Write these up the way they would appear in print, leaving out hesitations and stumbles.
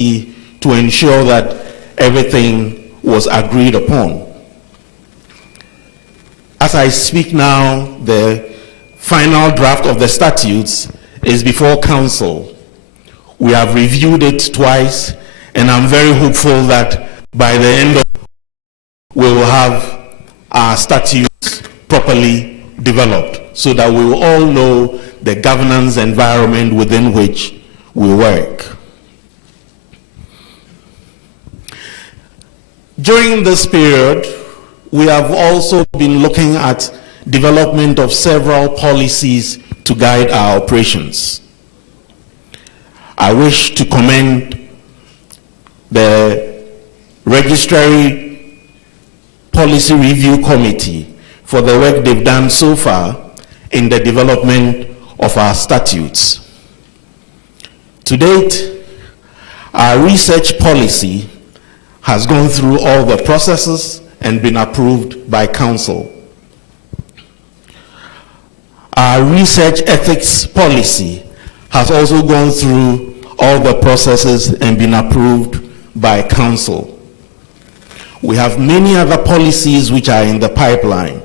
to ensure that everything was agreed upon. As I speak now, the final draft of the statutes is before council. We have reviewed it twice, and I'm very hopeful that by the end of we will have our statutes properly developed so that we will all know the governance environment within which we work. During this period, we have also been looking at development of several policies to guide our operations. I wish to commend the Registry Policy Review Committee for the work they've done so far in the development of our statutes. To date, our research policy has gone through all the processes and been approved by council. Our research ethics policy has also gone through all the processes and been approved by council. We have many other policies which are in the pipeline,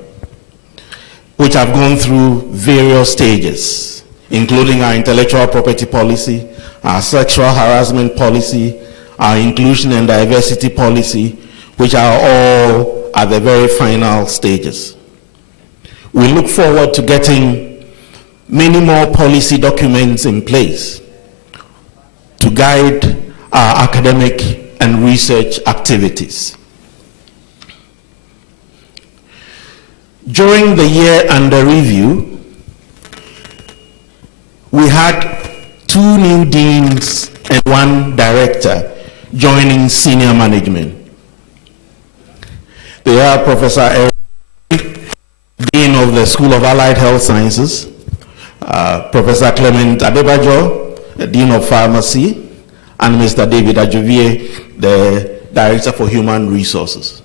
which have gone through various stages, including our intellectual property policy, our sexual harassment policy, our inclusion and diversity policy, which are all at the very final stages. We look forward to getting many more policy documents in place to guide our academic and research activities. During the year under review, we had 2 new deans and 1 director joining senior management. They are Professor Eric, Dean of the School of Allied Health Sciences, Professor Clement Adebajo, Dean of Pharmacy, and Mr. David Ajovie, the Director for Human Resources.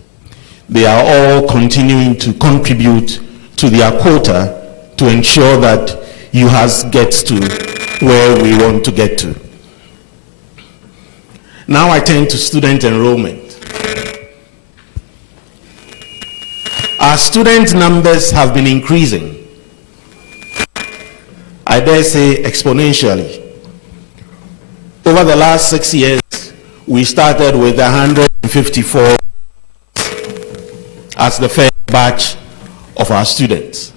They are all continuing to contribute to their quota to ensure that Uhas gets to where we want to get to. Now I turn to student enrollment. Our student numbers have been increasing, I dare say exponentially. Over the last 6 years, we started with 154 as the first batch of our students.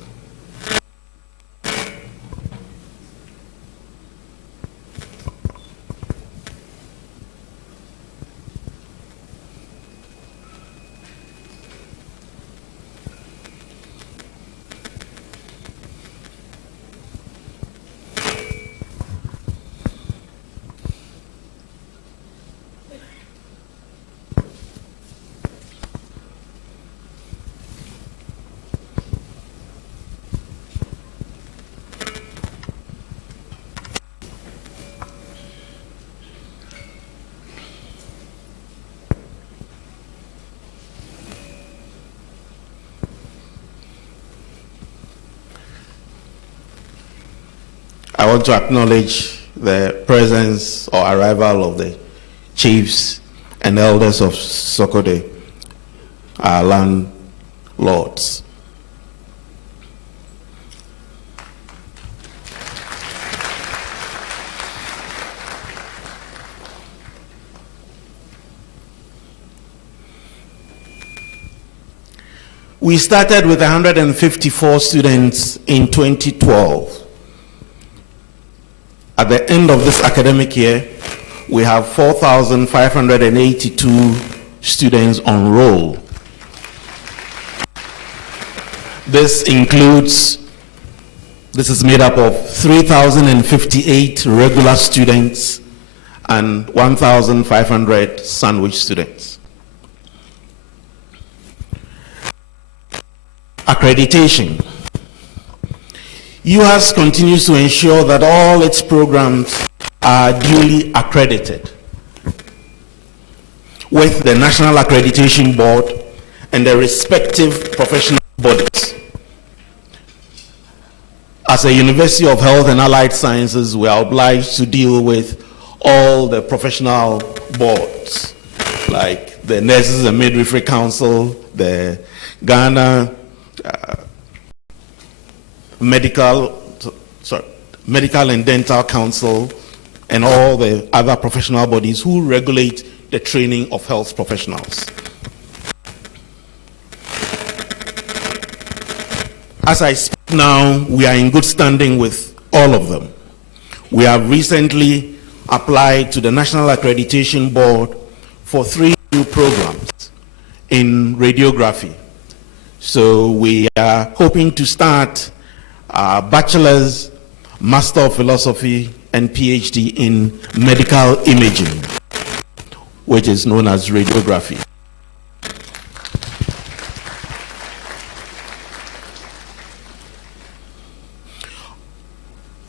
I want to acknowledge the presence or arrival of the chiefs and elders of Sokode, our landlords. We started with 154 students in 2012. At the end of this academic year, we have 4,582 students on roll. This is made up of 3,058 regular students and 1,500 sandwich students. Accreditation. Uhas continues to ensure that all its programs are duly accredited with the National Accreditation Board and the respective professional bodies. As a University of Health and Allied Sciences, we are obliged to deal with all the professional boards, like the Nurses and Midwifery Council, the Ghana Medical and Dental Council, and all the other professional bodies who regulate the training of health professionals. As I speak now, we are in good standing with all of them. We have recently applied to the National Accreditation Board for 3 new programs in radiography. So we are hoping to start our bachelor's, Master of Philosophy, and PhD in medical imaging, which is known as radiography.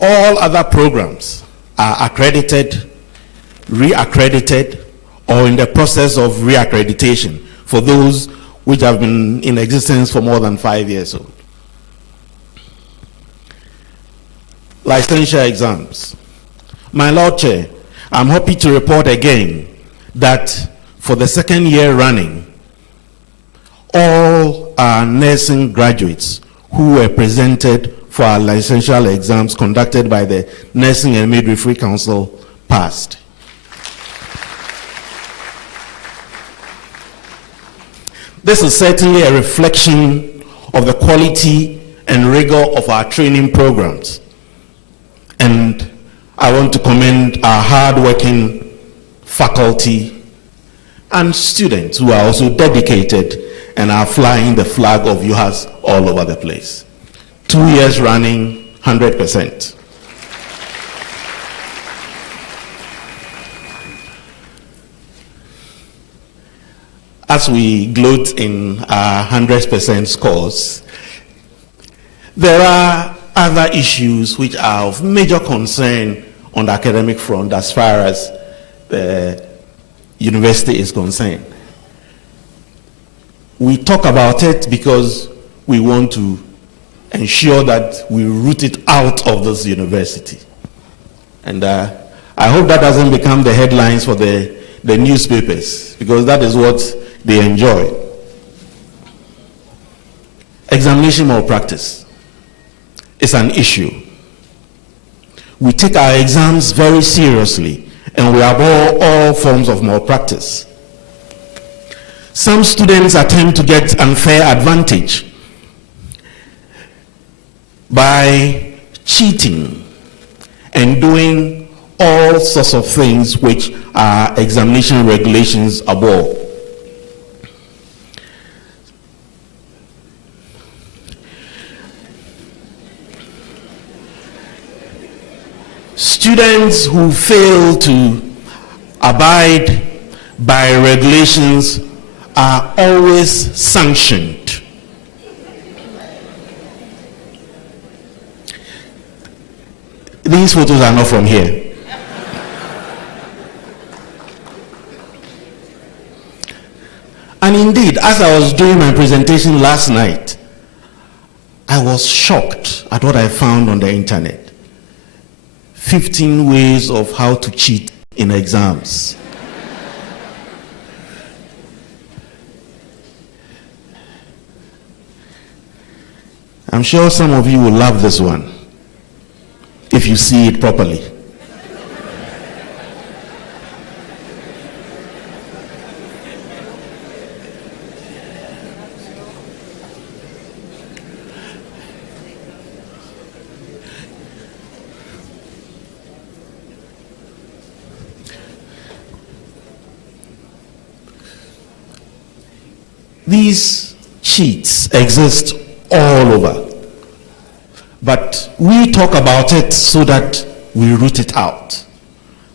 All other programs are accredited, re-accredited, or in the process of re-accreditation for those which have been in existence for more than 5 years old. Licensure exams. My Lord Chair, I'm happy to report again that for the 2nd year running, all our nursing graduates who were presented for our licensure exams conducted by the Nursing and Midwifery Council passed. This is certainly a reflection of the quality and rigor of our training programs. And I want to commend our hard-working faculty and students who are also dedicated and are flying the flag of Uhas all over the place. 2 years running, 100%. As we gloat in our 100% scores, there are other issues which are of major concern on the academic front as far as the university is concerned. We talk about it because we want to ensure that we root it out of this university. And I hope that doesn't become the headlines for the newspapers, because that is what they enjoy. Examination malpractice is an issue. We take our exams very seriously, and we abhor all forms of malpractice. Some students attempt to get unfair advantage by cheating and doing all sorts of things which our examination regulations abhor. Students who fail to abide by regulations are always sanctioned. These photos are not from here. And indeed, as I was doing my presentation last night, I was shocked at what I found on the internet. 15 ways of how to cheat in exams. I'm sure some of you will love this one if you see it properly. These cheats exist all over, but we talk about it so that we root it out.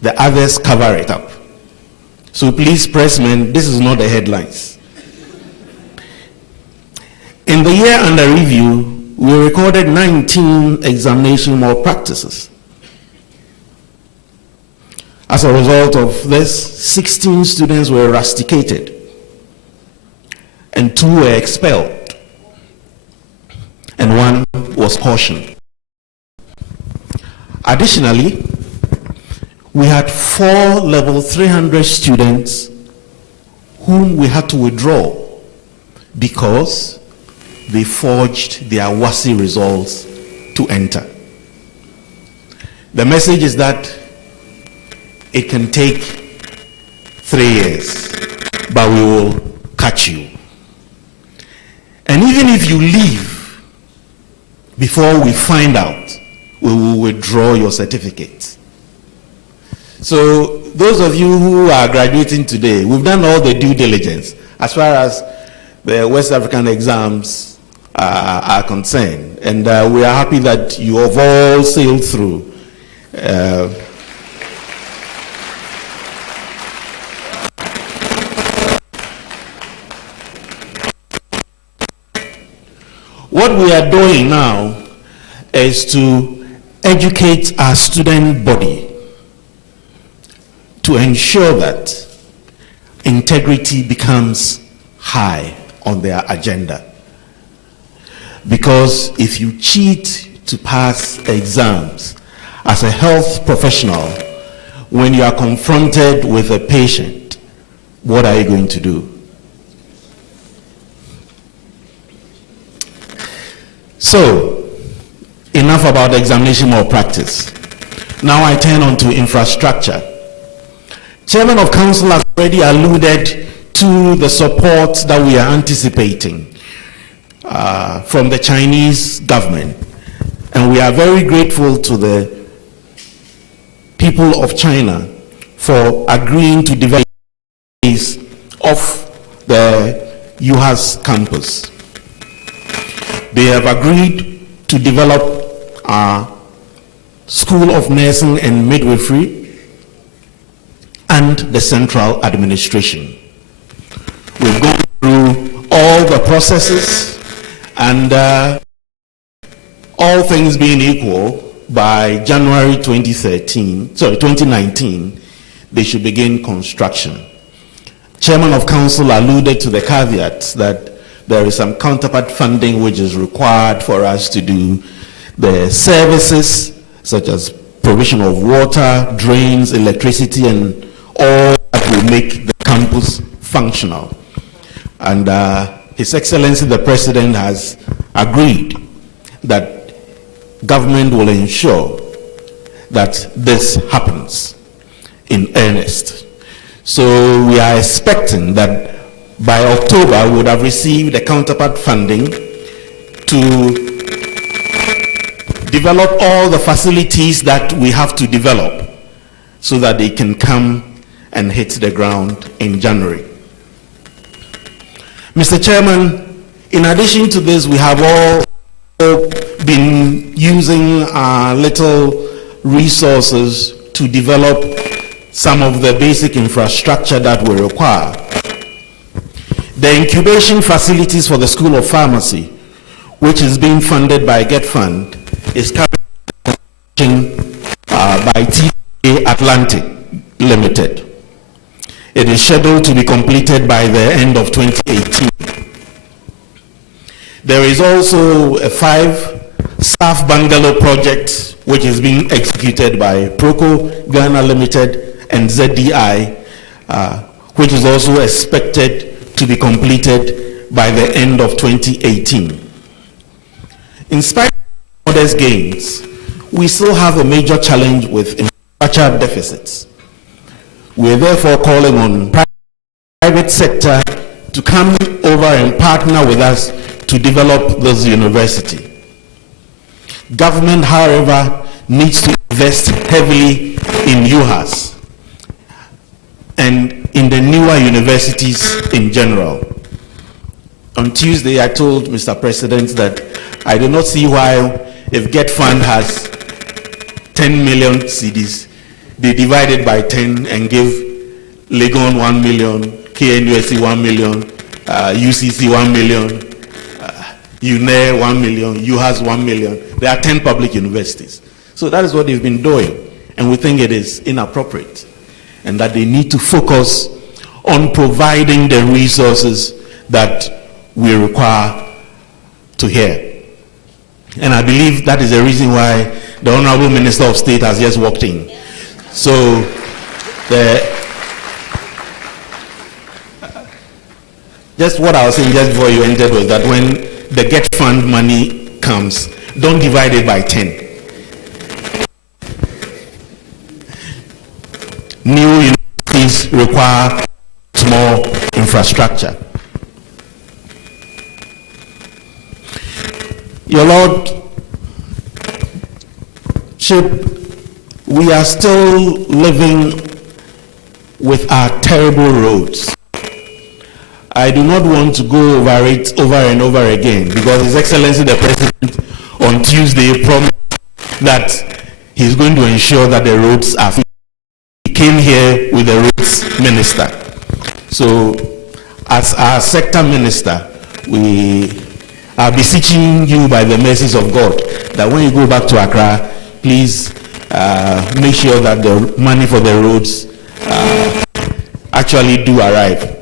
The others cover it up. So please, pressmen, this is not the headlines. In the year under review, we recorded 19 examination malpractices. As a result of this, 16 students were rusticated and 2 were expelled, and 1 was cautioned. Additionally, we had 4 level 300 students whom we had to withdraw because they forged their WASI results to enter. The message is that it can take 3 years, but we will catch you. And even if you leave before we find out, we will withdraw your certificate. So those of you who are graduating today, we've done all the due diligence as far as the West African exams are concerned. And we are happy that you have all sailed through. What we are doing now is to educate our student body to ensure that integrity becomes high on their agenda. Because if you cheat to pass exams as a health professional, when you are confronted with a patient, what are you going to do? So, enough about examination malpractice. Now I turn on to infrastructure. Chairman of Council has already alluded to the support that we are anticipating from the Chinese government. And we are very grateful to the people of China for agreeing to develop of the Uhas campus. They have agreed to develop a School of Nursing and Midwifery and the central administration. We've gone through all the processes, and all things being equal, by January 2019, they should begin construction. Chairman of Council alluded to the caveats that there is some counterpart funding which is required for us to do the services such as provision of water, drains, electricity, and all that will make the campus functional. And His Excellency the President has agreed that government will ensure that this happens in earnest. So we are expecting that by October we would have received the counterpart funding to develop all the facilities that we have to develop so that they can come and hit the ground in January. Mr. Chairman, in addition to this, we have all been using our little resources to develop some of the basic infrastructure that we require. The incubation facilities for the School of Pharmacy, which is being funded by Get Fund, is currently by TA Atlantic Limited. It is scheduled to be completed by the end of 2018. There is also a 5-staff bungalow project which is being executed by Proco Ghana Limited and ZDI, which is also expected to be completed by the end of 2018. In spite of modest gains, we still have a major challenge with infrastructure deficits. We are therefore calling on private sector to come over and partner with us to develop this university. Government, however, needs to invest heavily in Uhas and in the newer universities in general. On Tuesday, I told Mr. President that I do not see why, if Get Fund has 10 million cedis, they divide it by 10 and give Legon 1 million, KNUSC 1 million, UCC 1 million, UNE 1 million, Uhas 1 million. There are 10 public universities. So that is what they've been doing. And we think it is inappropriate. And that they need to focus on providing the resources that we require to hear. And I believe that is the reason why the Honorable Minister of State has just walked in. So just what I was saying just before you entered was that when the Get Fund money comes, don't divide it by 10. New universities require more infrastructure. Your Lordship, we are still living with our terrible roads. I do not want to go over it over and over again because His Excellency the President on Tuesday promised that he's going to ensure that the roads are fixed. He came here with the roads minister. So as our sector minister, we are beseeching you by the mercies of God that when you go back to Accra, please make sure that the money for the roads actually do arrive.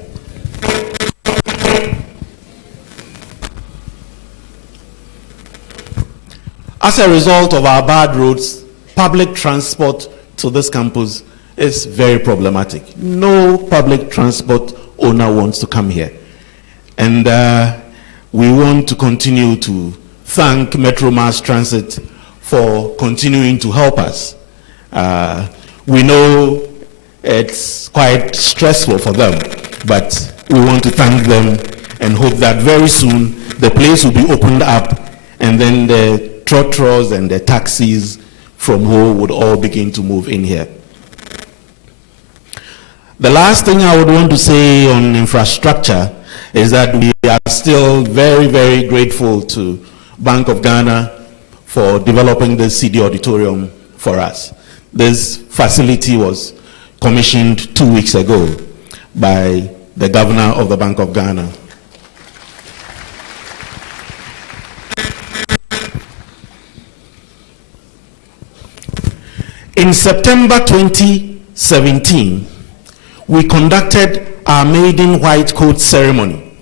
As a result of our bad roads, public transport to this campus is very problematic. No public transport owner wants to come here. And we want to continue to thank Metro Mass Transit for continuing to help us. We know it's quite stressful for them, but we want to thank them and hope that very soon the place will be opened up and then the trotros and the taxis from home would all begin to move in here. The last thing I would want to say on infrastructure is that we are still very, very grateful to Bank of Ghana for developing the CD auditorium for us. This facility was commissioned 2 weeks ago by the governor of the Bank of Ghana. In September 2017, we conducted our maiden white coat ceremony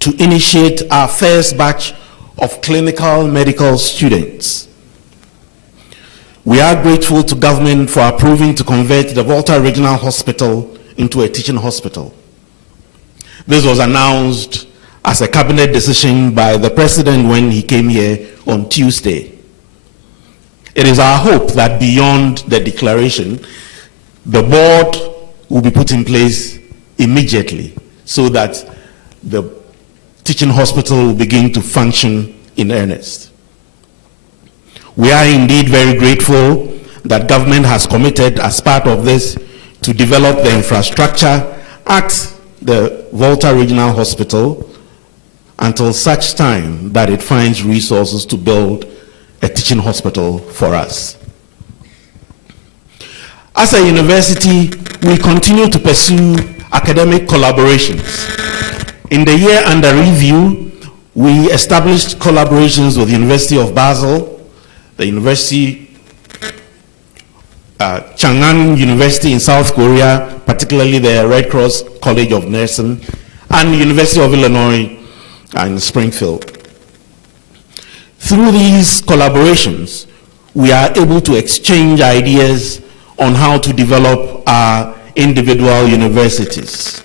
to initiate our first batch of clinical medical students. We are grateful to government for approving to convert the Volta Regional Hospital into a teaching hospital. This was announced as a cabinet decision by the president when he came here on Tuesday. It is our hope that beyond the declaration, the board will be put in place immediately so that the teaching hospital will begin to function in earnest. We are indeed very grateful that government has committed as part of this to develop the infrastructure at the Volta Regional Hospital until such time that it finds resources to build a teaching hospital for us. As a university, we continue to pursue academic collaborations. In the year under review, we established collaborations with the University of Basel, the Chang'an University in South Korea, particularly the Red Cross College of Nursing, and the University of Illinois in Springfield. Through these collaborations, we are able to exchange ideas on how to develop our individual universities.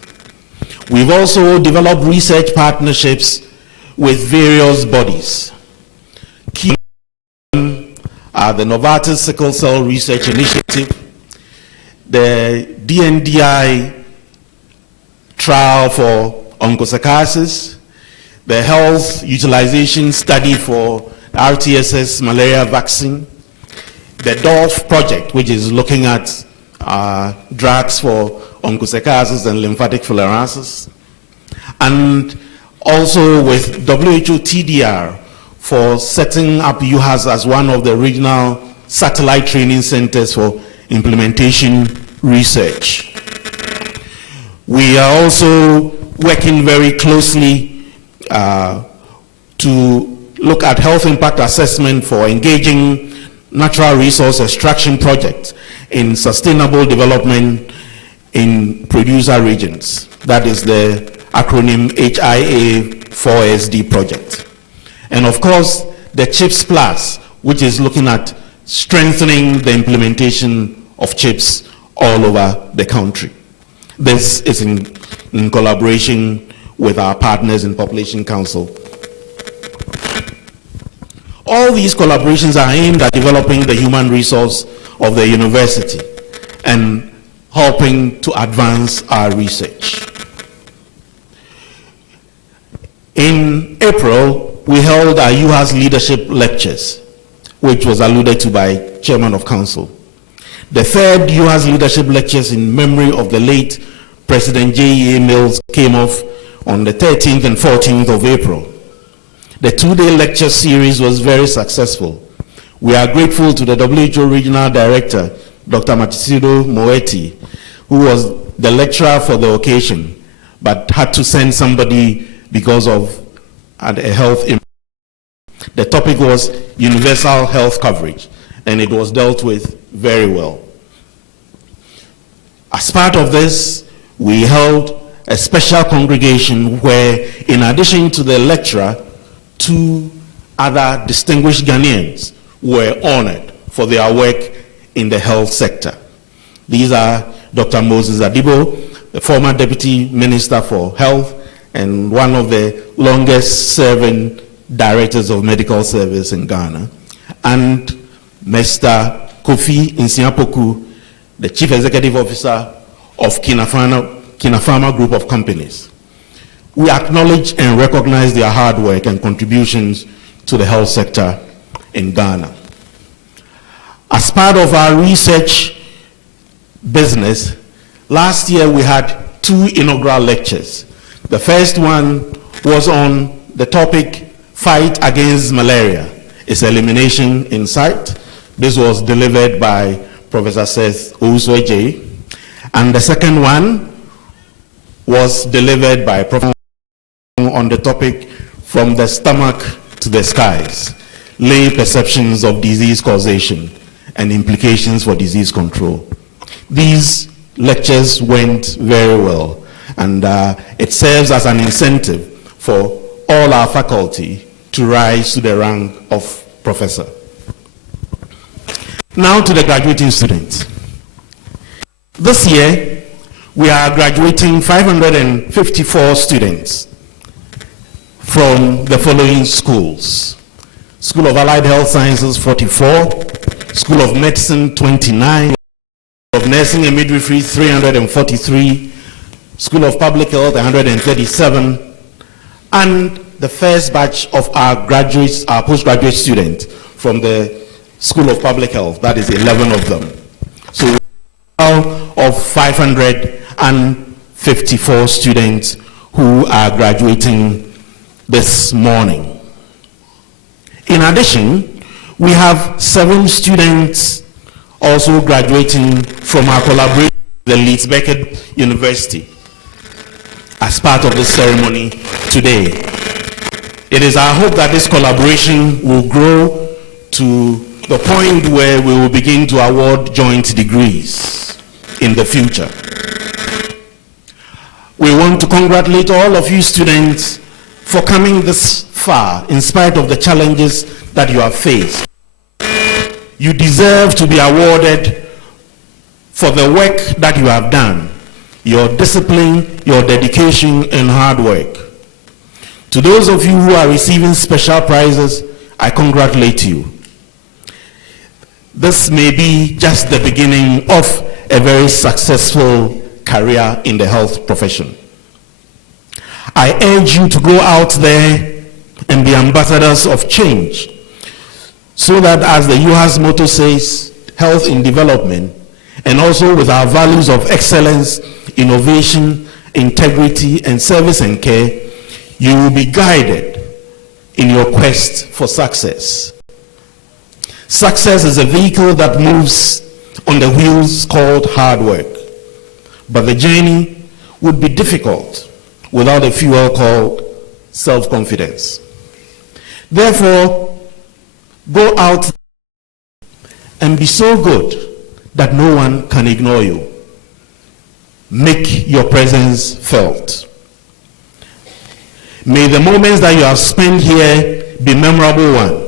We've also developed research partnerships with various bodies. Key are the Novartis Sickle Cell Research Initiative, the DNDi trial for onchocerciasis, the health utilization study for RTSS malaria vaccine, the DOLPH project, which is looking at drugs for onchocerciasis and lymphatic filariasis, and also with WHO TDR for setting up Uhas as one of the regional satellite training centers for implementation research. We are also working very closely to look at health impact assessment for engaging natural resource extraction projects in sustainable development in producer regions. That is the acronym HIA4SD project. And of course, the CHIPS Plus, which is looking at strengthening the implementation of chips all over the country. This is in collaboration with our partners in Population Council. All these collaborations are aimed at developing the human resource of the university and helping to advance our research. In April, we held our Uhas leadership lectures, which was alluded to by Chairman of Council. The third Uhas leadership lectures in memory of the late President J.E.A. Mills came off on the 13th and 14th of April. The two-day lecture series was very successful. We are grateful to the W.H.O. Regional Director, Dr. Matisido Moeti, who was the lecturer for the occasion, but had to send somebody because of a health impact. The topic was universal health coverage, and it was dealt with very well. As part of this, we held a special congregation where, in addition to the lecturer, 2 other distinguished Ghanaians were honored for their work in the health sector. These are Dr. Moses Adibo, the former Deputy Minister for Health and one of the longest serving directors of medical service in Ghana, and Mr. Kofi Nsiapoku, the Chief Executive Officer of Kinafama Group of Companies. We acknowledge and recognize their hard work and contributions to the health sector in Ghana. As part of our research business, last year we had 2 inaugural lectures. The first one was on the topic, Fight Against Malaria, its elimination in sight. This was delivered by Professor Seth Uhastv. And the second one was delivered by Professor on the topic, From the Stomach to the Skies, Lay Perceptions of Disease Causation and Implications for Disease Control. These lectures went very well, and it serves as an incentive for all our faculty to rise to the rank of professor. Now to the graduating students. This year, we are graduating 554 students from the following schools: School of Allied Health Sciences 44, School of Medicine 29, School of Nursing and Midwifery 343, School of Public Health 137, and the first batch of our graduates, our postgraduate students from the School of Public Health, that is 11 of them. So of 554 students who are graduating this morning. In addition, we have 7 students also graduating from our collaboration with the Leeds Beckett University as part of this ceremony today. It is our hope that this collaboration will grow to the point where we will begin to award joint degrees in the future. We want to congratulate all of you students for coming this far in spite of the challenges that you have faced. You deserve to be awarded for the work that you have done, your discipline, your dedication, and hard work. To those of you who are receiving special prizes, I congratulate you. This may be just the beginning of a very successful career in the health profession. I urge you to go out there and be ambassadors of change, so that, as the Uhas motto says, health in development, and also with our values of excellence, innovation, integrity, and service and care, you will be guided in your quest for success. Success is a vehicle that moves on the wheels called hard work, but the journey would be difficult without a fuel called self-confidence. Therefore, go out and be so good that no one can ignore you. Make your presence felt. May the moments that you have spent here be memorable ones,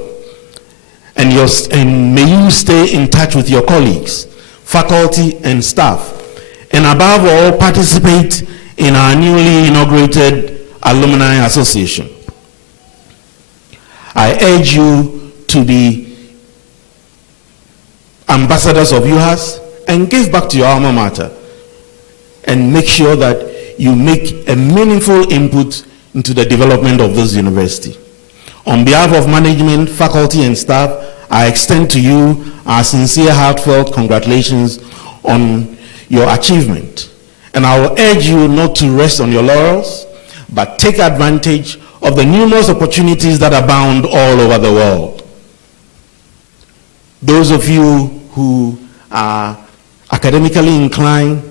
and may you stay in touch with your colleagues faculty, and staff, and above all, participate in our newly inaugurated Alumni Association. I urge you to be ambassadors of Uhas and give back to your alma mater and make sure that you make a meaningful input into the development of this university. On behalf of management, faculty, and staff, I extend to you our sincere, heartfelt congratulations on your achievement. And I will urge you not to rest on your laurels, but take advantage of the numerous opportunities that abound all over the world. Those of you who are academically inclined,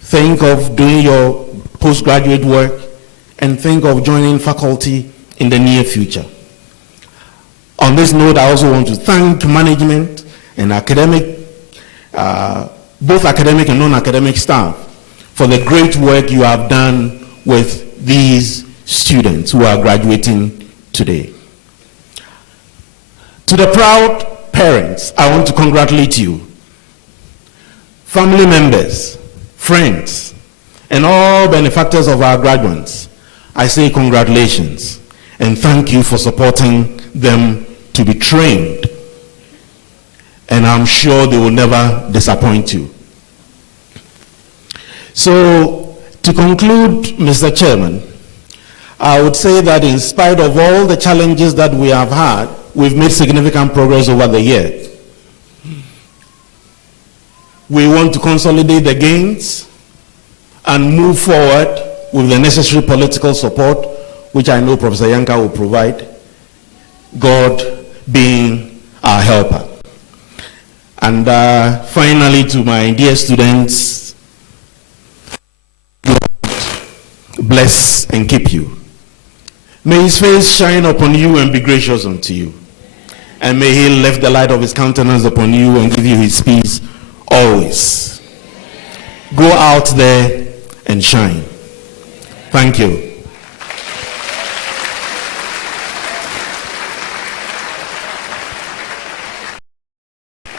think of doing your postgraduate work and think of joining faculty in the near future. On this note, I also want to thank management and both academic and non-academic staff for the great work you have done with these students who are graduating today. To the proud parents, I want to congratulate you. Family members, friends, and all benefactors of our graduates, I say congratulations and thank you for supporting them to be trained. And I'm sure they will never disappoint you. So, to conclude, Mr. Chairman, I would say that in spite of all the challenges that we have had, we've made significant progress over the year. We want to consolidate the gains and move forward with the necessary political support, which I know Professor Yanka will provide, God being our helper. And finally, to my dear students, God bless and keep you. May his face shine upon you and be gracious unto you. And may he lift the light of his countenance upon you and give you his peace always. Go out there and shine. Thank you.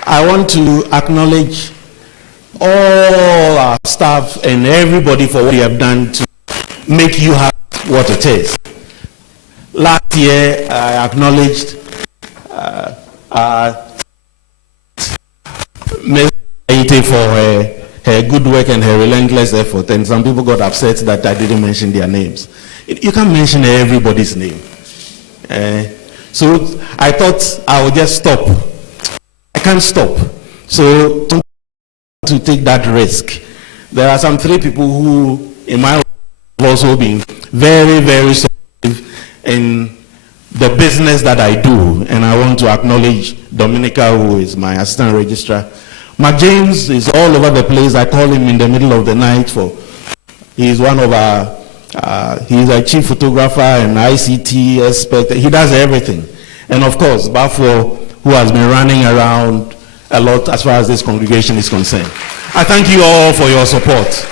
I want to acknowledge all our staff and everybody for what you have done to make you have what it is. Last year, I acknowledged Ms. Aite for her good work and her relentless effort, and some people got upset that I didn't mention their names. You can't mention everybody's name. So I thought I would just stop. I can't stop. So to take that risk. There are some 3 people who, in my life, have also been very, very supportive in the business that I do. And I want to acknowledge Dominica, who is my assistant registrar. Mark James is all over the place. I call him in the middle of the night he's one of our, he's a chief photographer and ICT expert. He does everything. And of course, W.H.O, who has been running around a lot as far as this congregation is concerned. I thank you all for your support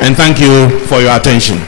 and thank you for your attention.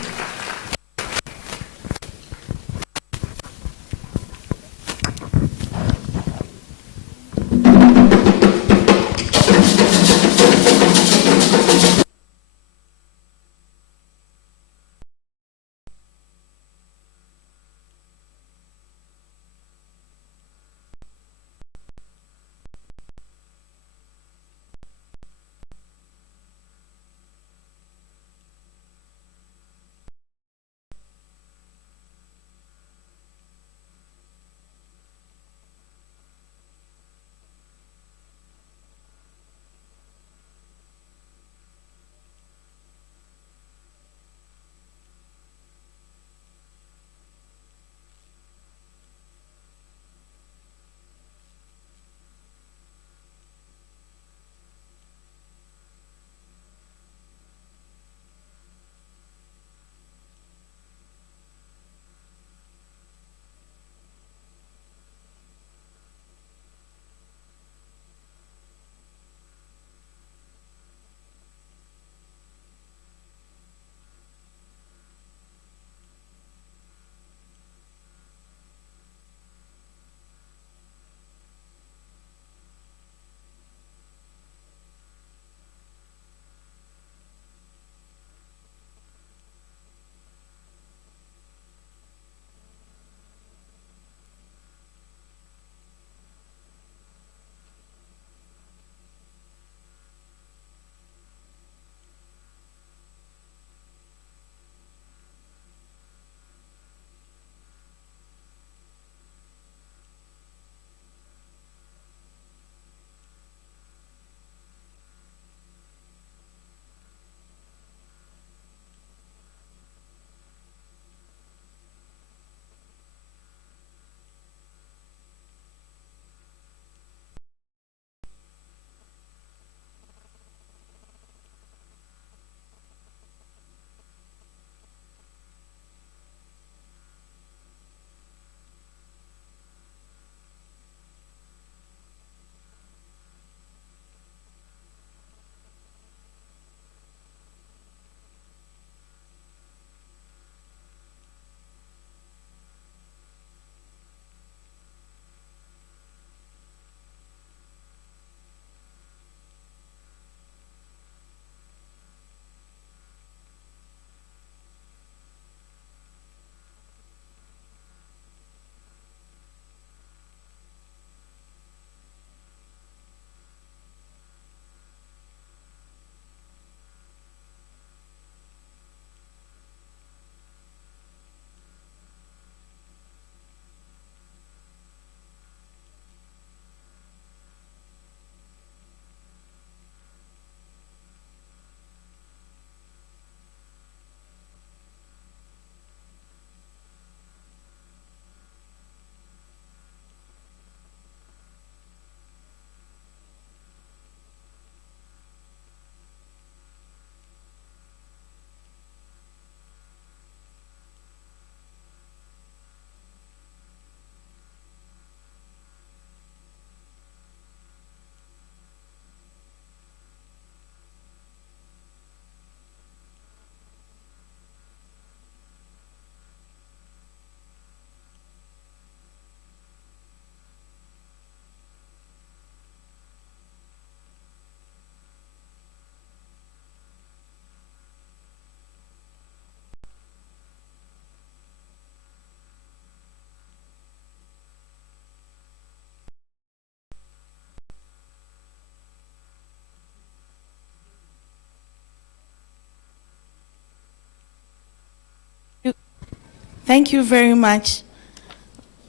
Thank you very much,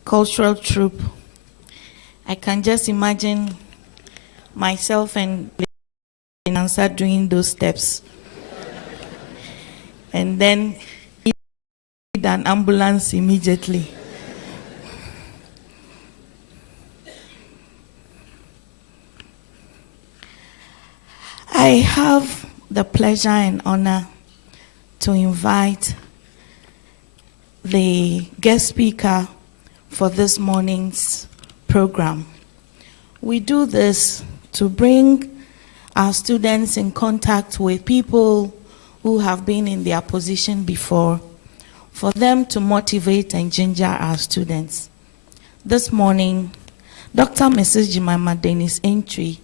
cultural troupe. I can just imagine myself and Nansa doing those steps. And then need an ambulance immediately. I have the pleasure and honor to invite the guest speaker for this morning's program. We do this to bring our students in contact with people who have been in their position before, for them to motivate and ginger our students. This morning, Dr. Mrs. Jemima Dennis Entry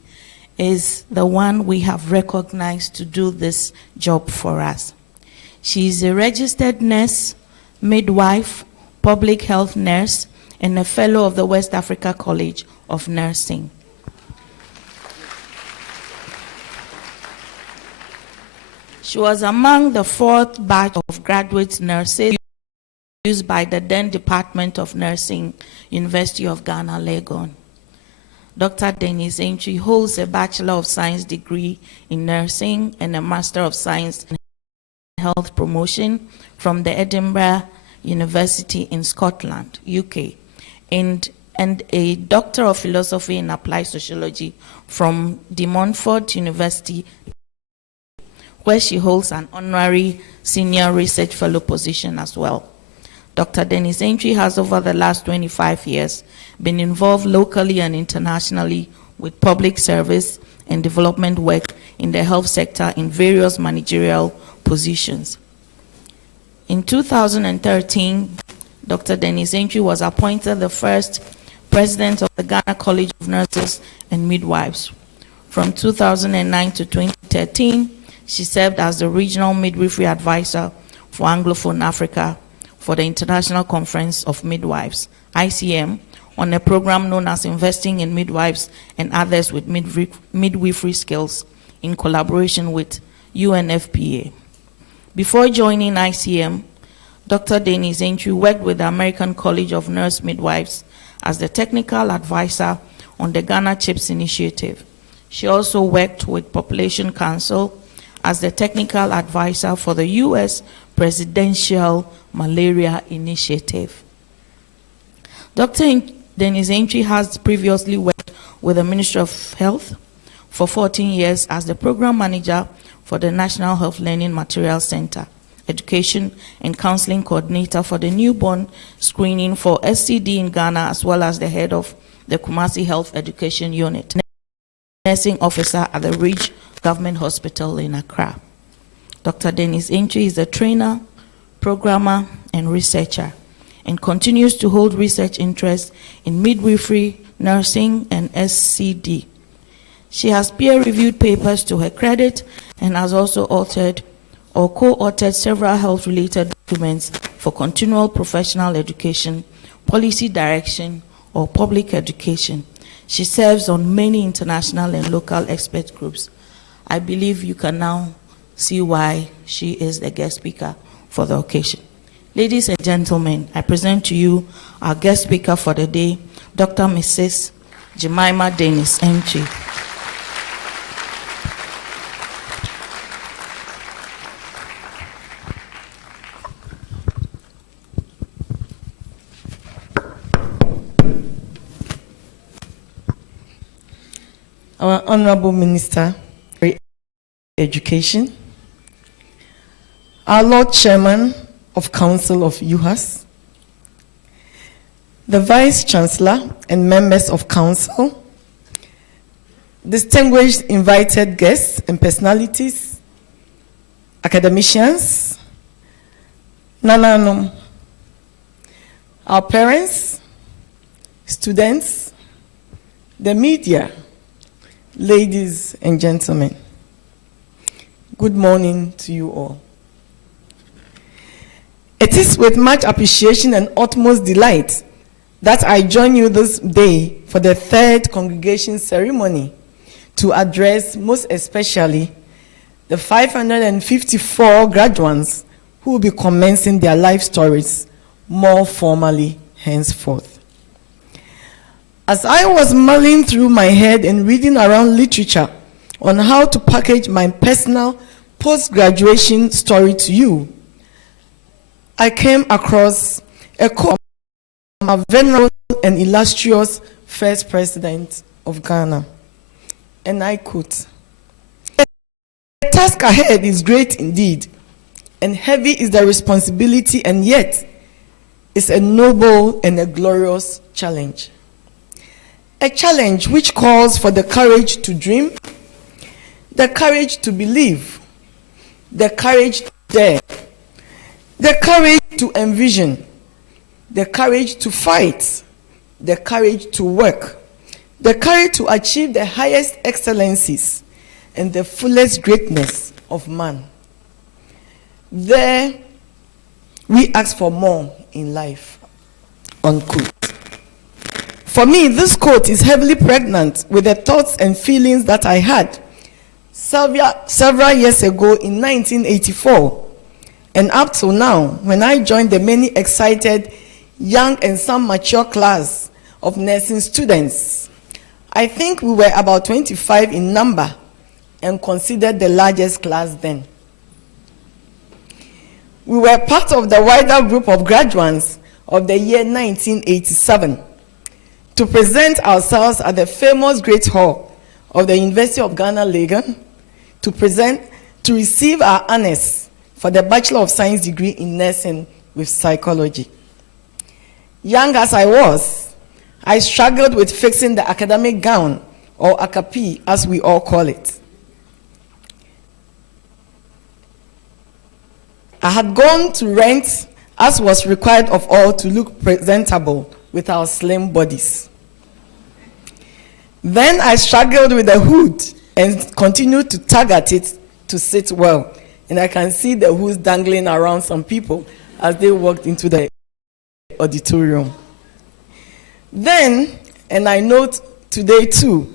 is the one we have recognized to do this job for us. She is a registered nurse, midwife, public health nurse, and a fellow of the West Africa College of Nursing. She was among the fourth batch of graduate nurses used by the then Department of Nursing, University of Ghana, Legon. Dr. Dennis Entry holds a Bachelor of Science degree in nursing and a Master of Science in Health Promotion from the Edinburgh University in Scotland, UK, and a Doctor of Philosophy in Applied Sociology from De Montfort University, where she holds an honorary senior research fellow position as well. Dr. Dennis Entry has, over the last 25 years, been involved locally and internationally with public service and development work in the health sector in various managerial positions. In 2013, Dr. Dennis Entry was appointed the first president of the Ghana College of Nurses and Midwives. From 2009 to 2013, she served as the regional midwifery advisor for Anglophone Africa for the International Conference of Midwives, ICM, on a program known as Investing in Midwives and Others with Midwifery Skills in collaboration with UNFPA. Before joining ICM, Dr. Dennis Entry worked with the American College of Nurse Midwives as the technical advisor on the Ghana CHIPS initiative. She also worked with Population Council as the technical advisor for the U.S. Presidential Malaria Initiative. Dr. Dennis Entry has previously worked with the Ministry of Health for 14 years as the program manager for the National Health Learning Material Center, education and counseling coordinator for the newborn screening for SCD in Ghana, as well as the head of the Kumasi Health Education Unit, nursing officer at the Ridge Government Hospital in Accra. Dr. Dennis Entry is a trainer, programmer, and researcher, and continues to hold research interests in midwifery, nursing, and SCD. She has peer-reviewed papers to her credit and has also authored or co-authored several health-related documents for continual professional education, policy direction, or public education. She serves on many international and local expert groups. I believe you can now see why she is the guest speaker for the occasion. Ladies and gentlemen, I present to you our guest speaker for the day, Dr. Mrs. Jemima Dennis Entry. Our Honorable Minister for Education, our Lord Chairman of Council of Uhas, the Vice Chancellor and members of Council, distinguished invited guests and personalities, academicians, Nananom, our parents, students, the media, ladies and gentlemen, good morning to you all. It is with much appreciation and utmost delight that I join you this day for the third congregation ceremony to address most especially the 554 graduates who will be commencing their life stories more formally henceforth. As I was mulling through my head and reading around literature on how to package my personal post-graduation story to you, I came across a quote from our venerable and illustrious first president of Ghana. And I quote, "The task ahead is great indeed, and heavy is the responsibility, and yet it's a noble and a glorious challenge. A challenge which calls for the courage to dream, the courage to believe, the courage to dare, the courage to envision, the courage to fight, the courage to work, the courage to achieve the highest excellencies and the fullest greatness of man. There, we ask for more in life." Unquote. For me, this quote is heavily pregnant with the thoughts and feelings that I had several years ago in 1984, and up till now, when I joined the many excited, young and some mature class of nursing students. I think we were about 25 in number and considered the largest class then. We were part of the wider group of graduates of the year 1987 to present ourselves at the famous W.H.O of the University of Ghana, Legon, to receive our honors for the Bachelor of Science degree in nursing with psychology. Young as I was, I struggled with fixing the academic gown, or akapi as we all call it. I had gone to rent, as was required of all, to look presentable with our slim bodies. Then I struggled with the hood and continued to tug at it to sit well. And I can see the hoods dangling around some people as they walked into the auditorium. Then, and I note today too,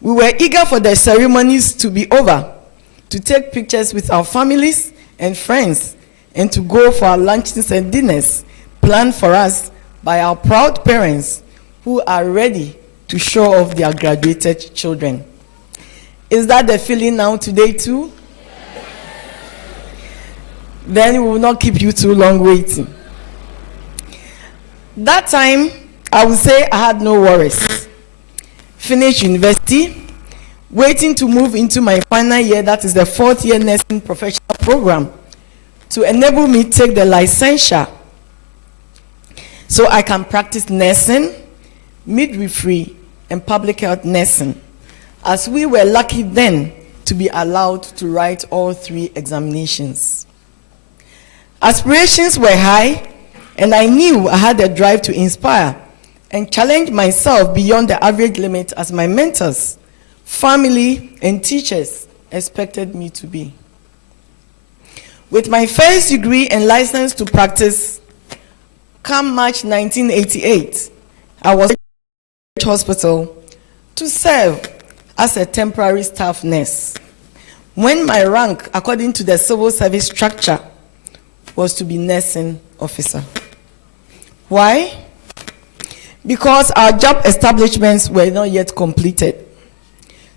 we were eager for the ceremonies to be over, to take pictures with our families and friends, and to go for our lunches and dinners planned for us by our proud parents who are ready to show off their graduated children. Is that the feeling now today too? Then we will not keep you too long waiting. That time, I would say I had no worries. Finished university, waiting to move into my final year, that is the 4th year nursing professional program, to enable me to take the licensure so I can practice nursing, midwifery, and public health nursing, as we were lucky then to be allowed to write all 3 examinations. Aspirations were high, and I knew I had a drive to inspire and challenge myself beyond the average limit as my mentors, family, and teachers expected me to be. With my first degree and license to practice, come March 1988, I was at the hospital to serve as a temporary staff nurse, when my rank, according to the civil service structure, was to be nursing officer. Why? Because our job establishments were not yet completed.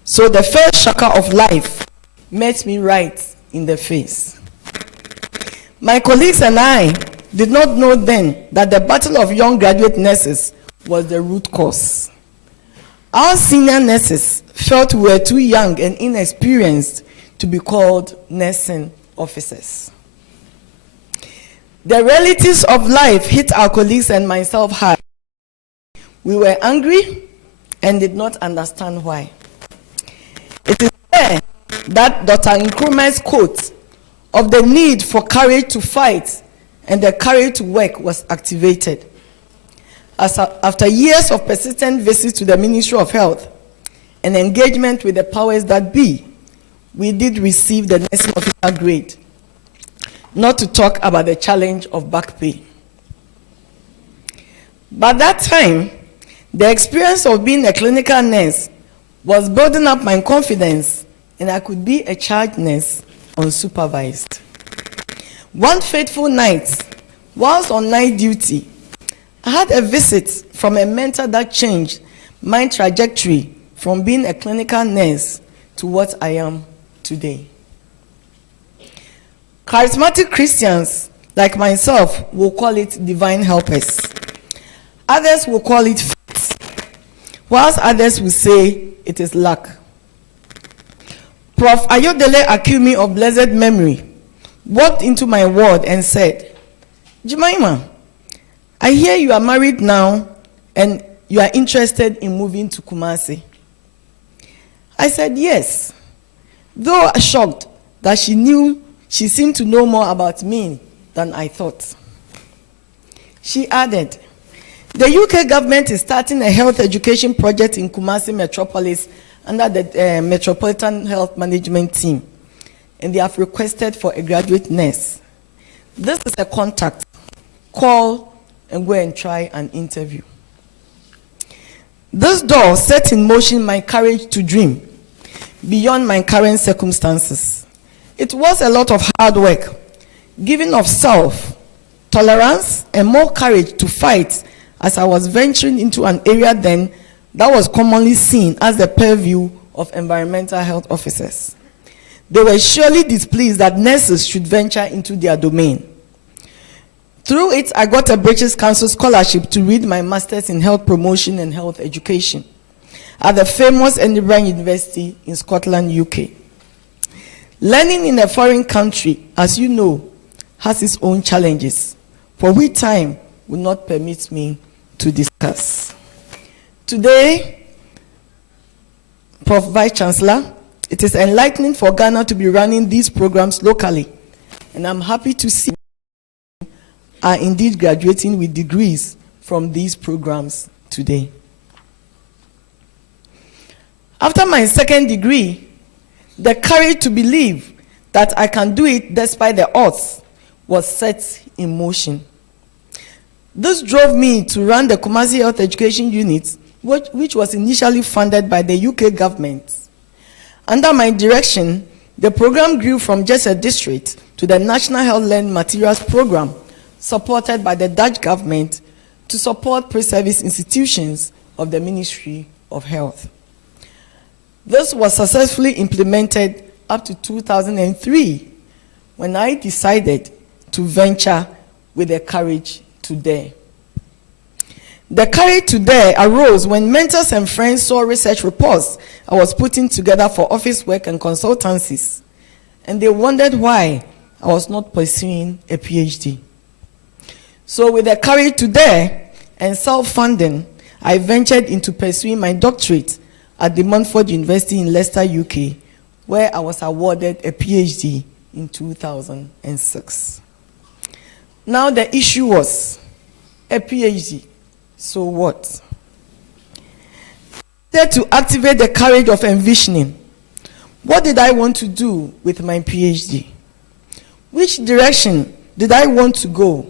So the first shocker of life met me right in the face. My colleagues and I did not know then that the battle of young graduate nurses was the root cause. Our senior nurses felt we were too young and inexperienced to be called nursing officers. The realities of life hit our colleagues and myself hard. We were angry and did not understand why. It is there that Dr. Nkrumah's quote of the need for courage to fight and the courage to work was activated. After years of persistent visits to the Ministry of Health and engagement with the powers that be, we did receive the nursing officer grade, not to talk about the challenge of back pay. By that time, the experience of being a clinical nurse was building up my confidence, and I could be a charge nurse unsupervised. One fateful night, Whilst on night duty, I had a visit from a mentor that changed my trajectory from being a clinical nurse to what I am today. Charismatic Christians like myself will call it divine helpers. Others will call it fate, whilst others will say it is luck. Prof. Ayodele Akumi of blessed memory walked into my ward and said, "Jemima, I hear you are married now and you are interested in moving to Kumasi." I said yes, though shocked that she seemed to know more about me than I thought. She added, "The UK government is starting a health education project in Kumasi Metropolis under the Metropolitan Health Management Team, and they have requested for a graduate nurse. This is a contact. Call and go and try an interview." This door set in motion my courage to dream beyond my current circumstances. It was a lot of hard work, giving of self, tolerance, and more courage to fight as I was venturing into an area then that was commonly seen as the purview of environmental health officers. They were surely displeased that nurses should venture into their domain. Through it, I got a British Council scholarship to read my master's in health promotion and health education at the famous Edinburgh University in Scotland, UK. Learning in a foreign country, as you know, has its own challenges, for which time will not permit me to discuss. Today, Prof. Vice Chancellor, it is enlightening for Ghana to be running these programs locally, and I'm happy to see are indeed graduating with degrees from these programs today. After my second degree, the courage to believe that I can do it despite the odds was set in motion. This drove me to run the Kumasi Health Education Unit, which was initially funded by the UK government. Under my direction, the program grew from just a district to the National Health Learning Materials Program, supported by the Dutch government to support pre-service institutions of the Ministry of Health. This was successfully implemented up to 2003, when I decided to venture with the courage to dare. The courage to dare arose when mentors and friends saw research reports I was putting together for office work and consultancies, and they wondered why I was not pursuing a PhD. So with the courage to dare and self-funding, I ventured into pursuing my doctorate at the Montfort University in Leicester, UK, where I was awarded a PhD in 2006. Now the issue was a PhD, so what? To activate the courage of envisioning, what did I want to do with my PhD? Which direction did I want to go?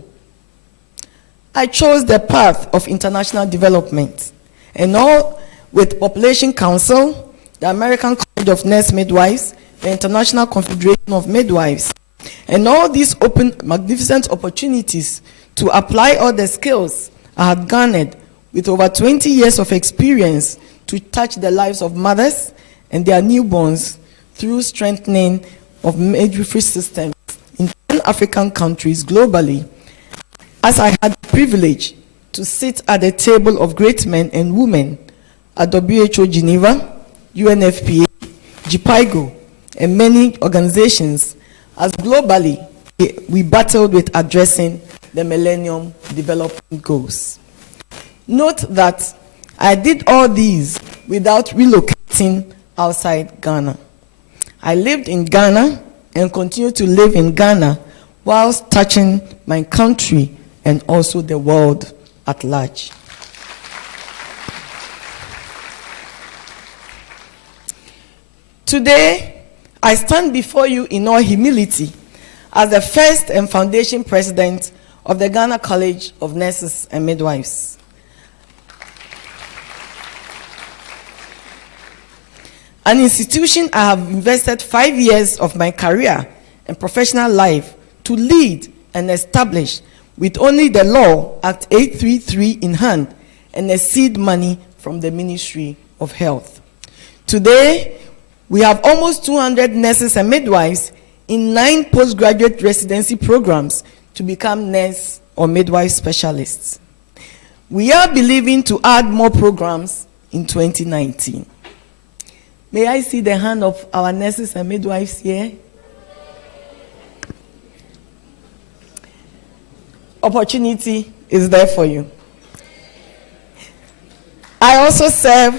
I chose the path of international development, and all with Population Council, the American College of Nurse Midwives, the International Confederation of Midwives, and all these open magnificent opportunities to apply all the skills I had garnered with over 20 years of experience to touch the lives of mothers and their newborns through strengthening of midwifery systems in 10 African countries globally, as I had the privilege to sit at the table of great men and women at W.H.O. Geneva, UNFPA, GPIGO, and many organizations, as globally we battled with addressing the Millennium Development Goals. Note that I did all these without relocating outside Ghana. I lived in Ghana and continue to live in Ghana whilst touching my country and also the world at large. Today, I stand before you in all humility as the first and foundation president of the Ghana College of Nurses and Midwives. An institution I have invested 5 years of my career and professional life to lead and establish with only the Law Act 833 in hand and a seed money from the Ministry of Health. Today, we have almost 200 nurses and midwives in 9 postgraduate residency programs to become nurse or midwife specialists. We are believing to add more programs in 2019. May I see the hand of our nurses and midwives here? Opportunity is there for you. I also serve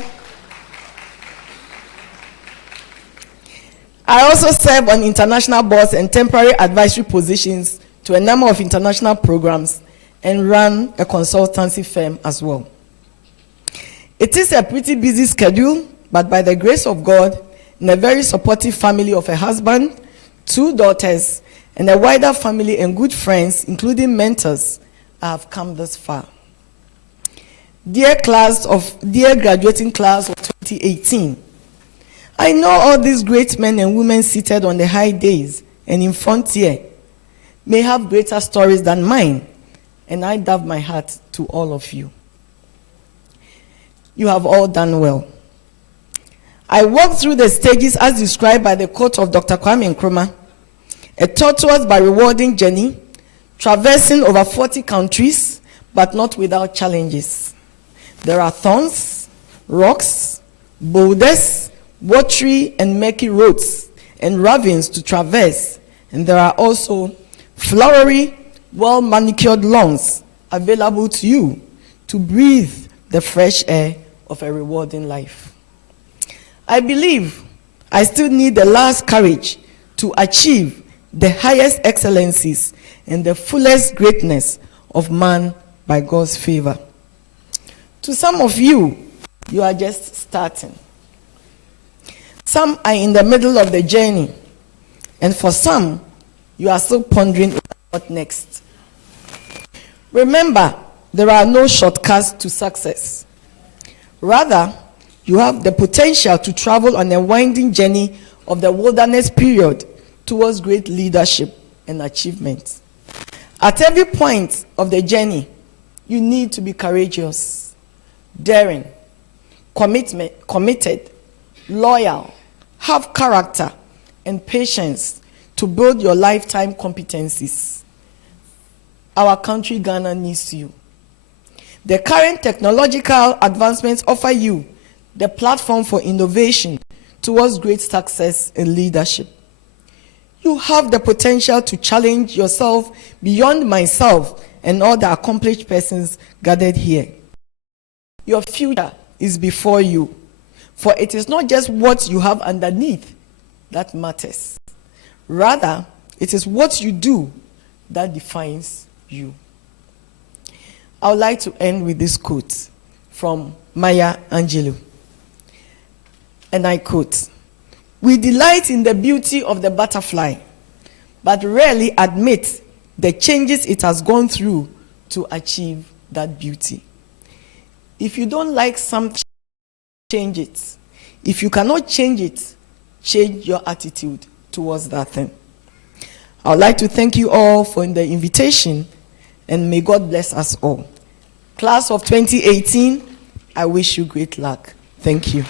on international boards and temporary advisory positions to a number of international programs and run a consultancy firm as well. It is a pretty busy schedule, but by the grace of God, in a very supportive family of a husband, 2 daughters, and a wider family and good friends, including mentors, I have come this far. Dear graduating class of 2018, I know all these great men and women seated on the high days and in front here may have greater stories than mine, and I dove my heart to all of you. You have all done well. I walked through the stages as described by the quote of Dr. Kwame Nkrumah, a tortuous but rewarding journey, traversing over 40 countries, but not without challenges. There are thorns, rocks, boulders, watery and murky roads, and ravines to traverse, and there are also flowery, well-manicured lawns available to you to breathe the fresh air of a rewarding life. I believe I still need the last courage to achieve the highest excellencies and the fullest greatness of man by God's favor. To some of you, you are just starting. Some are in the middle of the journey, and for some, you are still pondering what next. Remember, there are no shortcuts to success. Rather, you have the potential to travel on a winding journey of the wilderness period towards great leadership and achievement. At every point of the journey, you need to be courageous, daring, committed, loyal, have character and patience to build your lifetime competencies. Our country, Ghana, needs you. The current technological advancements offer you the platform for innovation towards great success and leadership. You have the potential to challenge yourself beyond myself and all the accomplished persons gathered here. Your future is before you, for it is not just what you have underneath that matters. Rather, it is what you do that defines you. I would like to end with this quote from Maya Angelou. And I quote, "We delight in the beauty of the butterfly, but rarely admit the changes it has gone through to achieve that beauty." If you don't like something, change it. If you cannot change it, change your attitude towards that thing. I would like to thank you all for the invitation, and may God bless us all. Class of 2018, I wish you great luck. Thank you.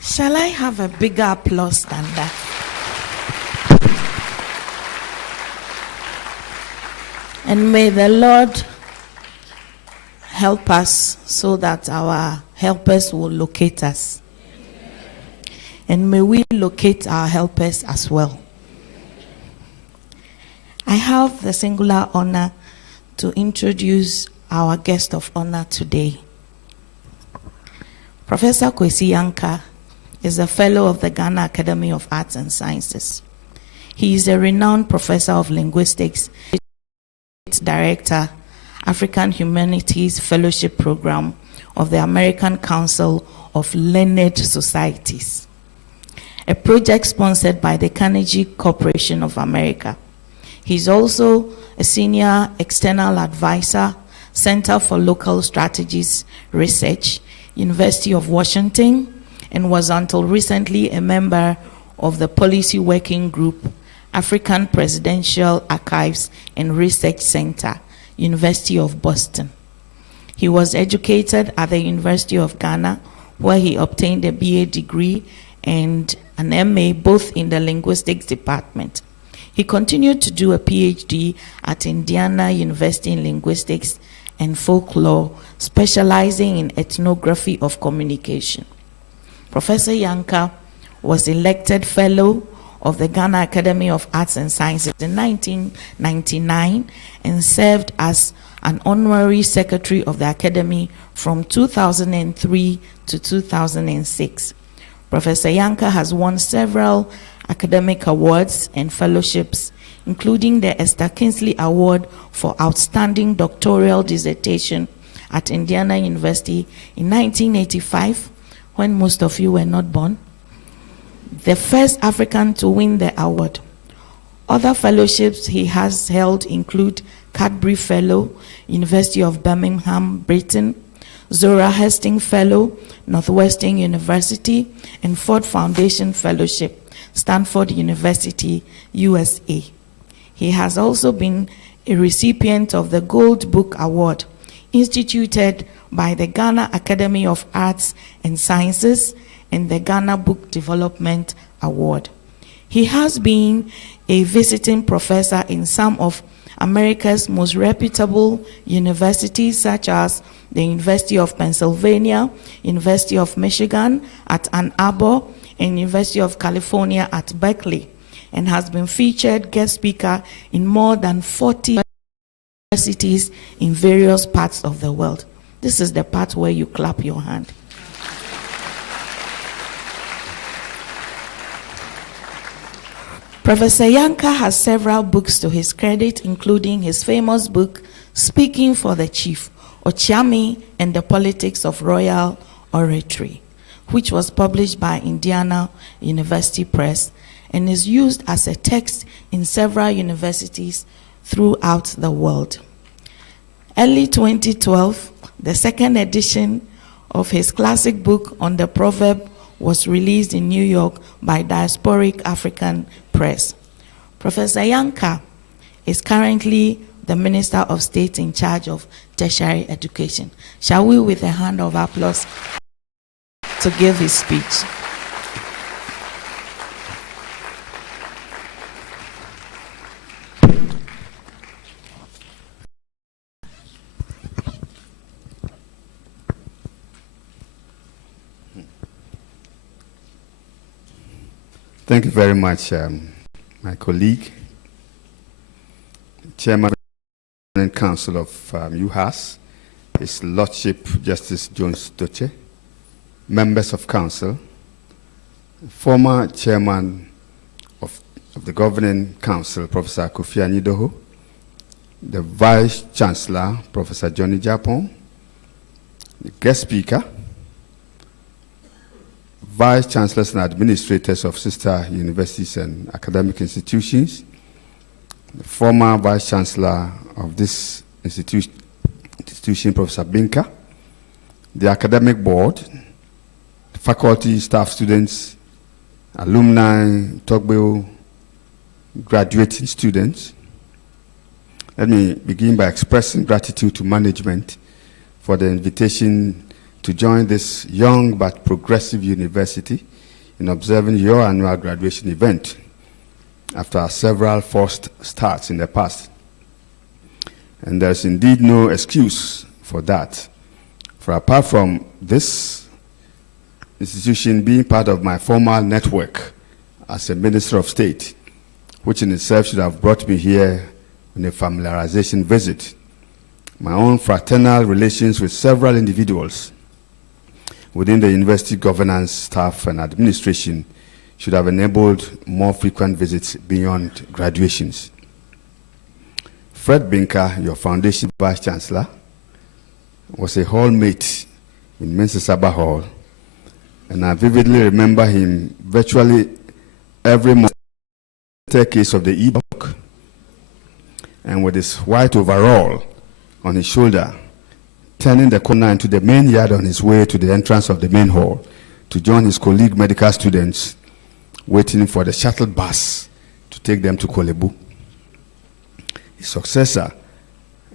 Shall I have a bigger applause than that? And may the Lord help us so that our helpers will locate us. And may we locate our helpers as well. I have the singular honor to introduce our guest of honor today. Professor Kwesi Yankah is a fellow of the Ghana Academy of Arts and Sciences. He is a renowned professor of linguistics, director, African Humanities Fellowship Program of the American Council of Learned Societies, a project sponsored by the Carnegie Corporation of America. He's also a senior external advisor, Center for Local Strategies Research, University of Washington, and was until recently a member of the Policy Working Group, African Presidential Archives and Research Center, University of Boston. He was educated at the University of Ghana, where he obtained a BA degree and an MA both in the linguistics department. He continued to do a PhD at Indiana University in linguistics and folklore, specializing in ethnography of communication. Professor Yanka was elected Fellow of the Ghana Academy of Arts and Sciences in 1999 and served as an honorary secretary of the Academy from 2003 to 2006. Professor Yanka has won several academic awards and fellowships, including the Esther Kingsley Award for Outstanding Doctoral Dissertation at Indiana University in 1985, when most of you were not born, the first African to win the award. Other fellowships he has held include Cadbury Fellow, University of Birmingham, Britain, Zora Hastings Fellow, Northwestern University, and Ford Foundation Fellowship, Stanford University, USA. He has also been a recipient of the Gold Book Award, instituted by the Ghana Academy of Arts and Sciences, and the Ghana Book Development Award. He has been a visiting professor in some of America's most reputable universities, such as the University of Pennsylvania, University of Michigan at Ann Arbor, and University of California at Berkeley, and has been featured guest speaker in more than 40 universities in various parts of the world. This is the part where you clap your hand. Professor Yanka has several books to his credit, including his famous book, Speaking for the Chief, Ochiami and the Politics of Royal Oratory, which was published by Indiana University Press and is used as a text in several universities throughout the world. Early 2012, the second edition of his classic book on the proverb was released in New York by Diasporic African Press. Professor Yanka is currently the Minister of State in charge of tertiary education. Shall we, with a hand of applause, to give his speech? Thank you very much, my colleague, Chairman and Council of Uhas, His Lordship Justice Jones Doche, members of Council, former Chairman of the Governing Council, Professor Kofi Anidoho, the Vice Chancellor, Professor Johnny Japon, the guest speaker, Vice Chancellors and Administrators of sister universities and academic institutions, the former Vice Chancellor of this institution, Professor Binka, the Academic Board, the faculty, staff, students, alumni, Togbo, graduating students. Let me begin by expressing gratitude to management for the invitation to join this young but progressive university in observing your annual graduation event after several forced starts in the past. And there's indeed no excuse for that. For apart from this institution being part of my formal network as a Minister of State, which in itself should have brought me here on a familiarization visit, my own fraternal relations with several individuals within the university governance, staff, and administration should have enabled more frequent visits beyond graduations. Fred Binka, your foundation vice chancellor, was a hallmate in Mensasaba Hall, and I vividly remember him virtually every morning on the staircase of the e-block, and with his white overall on his shoulder, turning the corner into the main yard on his way to the entrance of the main hall to to join his colleague medical students waiting for the shuttle bus to take them to Kolebu. His successor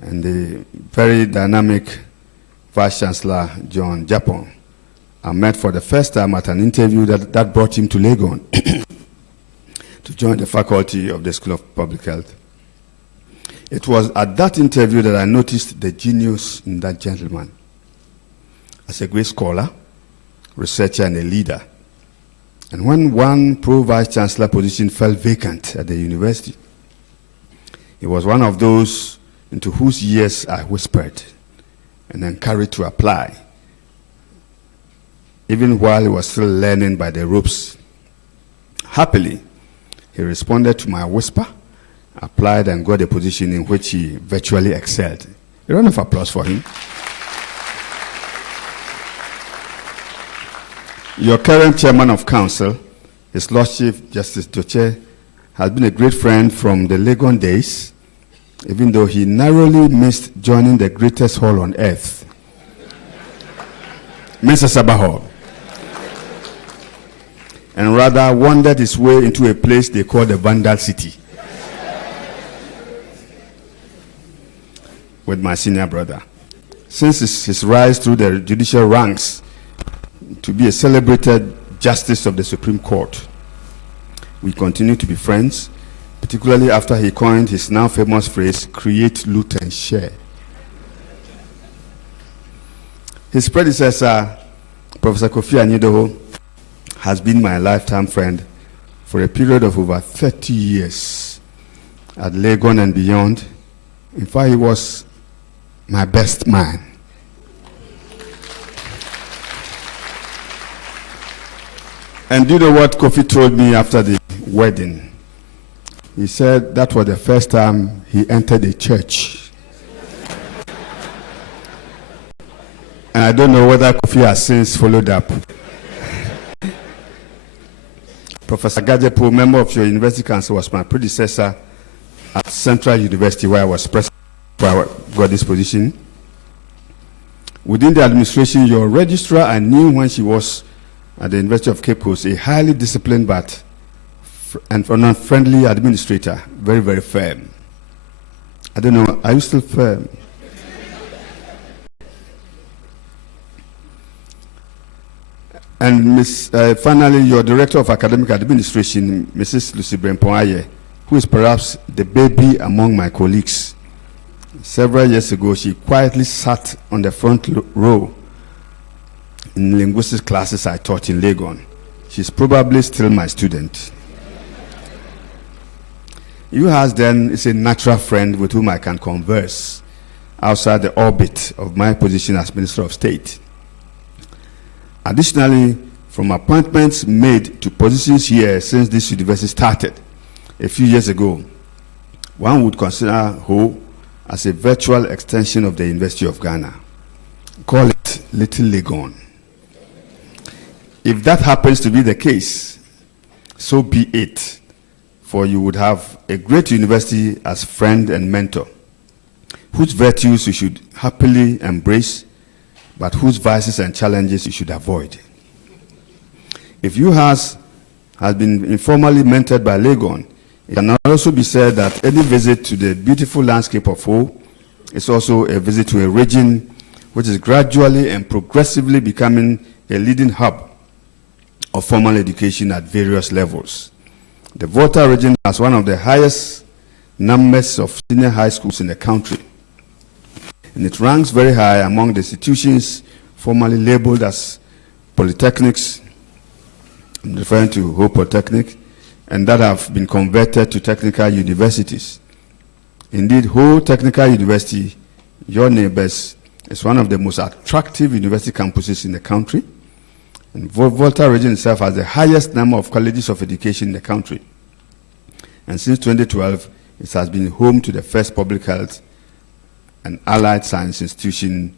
and the very dynamic Vice Chancellor John Japon are met for the first time at an interview that brought him to Legon to join the faculty of the School of Public Health. It was at that interview that I noticed the genius in that gentleman. As a great scholar, researcher, and a leader, and when one pro-vice chancellor position fell vacant at the university, he was one of those into whose ears I whispered and encouraged to apply, even while he was still learning by the ropes. Happily, he responded to my whisper, applied, and got a position in which he virtually excelled. A round of applause for him. Your current chairman of council, His Lordship Justice Doche, has been a great friend from the Legon days, even though he narrowly missed joining the greatest hall on earth, Mr. Sabah Hall, and rather wandered his way into a place they call the Vandal City with my senior brother. Since his rise through the judicial ranks to be a celebrated justice of the Supreme Court, we continue to be friends, particularly after he coined his now famous phrase, create, loot, and share. His predecessor, Professor Kofi Anyidoho, has been my lifetime friend for a period of over 30 years at Legon and beyond. In fact, he was my best man. And do you know what Kofi told me after the wedding? He said that was the first time he entered a church. And I don't know whether Kofi has since followed up. Professor Gajepo, member of your university council, was my predecessor at Central University, where I was president before I got this position. Within the administration, your registrar, I knew when she was at the University of Cape Coast, a highly disciplined but friendly administrator, very, very firm. I don't know, are you still firm? And finally, your director of academic administration, Mrs. Lucy Brempoaye, who is perhaps the baby among my colleagues. Several years ago, she quietly sat on the front row in linguistics classes I taught in Legon. She's probably still my student. Uhas then is a natural friend with whom I can converse outside the orbit of my position as Minister of State. Additionally, from appointments made to positions here since this university started a few years ago, one would consider W.H.O as a virtual extension of the University of Ghana. Call it Little Legon. If that happens to be the case, so be it, for you would have a great university as friend and mentor, whose virtues you should happily embrace, but whose vices and challenges you should avoid. If Uhas has been informally mentored by Legon, it can also be said that any visit to the beautiful landscape of W.H.O is also a visit to a region which is gradually and progressively becoming a leading hub of formal education at various levels. The Volta region has one of the highest numbers of senior high schools in the country, and it ranks very high among the institutions formerly labeled as polytechnics. I'm referring to W.H.O Polytechnic, and that have been converted to technical universities. Indeed, W.H.O Technical University, your neighbors, is one of the most attractive university campuses in the country. And Volta region itself has the highest number of colleges of education in the country. And since 2012, it has been home to the first public health and allied science institution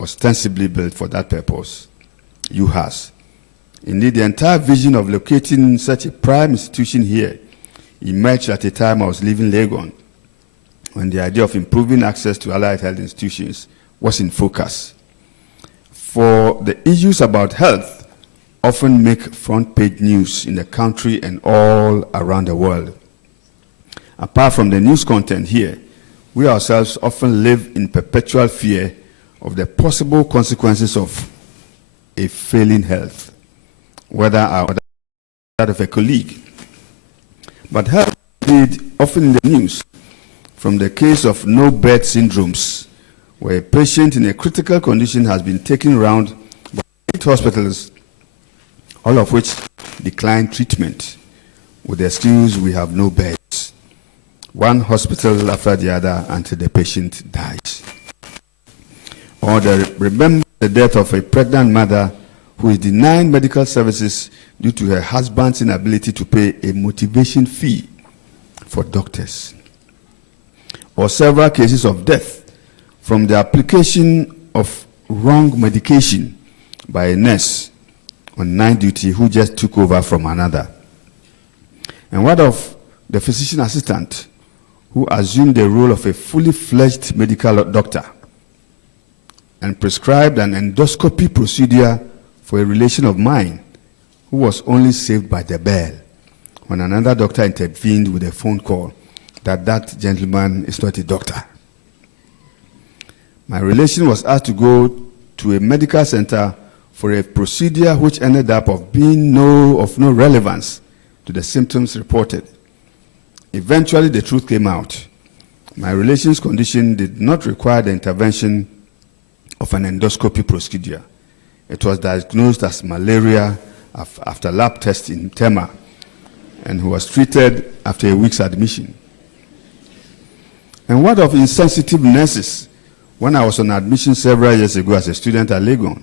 ostensibly built for that purpose, Uhas. Indeed, the entire vision of locating such a prime institution here emerged at a time I was leaving Legon, when the idea of improving access to allied health institutions was in focus. For the issues about health, often make front-page news in the country and all around the world. Apart from the news content here, we ourselves often live in perpetual fear of the possible consequences of a failing health, whether our that of a colleague. But health is often in the news, from the case of no-bed syndromes, where a patient in a critical condition has been taken around by 8 hospitals, all of which decline treatment with the excuse we have no beds. One hospital after the other until the patient dies. Or remember the death of a pregnant mother who is denied medical services due to her husband's inability to pay a motivation fee for doctors. Or several cases of death from the application of wrong medication by a nurse on night duty who just took over from another. And what of the physician assistant who assumed the role of a fully fledged medical doctor and prescribed an endoscopy procedure for a relation of mine who was only saved by the bell when another doctor intervened with a phone call that that gentleman is not a doctor. My relation was asked to go to a medical center for a procedure which ended up being of no relevance to the symptoms reported. Eventually, the truth came out. My relation's condition did not require the intervention of an endoscopy procedure. It was diagnosed as malaria after lab tests in Tema, and he was treated after a week's admission. And what of insensitive nurses? When I was on admission several years ago as a student at Legon,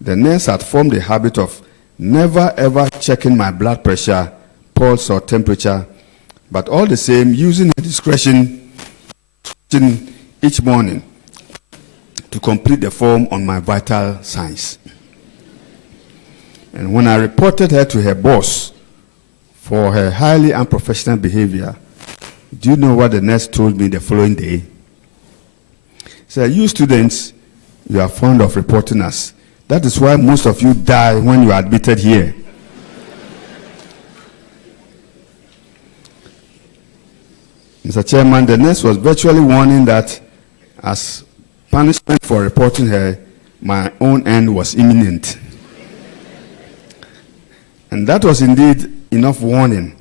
the nurse had formed a habit of never ever checking my blood pressure, pulse, or temperature, but all the same using her discretion each morning to complete the form on my vital signs. And when I reported her to her boss for her highly unprofessional behavior, do you know what the nurse told me the following day? She said, "You students, you are fond of reporting us. That is why most of you die when you are admitted here." Mr. Chairman, the nurse was virtually warning that as punishment for reporting her, my own end was imminent. And that was indeed enough warning,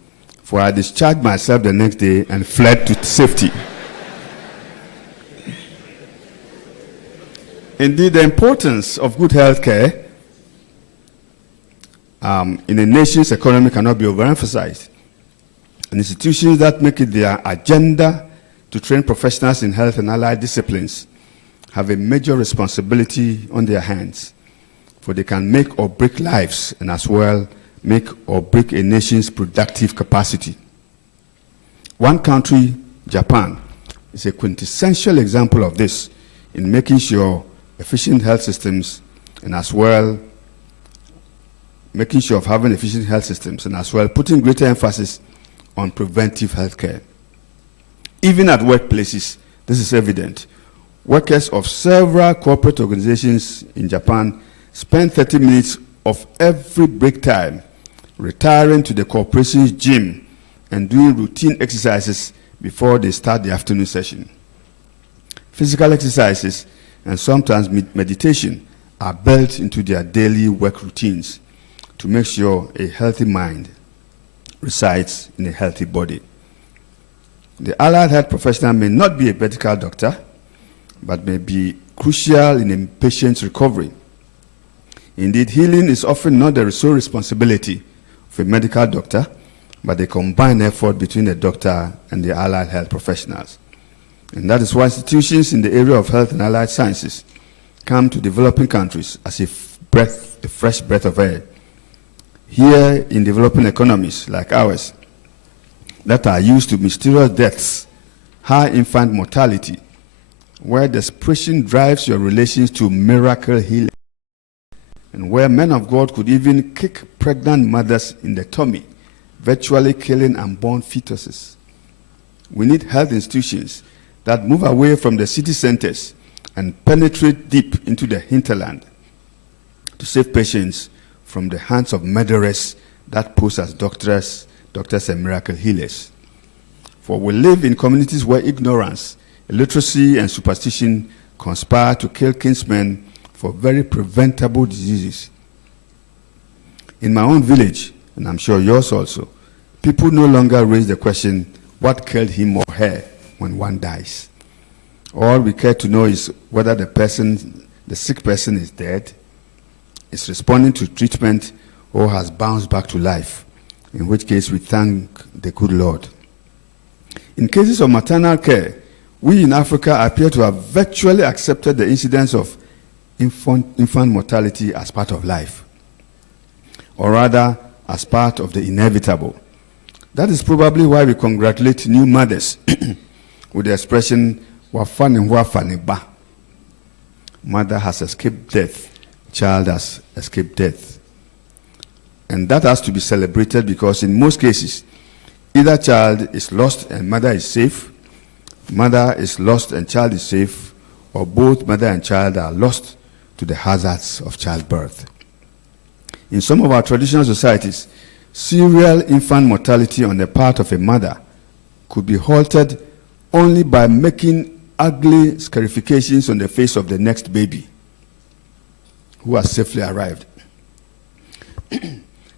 for I discharged myself the next day and fled to safety. Indeed, the importance of good health care in a nation's economy cannot be overemphasized. And institutions that make it their agenda to train professionals in health and allied disciplines have a major responsibility on their hands, for they can make or break lives and as well make or break a nation's productive capacity. One country, Japan, is a quintessential example of this in making sure efficient health systems and as well making sure of having efficient health systems and as well putting greater emphasis on preventive health care. Even at workplaces, this is evident. Workers of several corporate organizations in Japan spend 30 minutes of every break time retiring to the corporation's gym and doing routine exercises before they start the afternoon session. Physical exercises and sometimes meditation are built into their daily work routines to make sure a healthy mind resides in a healthy body. The allied health professional may not be a medical doctor, but may be crucial in a patient's recovery. Indeed, healing is often not the sole responsibility of a medical doctor, but a combined effort between the doctor and the allied health professionals. And that is why institutions in the area of health and allied sciences come to developing countries as a fresh breath of air. Here in developing economies like ours, that are used to mysterious deaths, high infant mortality, where desperation drives your relations to miracle healing, and where men of God could even kick pregnant mothers in the tummy, virtually killing unborn fetuses. We need health institutions that move away from the city centers and penetrate deep into the hinterland to save patients from the hands of murderers that pose as doctors and miracle healers. For we live in communities where ignorance, illiteracy, and superstition conspire to kill kinsmen for very preventable diseases. In my own village, and I'm sure yours also, people no longer raise the question, what killed him or her when one dies? All we care to know is whether the sick person is dead, is responding to treatment, or has bounced back to life, in which case we thank the good Lord. In cases of maternal care, we in Africa appear to have virtually accepted the incidence of infant mortality as part of life, or rather as part of the inevitable. That is probably why we congratulate new mothers with the expression, "Wafani wafani ba." Mother has escaped death, child has escaped death. And that has to be celebrated because in most cases, either child is lost and mother is safe, mother is lost and child is safe, or both mother and child are lost to the hazards of childbirth. In some of our traditional societies, serial infant mortality on the part of a mother could be halted only by making ugly scarifications on the face of the next baby who has safely arrived.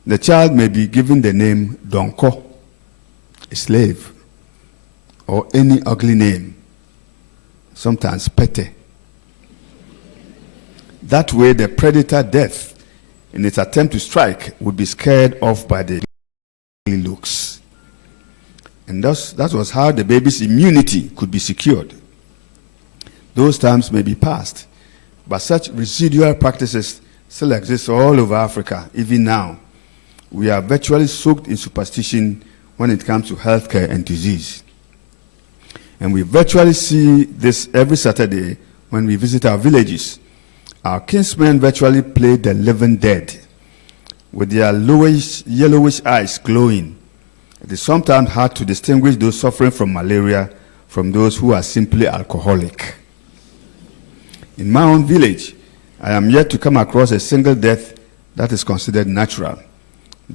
The child may be given the name Donko, a slave, or any ugly name, sometimes Pete. That way, the predator death, in its attempt to strike, would be scared off by the ugly looks. And thus, that was how the baby's immunity could be secured. Those times may be past, but such residual practices still exist all over Africa, even now. We are virtually soaked in superstition when it comes to healthcare and disease. And we virtually see this every Saturday when we visit our villages. Our kinsmen virtually play the living dead, with their yellowish eyes glowing. It is sometimes hard to distinguish those suffering from malaria from those who are simply alcoholic. In my own village, I am yet to come across a single death that is considered natural.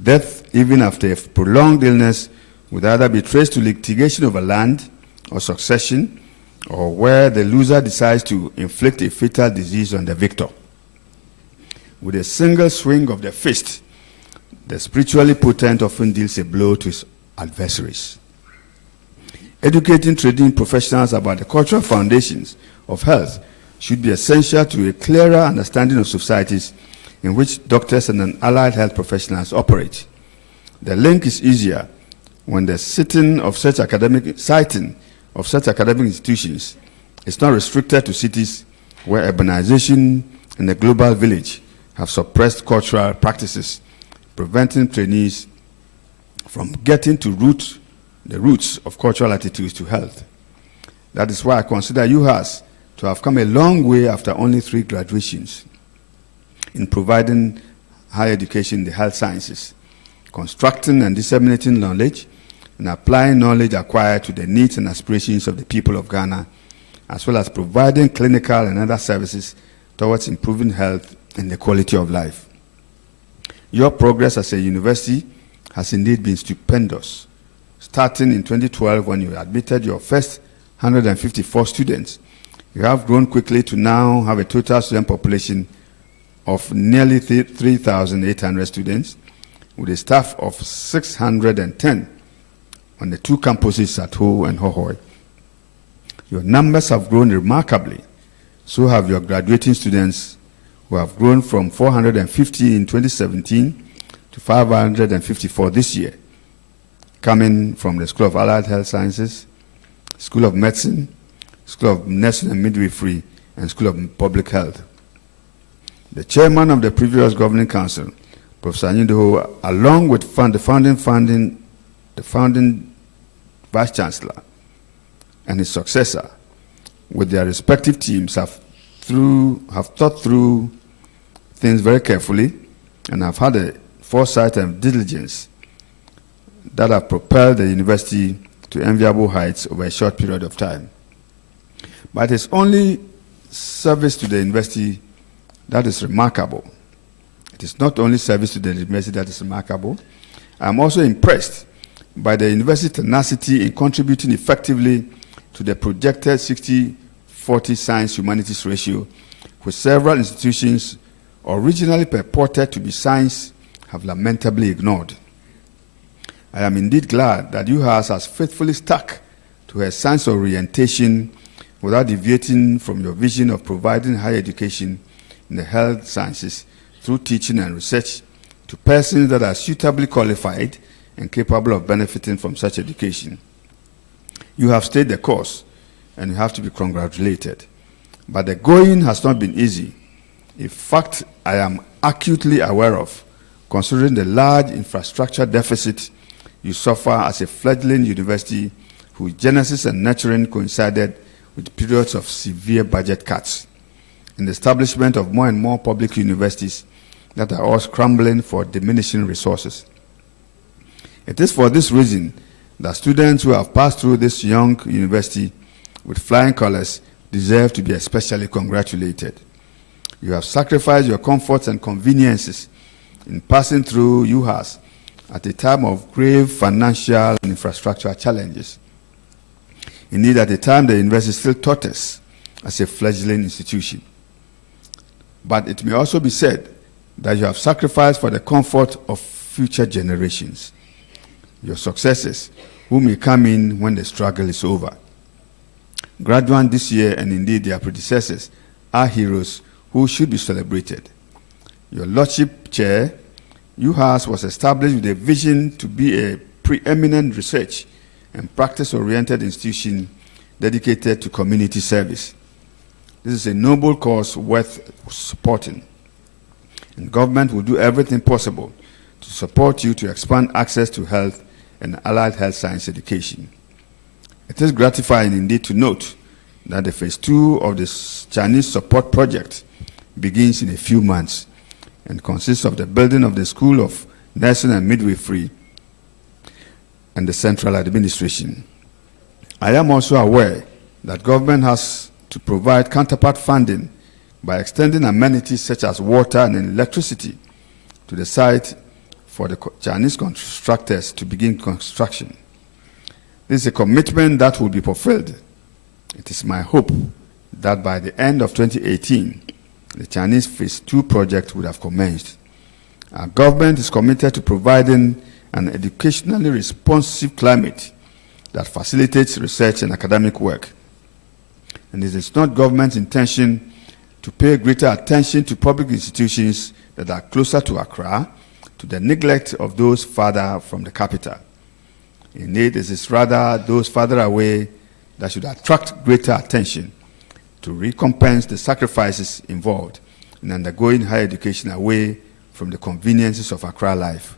Death, even after a prolonged illness, would either be traced to litigation over land or succession, or where the loser decides to inflict a fatal disease on the victor. With a single swing of the fist, the spiritually potent often deals a blow to his adversaries. Educating trading professionals about the cultural foundations of health should be essential to a clearer understanding of societies in which doctors and allied health professionals operate. The link is easier when the citing of such academic institutions is not restricted to cities where urbanization and the global village have suppressed cultural practices, preventing trainees from getting to the roots of cultural attitudes to health. That is why I consider Uhas to have come a long way after only 3 graduations in providing higher education in the health sciences, constructing and disseminating knowledge, and applying knowledge acquired to the needs and aspirations of the people of Ghana, as well as providing clinical and other services towards improving health and the quality of life. Your progress as a university has indeed been stupendous. Starting in 2012, when you admitted your first 154 students, you have grown quickly to now have a total student population of nearly 3,800 students, with a staff of 610 on the 2 campuses at W.H.O and Hohoi. Your numbers have grown remarkably. So have your graduating students, who have grown from 450 in 2017 to 554 this year, coming from the School of Allied Health Sciences, School of Medicine, School of Nursing and Midwifery, and School of Public Health. The chairman of the previous governing council, Professor W.H.O, along with the founding vice chancellor and his successor, with their respective teams, have thought through things very carefully and have had a foresight and diligence that have propelled the university to enviable heights over a short period of time. But it's only service to the university that is remarkable. It is not only service to the university that is remarkable. I'm also impressed by the university's tenacity in contributing effectively to the projected 60-40 science-humanities ratio, which several institutions originally purported to be science have lamentably ignored. I am indeed glad that Uhas has faithfully stuck to her science orientation without deviating from your vision of providing higher education in the health sciences through teaching and research to persons that are suitably qualified and capable of benefiting from such education. You have stayed the course, and you have to be congratulated. But the going has not been easy, a fact I am acutely aware of, considering the large infrastructure deficit you suffer as a fledgling university whose genesis and nurturing coincided with periods of severe budget cuts and the establishment of more and more public universities that are all scrambling for diminishing resources. It is for this reason that students who have passed through this young university with flying colors deserve to be especially congratulated. You have sacrificed your comforts and conveniences in passing through Uhas at a time of grave financial and infrastructural challenges. Indeed, at a time the university still taught us as a fledgling institution. But it may also be said that you have sacrificed for the comfort of future generations, your successors, who may come in when the struggle is over. Graduates this year, and indeed their predecessors, are heroes who should be celebrated. Your Lordship Chair, Uhas, was established with a vision to be a preeminent research and practice-oriented institution dedicated to community service. This is a noble cause worth supporting. And government will do everything possible to support you to expand access to health and allied health science education. It is gratifying indeed to note that the phase 2 of the Chinese support project begins in a few months and consists of the building of the School of Nursing and Midwifery and the central administration. I am also aware that government has to provide counterpart funding by extending amenities such as water and electricity to the site for the Chinese contractors to begin construction. This is a commitment that will be fulfilled. It is my hope that by the end of 2018, the Chinese Phase 2 project would have commenced. Our government is committed to providing an educationally responsive climate that facilitates research and academic work. And it is not government's intention to pay greater attention to public institutions that are closer to Accra, to the neglect of those farther from the capital. Indeed, it is rather those farther away that should attract greater attention to recompense the sacrifices involved in undergoing higher education away from the conveniences of Accra life.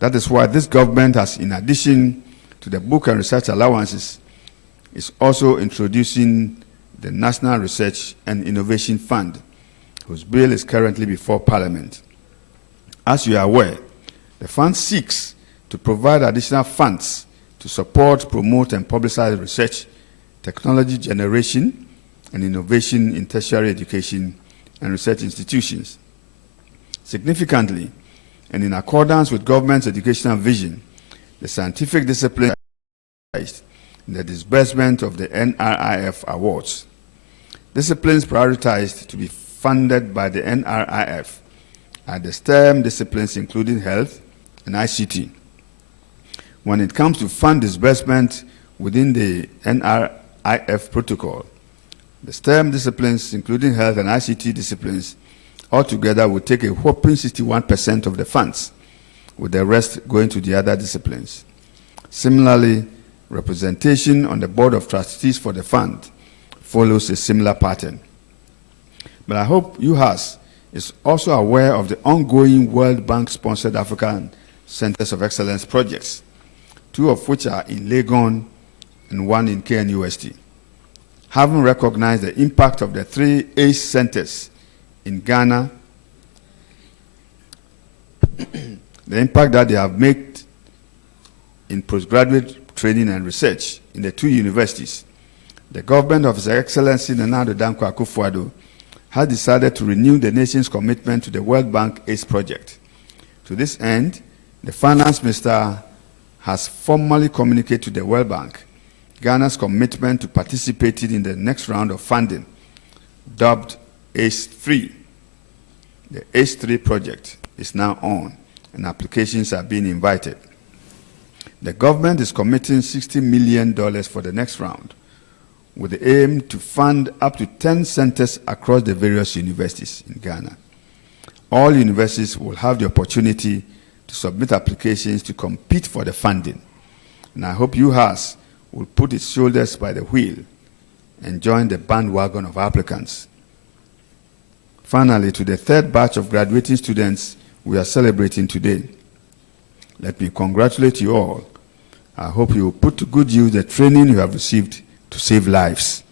That is why this government has, in addition to the book and research allowances, is also introducing the National Research and Innovation Fund, whose bill is currently before Parliament. As you are aware, the fund seeks to provide additional funds to support, promote, and publicize research, technology generation, and innovation in tertiary education and research institutions. Significantly, and in accordance with government's educational vision, the scientific discipline is in the disbursement of the NRIF awards. Disciplines prioritized to be funded by the NRIF are the STEM disciplines including health and ICT. When it comes to fund disbursement within the NRIF protocol, the STEM disciplines including health and ICT disciplines altogether will take a whopping 61% of the funds, with the rest going to the other disciplines. Similarly, representation on the Board of Trustees for the fund follows a similar pattern. But I hope Uhas is also aware of the ongoing World Bank-sponsored African Centers of Excellence projects, 2 of which are in Legon and 1 in KNUST. Having recognized the impact of the 3 ACE centers in Ghana, the impact that they have made in postgraduate training and research in the 2 universities, the government of His Excellency Nana Addo Dankwa Akufo-Addo has decided to renew the nation's commitment to the World Bank AIDS project. To this end, the Finance Minister has formally communicated to the World Bank Ghana's commitment to participating in the next round of funding, dubbed ACE3. The ACE3 project is now on, and applications are being invited. The government is committing $60 million for the next round, with the aim to fund up to 10 centers across the various universities in Ghana. All universities will have the opportunity to submit applications to compete for the funding, and I hope Uhas will put its shoulders by the wheel and join the bandwagon of applicants. Finally, to the third batch of graduating students we are celebrating today, let me congratulate you all. I hope you will put to good use the training you have received to save lives.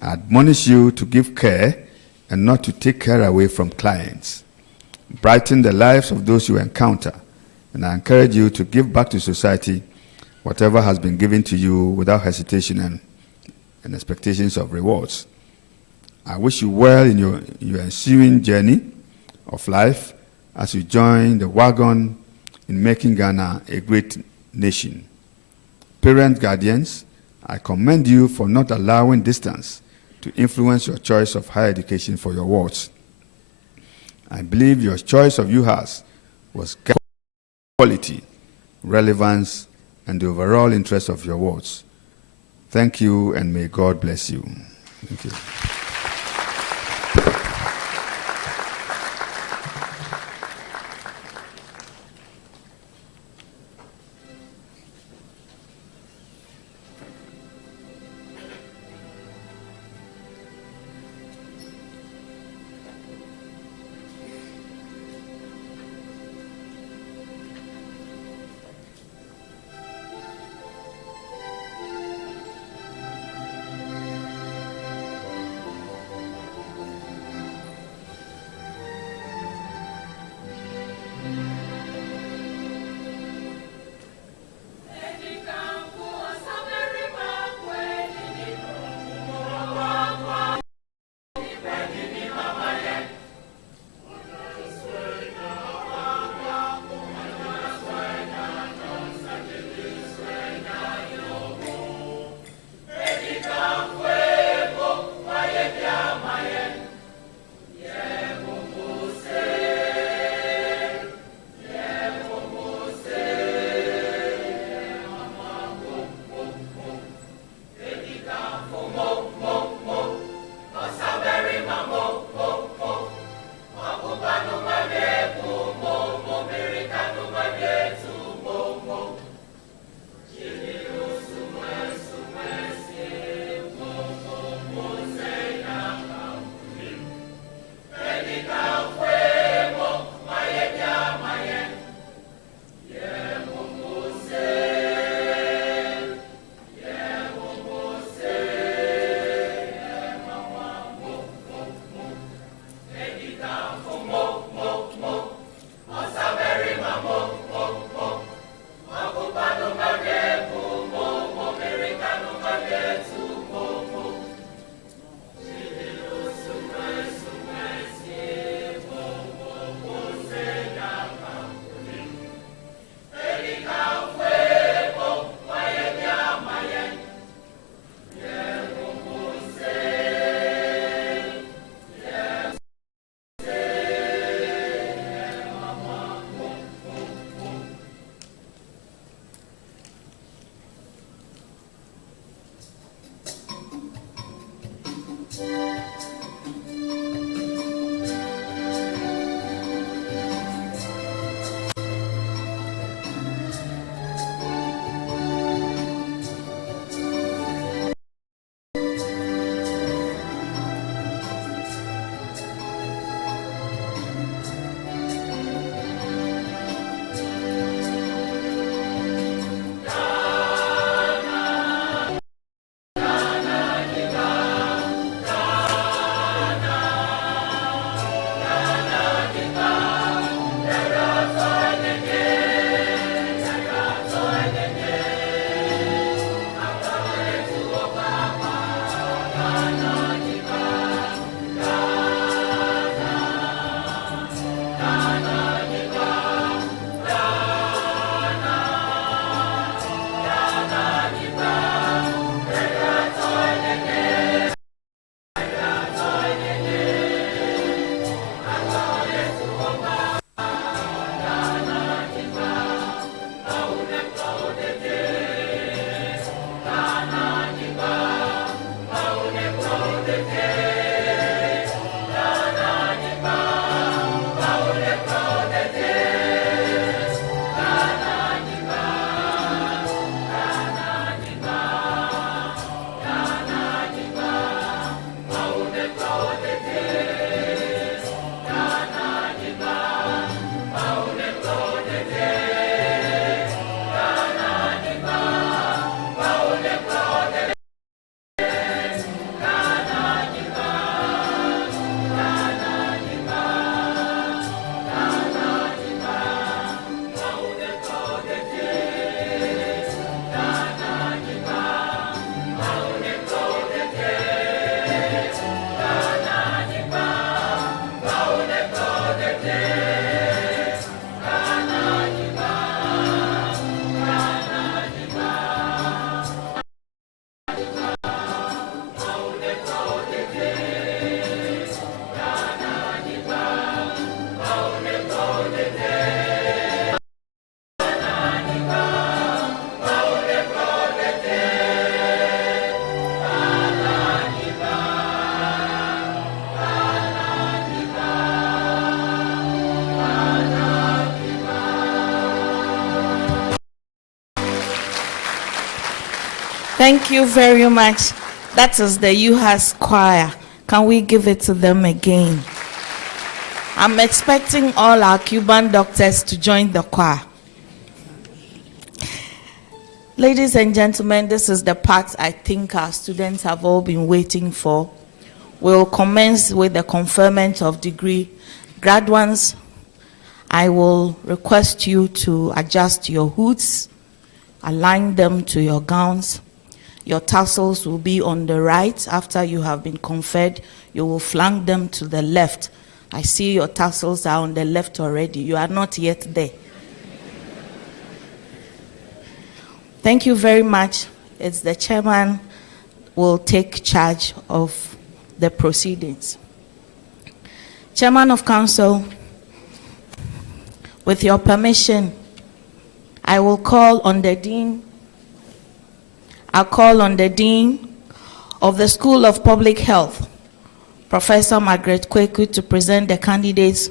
I admonish you to give care and not to take care away from clients. Brighten the lives of those you encounter, and I encourage you to give back to society whatever has been given to you without hesitation and expectations of rewards. I wish you well in your ensuing journey of life as you join the wagon in making Ghana a great nation. Parent guardians, I commend you for not allowing distance to influence your choice of higher education for your wards. I believe your choice of Uhas was quality, relevance, and the overall interest of your wards. Thank you, and may God bless you. Thank you. Thank you very much. That is the Uhas choir. Can we give it to them again? I'm expecting all our Cuban doctors to join the choir. Ladies and gentlemen, this is the part I think our students have all been waiting for. We'll commence with the conferment of degree. Graduates, I will request you to adjust your hoods, align them to your gowns. Your tassels will be on the right. After you have been conferred, you will flank them to the left. I see your tassels are on the left already. You are not yet there. Thank you very much. It's the chairman will take charge of the proceedings. Chairman of Council, with your permission, I will call on the Dean. I'll call on the Dean of the School of Public Health, Professor Margaret Kweku, to present the candidates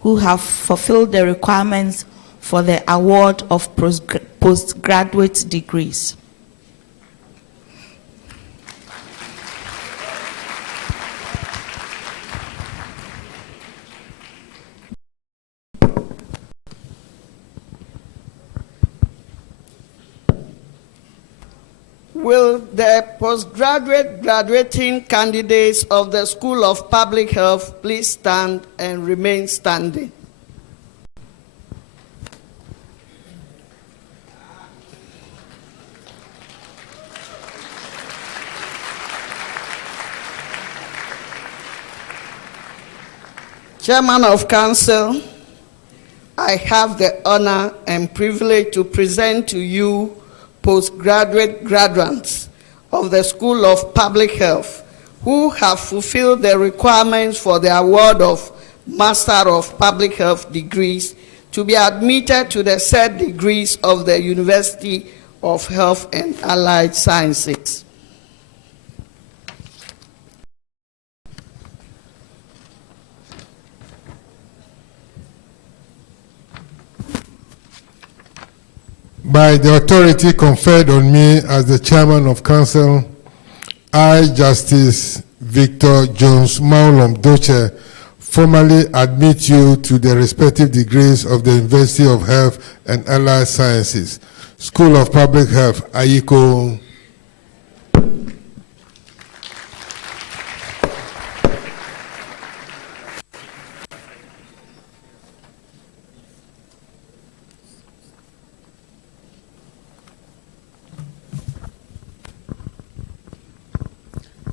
who have fulfilled the requirements for the award of postgraduate degrees. Will the postgraduate graduating candidates of the School of Public Health please stand and remain standing? Chairman of Council, I have the honor and privilege to present to you postgraduate graduates of the School of Public Health who have fulfilled the requirements for the award of Master of Public Health degrees to be admitted to the said degrees of the University of Health and Allied Sciences. By the authority conferred on me as the Chairman of Council, I, Justice Victor Jones Maulom Doche, formally admit you to the respective degrees of the University of Health and Allied Sciences, School of Public Health, Ayiko.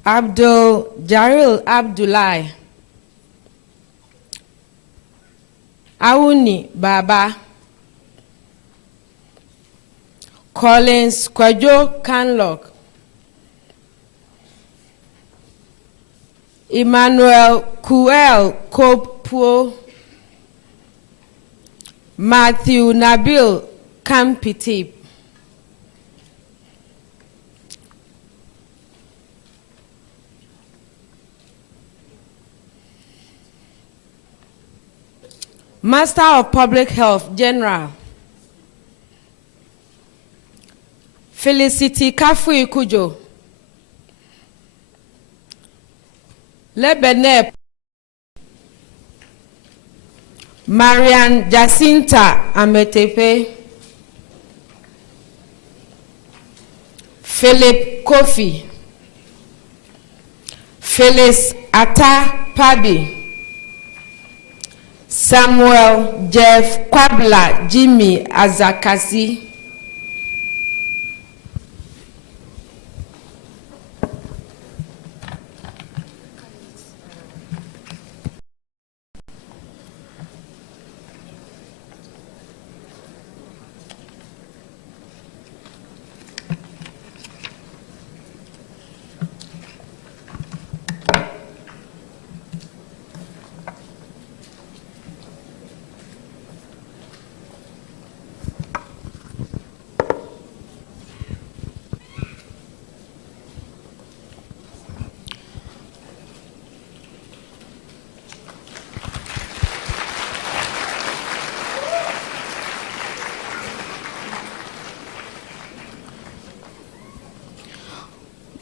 Abdul Jaril Abdullahi, Awuni Baba, Collins Kwajo Canlock, Emmanuel Kuel Kopuo, Matthew Nabil Kampitip, Master of Public Health General Felicity Kafui Kujo, Lebenep Marian Jacinta Ametepe, Philip Kofi, Phyllis Atta Pabi, Samuel Jeff Kwabla Jimmy Azakasi,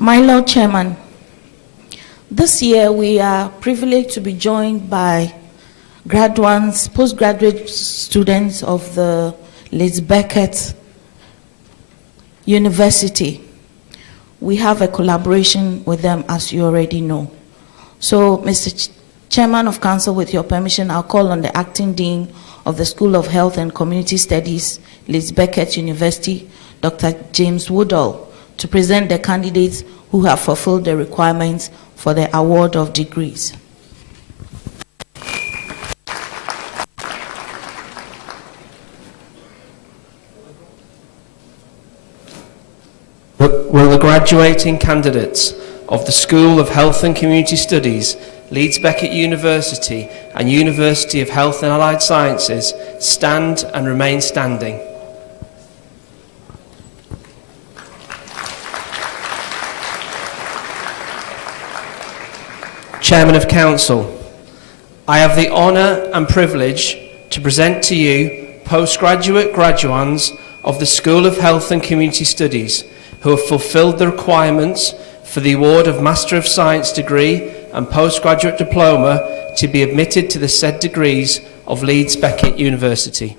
My Lord Chairman, this year we are privileged to be joined by graduates, postgraduate students of the Liz Beckett University. We have a collaboration with them, as you already know. So, Mr. Chairman of Council, with your permission, I'll call on the Acting Dean of the School of Health and Community Studies, Liz Beckett University, Dr. James Woodall, to present the candidates who have fulfilled the requirements for the award of degrees. Will the graduating candidates of the School of Health and Community Studies, Leeds Beckett University and University of Health and Allied Sciences stand and remain standing? Chairman of Council, I have the honour and privilege to present to you postgraduate graduands of the School of Health and Community Studies who have fulfilled the requirements for the award of Master of Science degree and postgraduate diploma to be admitted to the said degrees of Leeds Beckett University.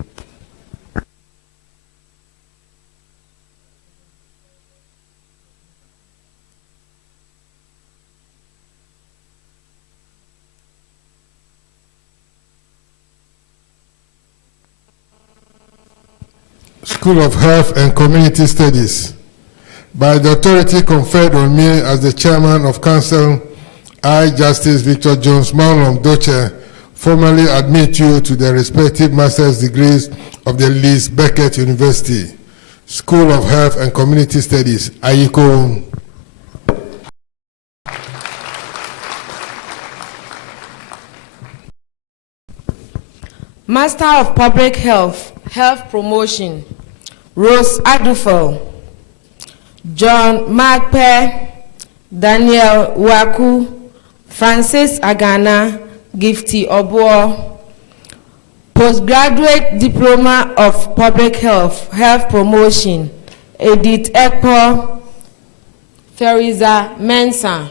School of Health and Community Studies. By the authority conferred on me as the Chairman of Council, I, Justice Victor Jones Maulom Doche, formally admit you to the respective master's degrees of the Leeds Beckett University, School of Health and Community Studies, Ayiko. Master of Public Health, Health Promotion, Rose Adufel, John Magpe, Daniel Waku, Francis Agana, Gifty Obuo. Postgraduate Diploma of Public Health, Health Promotion, Edith Ekpo, Feriza Mensah.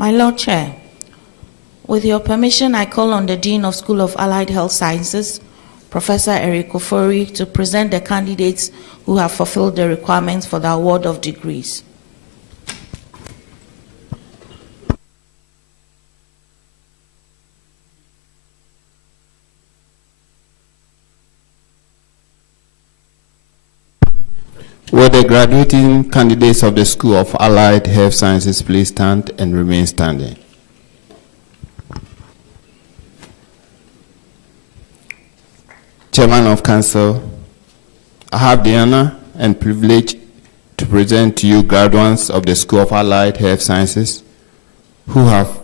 My Lord Chair, with your permission, I call on the Dean of School of Allied Health Sciences, Professor Eric Ofori, to present the candidates who have fulfilled the requirements for the award of degrees. Will the graduating candidates of the School of Allied Health Sciences please stand and remain standing? Chairman of Council, I have the honor and privilege to present to you graduates of the School of Allied Health Sciences who have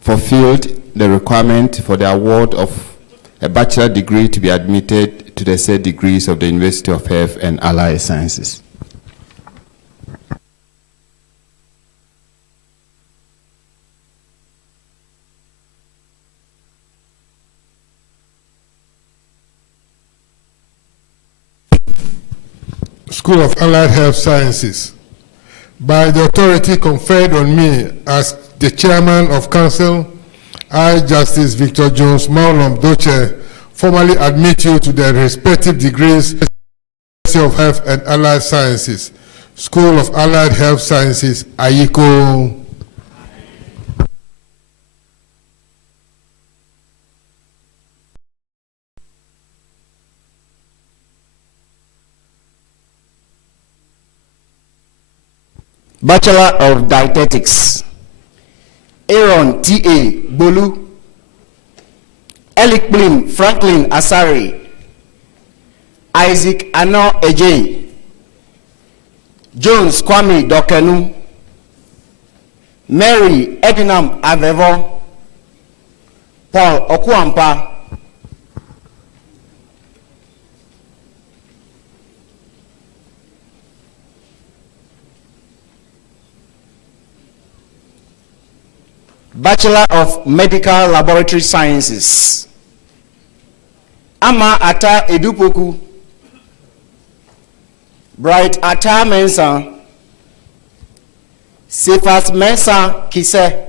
fulfilled the requirement for the award of a bachelor degree to be admitted to the said degrees of the University of Health and Allied Sciences. School of Allied Health Sciences. By the authority conferred on me as the Chairman of Council, I, Justice Victor Jones Maulom Doche, formally admit you to the respective degrees of Health and Allied Sciences, School of Allied Health Sciences, Ayiko. Bachelor of Dietetics, Aaron T.A. Bolu, Elikplin Franklin Asari, Isaac Ano Ejay, Jones Kwame Dokenu, Mary Edinam Avevo, Paul Okuampa, Bachelor of Medical Laboratory Sciences, Ama Ata Edupoku, Bright Ata Mensa, Cephas Mensa Kise,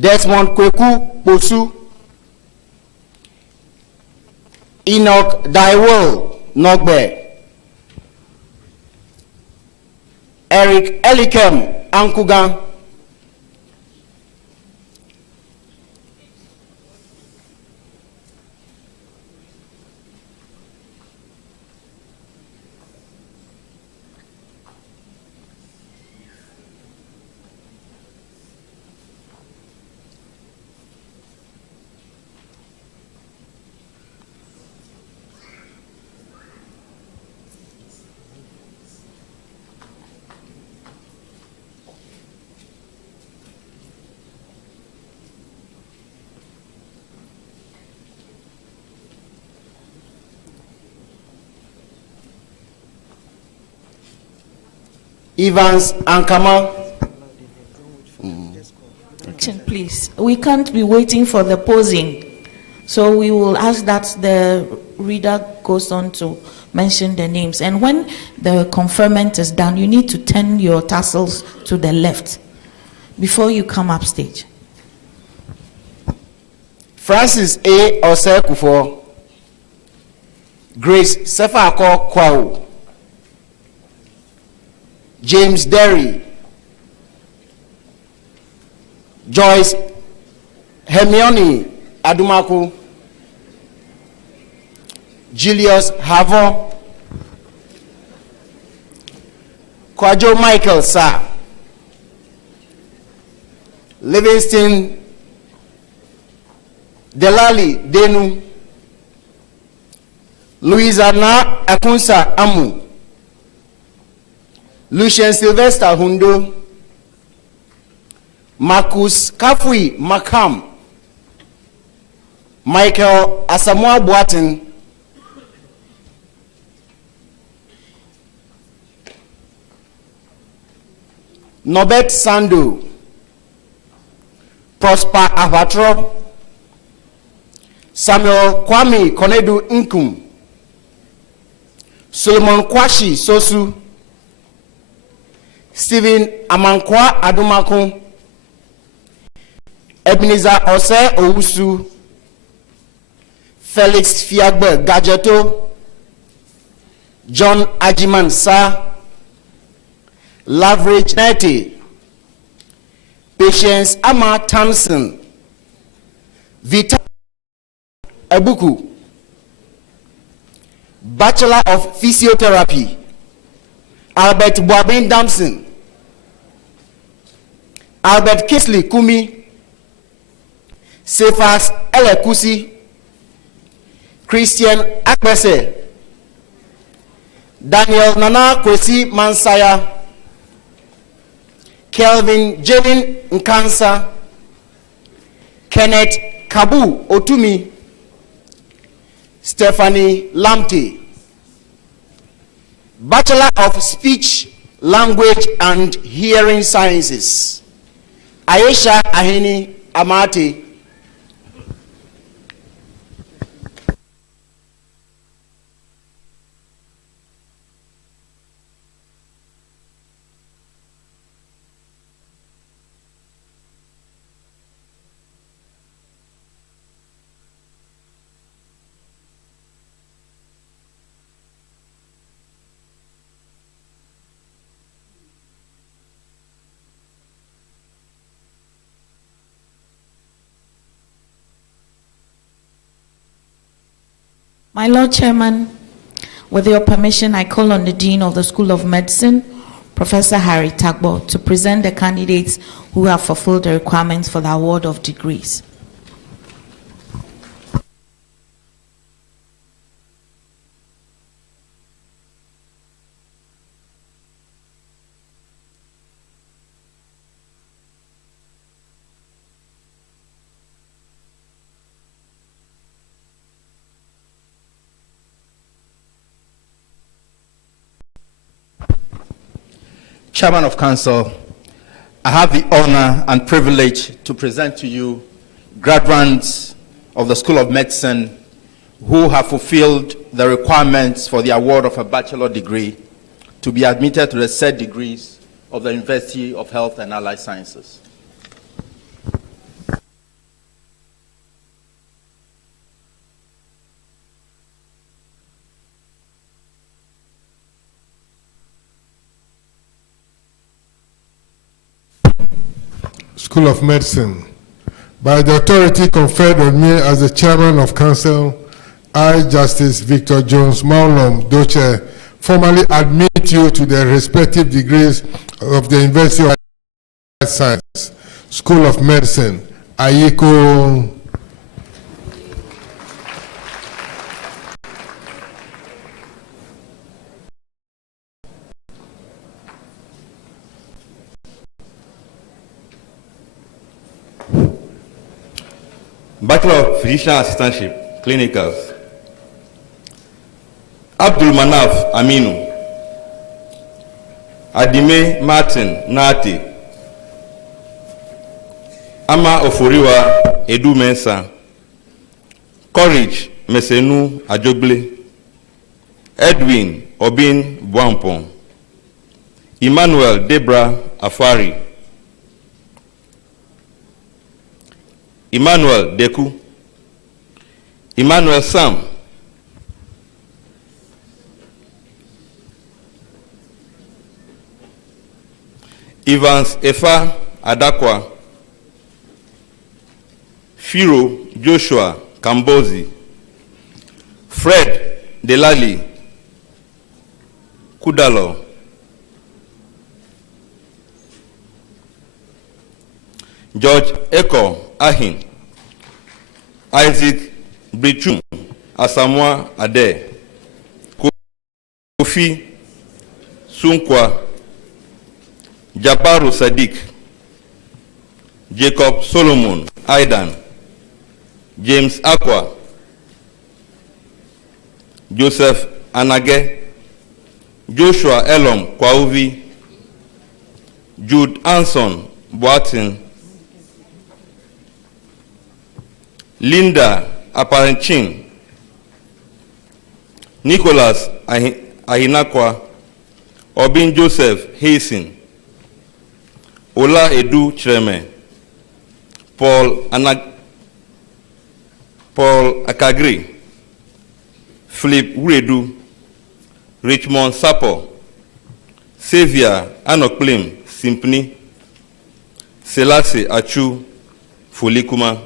Desmond Kweku Posu, Enoch Daiwol Nogbe, Eric Elikem Ankugan, Evans Ankama. Please, we can't be waiting for the posing, so we will ask that the reader goes on to mention the names, and when the conferment is done, you need to turn your tassels to the left before you come up stage. Francis A. Osekufo, Grace Sefako Kwao, James Derry, Joyce Hermione Adumaku, Julius Havon, Kwajo Michael Sa, Livingston Delali Denu, Louisana Akunsa Amu, Lucien Sylvester Hundo, Marcus Kafui Makam, Michael Asamoah Boatin, Norbert Sando, Prosper Avatro, Samuel Kwame Konedu Nkum, Solomon Kwashi Sosu, Stephen Amankwa Adumakun, Ebenezer Ose Owusu, Felix Fiagbe Gadgeto, John Ajiman Sa, Laveridge Nete, Patience Ama Thompson, Vita Ebuku, Bachelor of Physiotherapy, Albert Boabin Damson, Albert Kisley Kumi, Cephas Elekusi, Christian Akbese, Daniel Nana Kwesi Mansaya, Kelvin Jevin Nkansa, Kenneth Kabu Otumi, Stephanie Lamte, Bachelor of Speech, Language and Hearing Sciences, Aisha Ahini Amate, My Lord Chairman, with your permission, I call on the Dean of the School of Medicine, Professor Harry Tagbo, to present the candidates who have fulfilled the requirements for the award of degrees. Chairman of Council, I have the honor and privilege to present to you graduates of the School of Medicine who have fulfilled the requirements for the award of a bachelor degree to be admitted to the said degrees of the University of Health and Allied Sciences. School of Medicine. By the authority conferred on me as the Chairman of Council, I, Justice Victor Jones Maulom Doche, formally admit you to the respective degrees of the University of Science, School of Medicine, Ayiko. Bachelor of Physician Assistantship, Clinicals. Abdul Manaf Aminu. Adime Martin Nati. Ama Oforiwa Edu Mensa. Courage Mesenu Ajogle. Edwin Obin Bwampon. Emmanuel Debra Afari. Emmanuel Deku. Emmanuel Sam. Evans Efa Adakwa. Firo Joshua Kambozi. Fred Delali Kudalo. George Eko Ahin. Isaac Brichum Asamoah Ade. Kofi Sunkwa. Jabaru Sadiq. Jacob Solomon Aidan. James Akwa. Joseph Anage. Joshua Elom Kwauvi. Jude Anson Boatin. Linda Aparenchin. Nicholas Ahinakwa. Obin Joseph Hasten. Ola Edu Chreme. Paul Akagri. Philip Uredu. Richmond Sapo. Xavier Anoklim Simpni. Selassie Achu Fulikuma.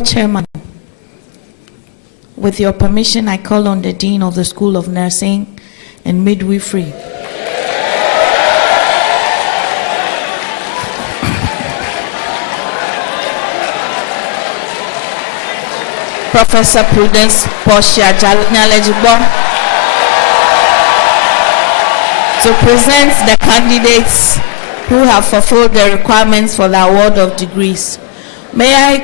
Lord Chairman, with your permission, I call on the Dean of the School of Nursing and Midwifery. Professor Prudence Portia Nyalejibo, to present the candidates who have fulfilled the requirements for the award of degrees. May I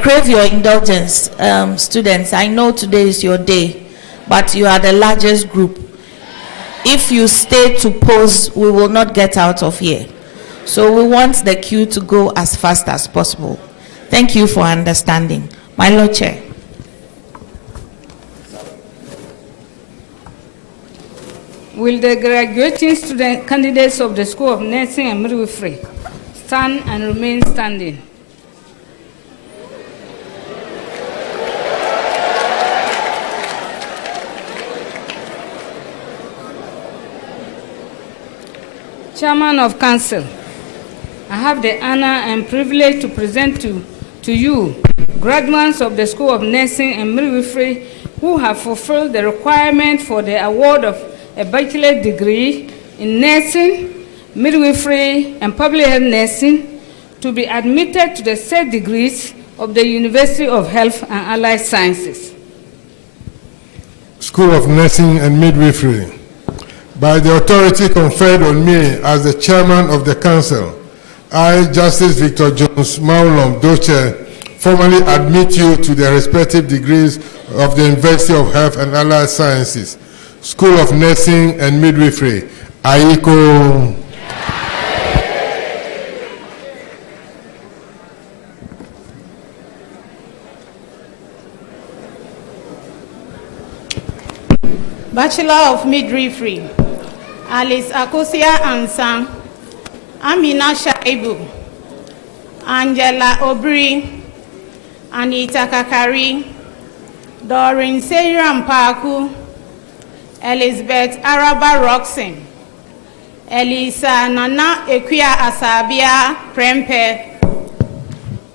crave your indulgence, students. I know today is your day, but you are the largest group. If you stay to pose, we will not get out of here. So we want the queue to go as fast as possible. Thank you for understanding. My Lord Chair. Will the graduating student candidates of the School of Nursing and Midwifery stand and remain standing? Chairman of Council, I have the honor and privilege to present to you graduates of the School of Nursing and Midwifery who have fulfilled the requirement for the award of a bachelor's degree in nursing, midwifery, and public health nursing to be admitted to the said degrees of the University of Health and Allied Sciences. School of Nursing and Midwifery. By the authority conferred on me as the chairman of the council, I, Justice Victor Jones Maulom Doche, formally admit you to the respective degrees of the University of Health and Allied Sciences, School of Nursing and Midwifery, Aiko. Bachelor of Midwifery, Alice Akosia Ansang, Amina Shaibu, Angela Obri, Anita Kakari, Doreen Seyram Paku, Elizabeth Araba Roxin, Elisa Nana Equia Asabia Prempe,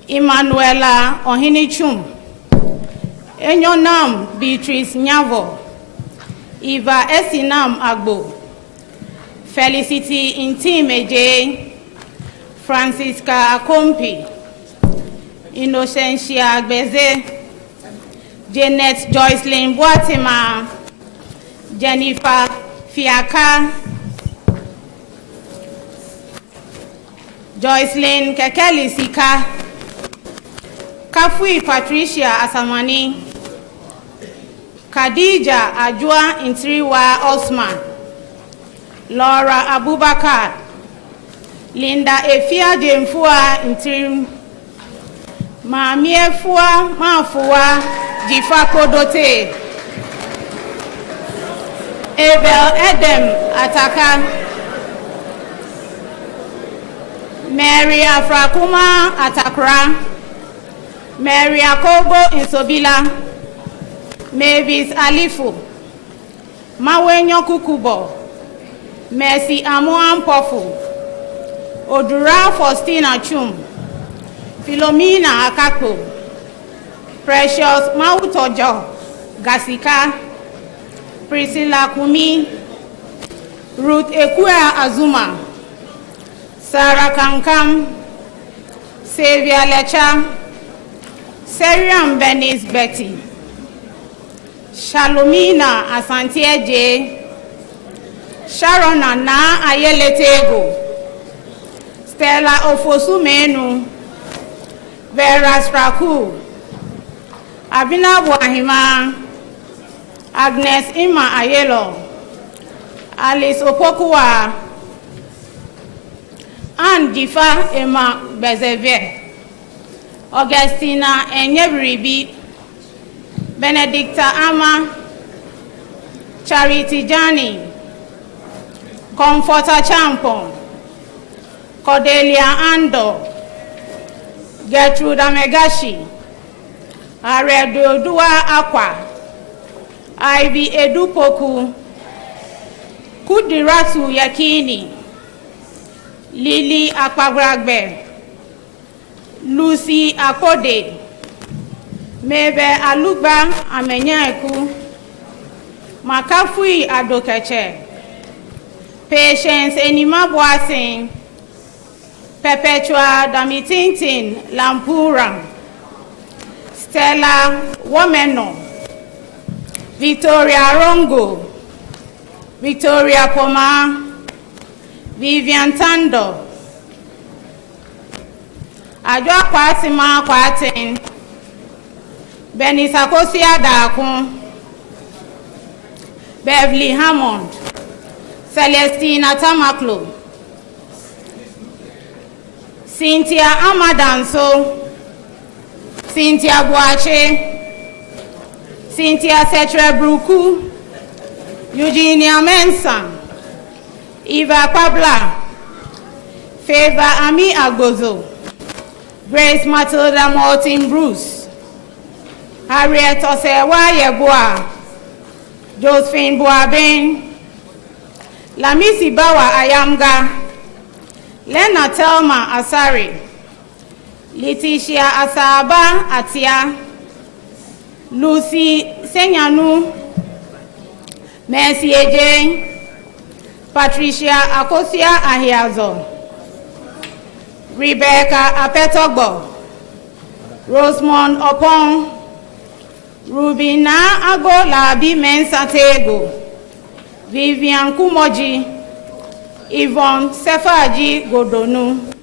Emanuela Ohinichum, Enyonam Beatrice Nyavo, Eva Esinam Agbo, Felicity Intime J, Francisca Akompi, Innocentia Agbeze, Janet Joycelyn Boatima, Jennifer Fiaka, Joycelyn Kekeli Sika, Kafui Patricia Asamani, Khadija Ajua Intriwa Osman, Laura Abubakar, Linda Efia Demfua Intrim, Mamie Fua Mafua Jifako Dote, Abel Edem Ataka, Mary Afrakuma Atakra, Mary Akobo Insobila, Mavis Alifu, Mawenyo Kukubo, Mercy Amoan Pofu, Odura Faustina Chum, Philomena Akako, Precious Mautojo, Gasika, Priscilla Kumi, Ruth Ekwea Azuma, Sarah Kankam, Xavier Lecha, Seriam Benis Betty, Shalomina Asantie J, Sharon Anna Ayeletego, Stella Ofosumenu, Vera Spraku, Abina Wahima, Agnes Ima Ayelo, Alice Opokua, Anne Difa Emma Bezevier, Augustina Enyebribi, Benedicta Ama, Charity Jani, Comforter Champon, Cordelia Ando, Gertrude Amegashi, Aredodua Aqua, Ivy Edupoku, Kudiratu Yakini, Lily Akpagragbe, Lucy Akode, Mebe Alugba Amenyaku, Makafui Adokeche, Patience Enima Boasing, Perpetua Damitintin Lampuram, Stella Womeno, Victoria Rongo, Victoria Poma, Vivian Tando, Adwa Kwatima Kwatin, Benisakosia Dakun, Beverly Hammond, Celestina Tamaklo, Cynthia Amadanso, Cynthia W.H.O, Cynthia Setre Bruku, Eugenia Mensah, Eva Pabla, Favor Ami Agbozo, Grace Matilda Martin Bruce, Harriet Osewa Yeboah, Josephine Boabin, Lamisi Bawa Ayamga, Lena Telma Asari, Letitia Asaba Atia, Lucy Senyanu, Mercy Ejane, Patricia Akosia Ahiazo, Rebecca Apetogbo, Rosemond Opon, Rubina Agolabi Mensatego, Vivian Kumoji, Yvonne Sefaji Godonu.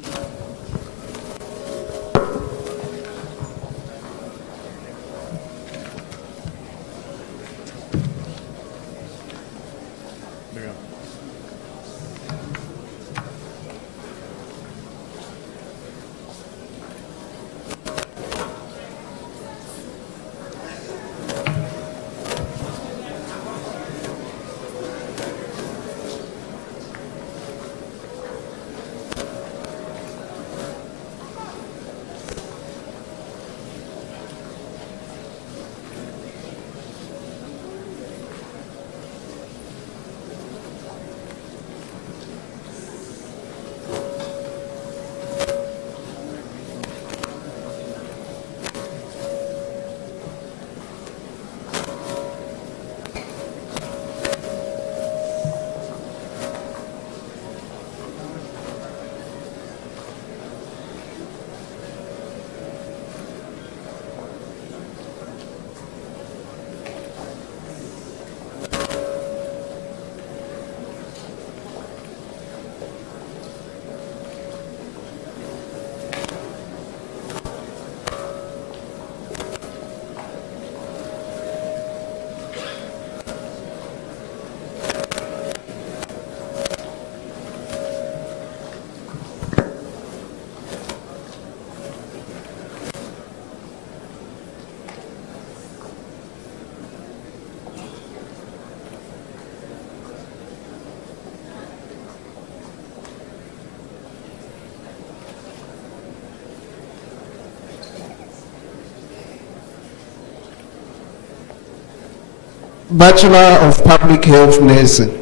Bachelor of Public Health Nursing,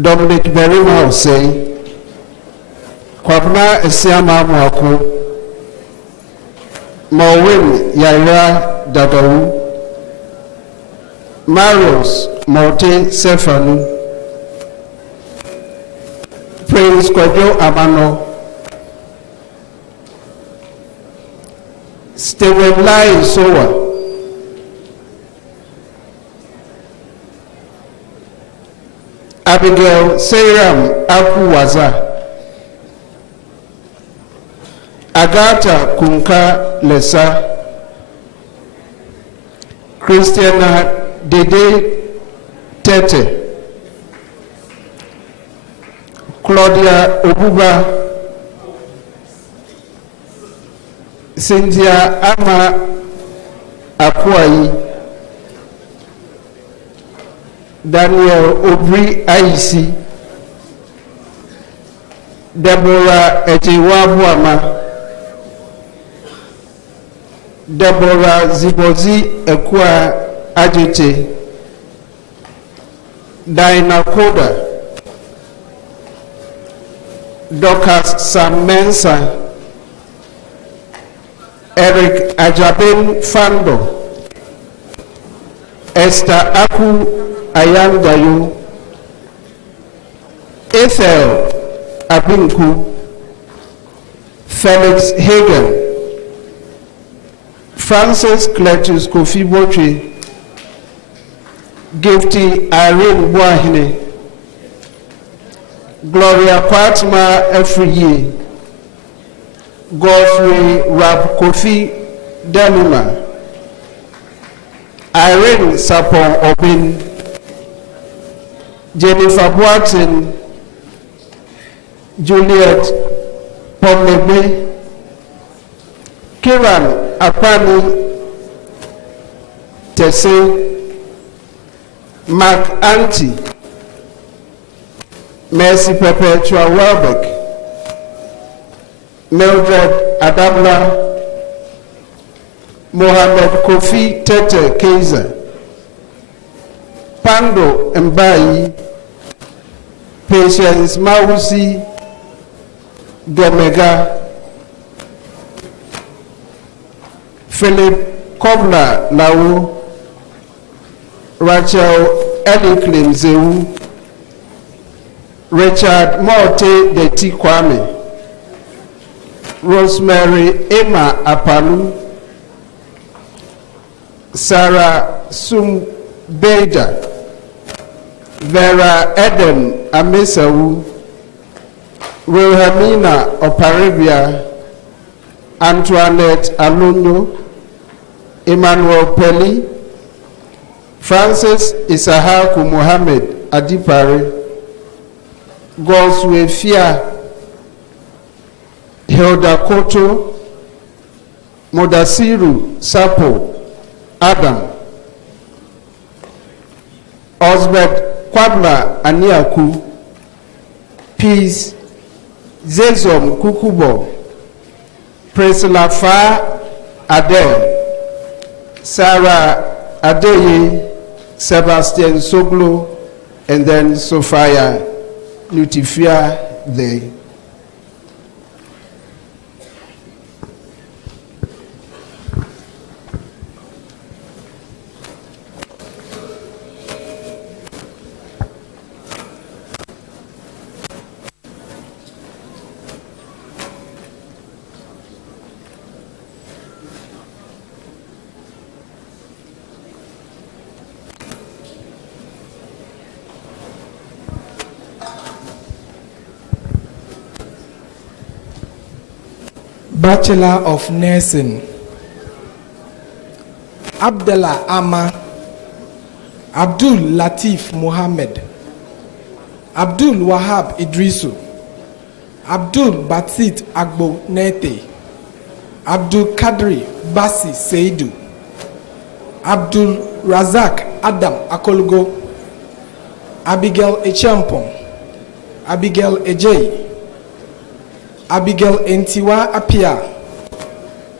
Dominic Berima Osei, Kwabna Esiama Mwako, Mawin Yaira Dadawu, Marius Morte Sefanu, Prince Kwadwo Amano, Stephen Lai Sowa, Abigail Seiram Akuwaza, Agatha Kunka Lesa, Christiana Dede Tete, Claudia Obuba, Cynthia Ama Akwai, Daniel Obri Aisi, Deborah Ejewabuama, Deborah Zibozi Ekwa Ajete, Diana Koda, Dorcas Sam Mensah, Eric Ajabin Fando, Esther Aku Ayandayo, Ethel Abinku, Felix Hagen, Francis Cletus Kofi Botri, Gifty Irene Boahine, Gloria Kwatma Efriye, Godfrey Rab Kofi Delima, Irene Sapon Obin, Jennifer Boatin, Juliet Pomebe, Kiran Apani Tese, Mark Anti, Mercy Perpetua Welbeck, Mildred Adabla, Mohammed Kofi Tete Kaiser, Pando Mbai, Patience Mausi Gemega, Philip Kobla Lau, Rachel Eliklim Zeu, Richard Morte de Tikwame, Rosemary Emma Apalu, Sarah Sumbeda, Vera Eden Amesawu, Wilhelmina Oparibia, Antoinette Alonyo, Emmanuel Pelli, Francis Isahaku Mohammed Adipare, Goswe Fia, Hilda Koto, Modasiru Sapo, Adam, Osbert Kwabla Aniaku, Peace, Zezom Kukubo, Priscilla Fa Adele, Sarah Adeye, Sebastian Soglo, and then Sophia Lutifia Day. Bachelor of Nursing, Abdullah Ama, Abdul Latif Muhammad, Abdul Wahab Idrisu, Abdul Basit Agbo Nete, Abdul Kadri Basi Seidu, Abdul Razak Adam Akolgo, Abigail Echampong, Abigail Ejei, Abigail Entiwa Apia,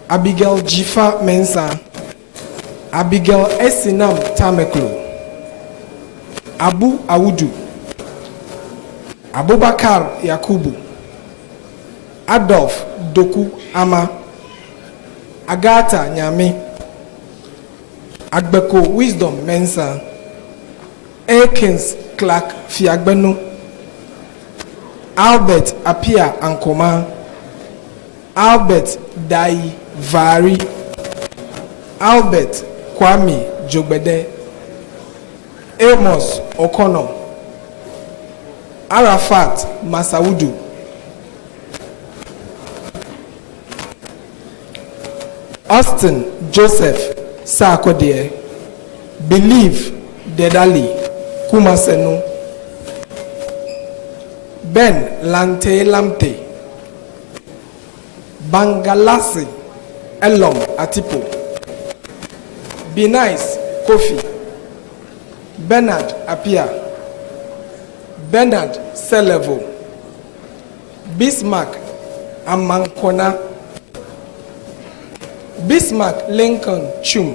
Abigail Jifa Mensa, Abigail Esinam Tameklo, Abu Awudu, Abubakar Yakubu, Adolf Doku Ama, Agatha Nyame, Agbeko Wisdom Mensa, Akins Clark Fiagbenu, Albert Apia Ankoma, Albert Dai Vari, Albert Kwame Jogbede, Amos Okono, Arafat Masaudu, Austin Joseph Sarkodie, Believe Dedali Kumasenu, Ben Lante Lamte, Bangalasi Elom Atipo, Be Nice Kofi, Bernard Apia, Bernard Selevo, Bismarck Amankona, Bismarck Lincoln Chum,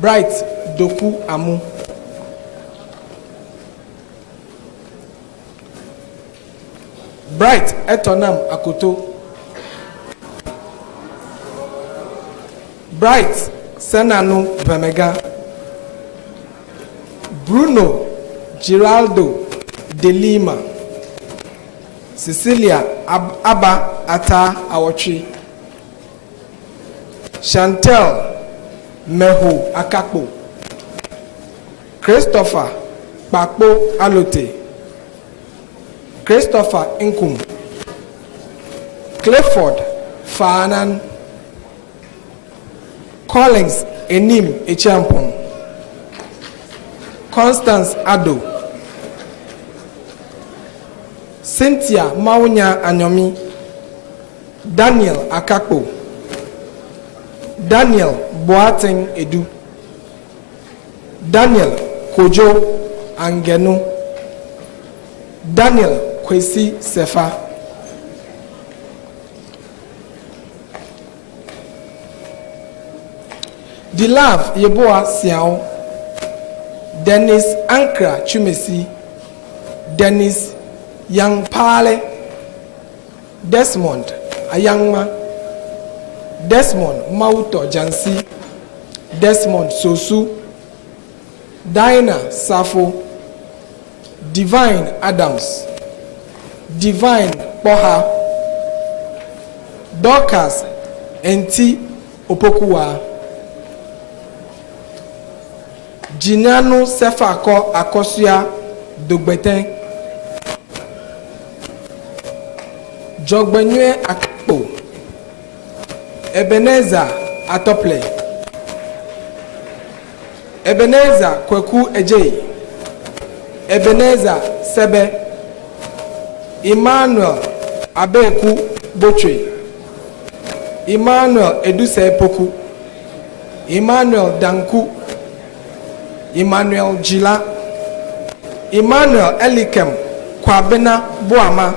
Bright Doku Amu, Bright Etonam Akoto. Bright Senanu Bemega. Bruno Giraldo de Lima. Cecilia Abba Ata Awochi. Chantel Meho Akakpo. Christopher Pakpo Alote. Christopher Inkum. Clifford Faanan. Collins Enim Echampon. Constance Ado. Cynthia Maunya Anyomi. Daniel Akakpo. Daniel Boateng Edu. Daniel Kojo Angenu. Daniel Kwesi Sefa. The Love Yeboa Siao. Dennis Ankra Chumesi. Dennis Yang Pale. Desmond Ayangma. Desmond Mauto Jansi. Desmond Sosu. Diana Safo. Divine Adams. Divine Poha. Dorcas Enti Opokuwa. Jinano Sefako Akosia Dogbeten. Jogbenue Akpo. Ebenezer Atople. Ebenezer Kweku Ejei. Ebenezer Sebe. Emmanuel Abeku Botre. Emmanuel Eduse Poku. Emmanuel Danku. Emmanuel Jila. Emmanuel Elikem Kwabena Boama.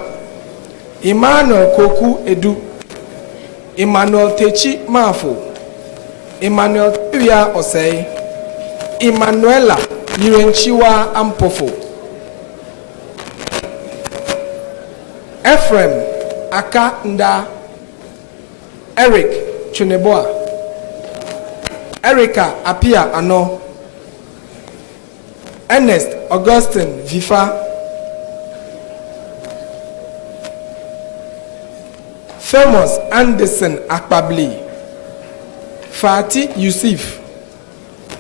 Emmanuel Koku Edu. Emmanuel Techi Mafo. Emmanuel Tuya Osei. Emmanuela Yirenchiwa Ampofo. Ephraim Aka Nda. Eric Chuneboa. Erica Apia Ano. Ernest Augustine Vifa. Famous Anderson Akpabli. Fati Yusuf.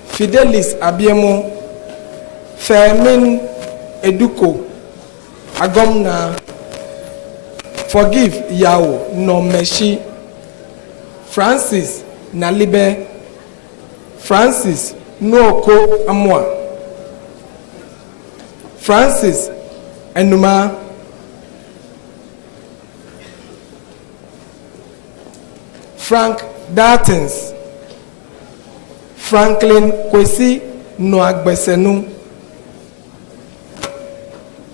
Fidelis Abiemo. Fermin Eduko. Agomna. Forgive Yao no Meshi. Francis Nalibe. Francis Noko Amwa. Francis Enuma. Frank Dartins. Franklin Kwesi Noagbesenu.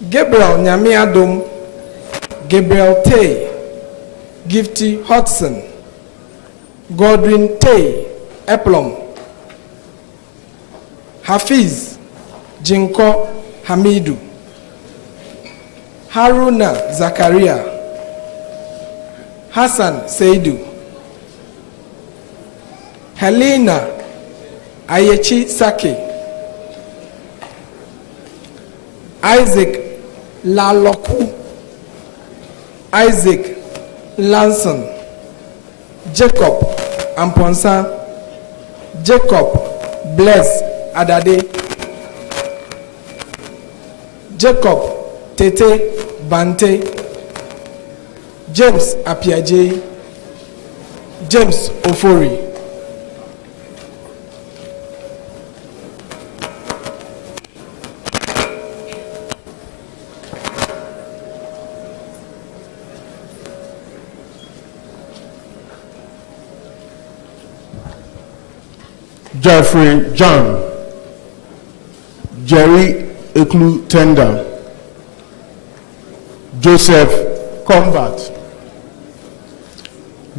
Gabriel Nyamiadom. Gabriel Tay. Gifty Hudson. Godwin Tay Eplom. Hafiz Jinko Hamidu. Haruna Zakaria. Hassan Seidu. Helena Ayechi Sake. Isaac Laloku. Isaac Lanson. Jacob Amponsa. Jacob Bless Adade. Jacob Tete Bante. James Apiaje. James Ofori. Jeffrey John. Jerry Eklu Tender. Joseph Combat.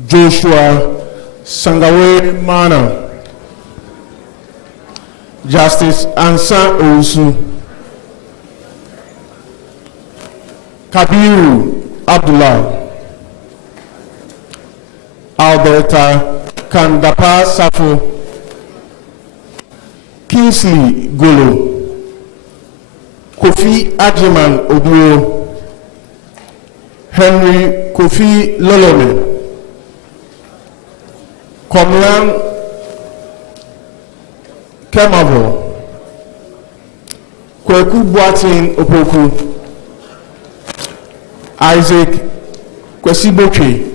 Joshua Sangawe Mana. Justice Ansa Owusu. Kabiru Abdullah, Alberta Kandapa Safo, Kingsley Golo, Kofi Ajiman Oduo, Henry Kofi Lolome, Komran Kemavo, Kweku Boatin Opoku, Isaac Kwesiboche,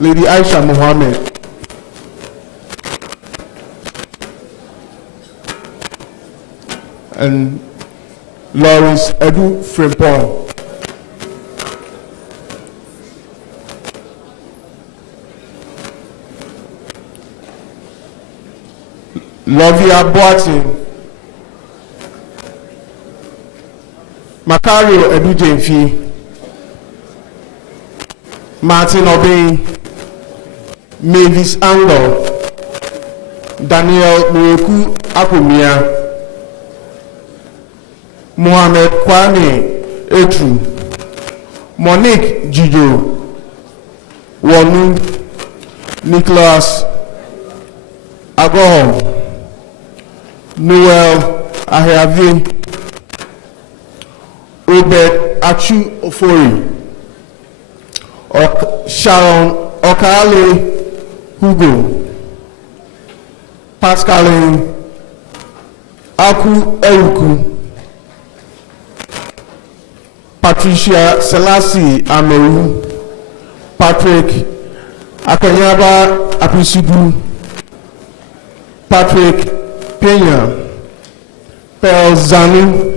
Lady Aisha Mohammed, and Lawrence Edu Frimpong. Lovia Boatin, Macario Edu Jenfi, Martin Obey, Mavis Angle, Daniel Mureku Akumia, Mohamed Kwame Etru, Monique Jijo, Wonu, Nicholas Agohom, Noel Ahiavi, Obed Achu Ofori, Sharon Okale Hugo, Pascaline Aku Eruku, Patricia Selassie Ameru, Patrick Akanyaba Apisigu, Patrick Pena, Pearl Zanu,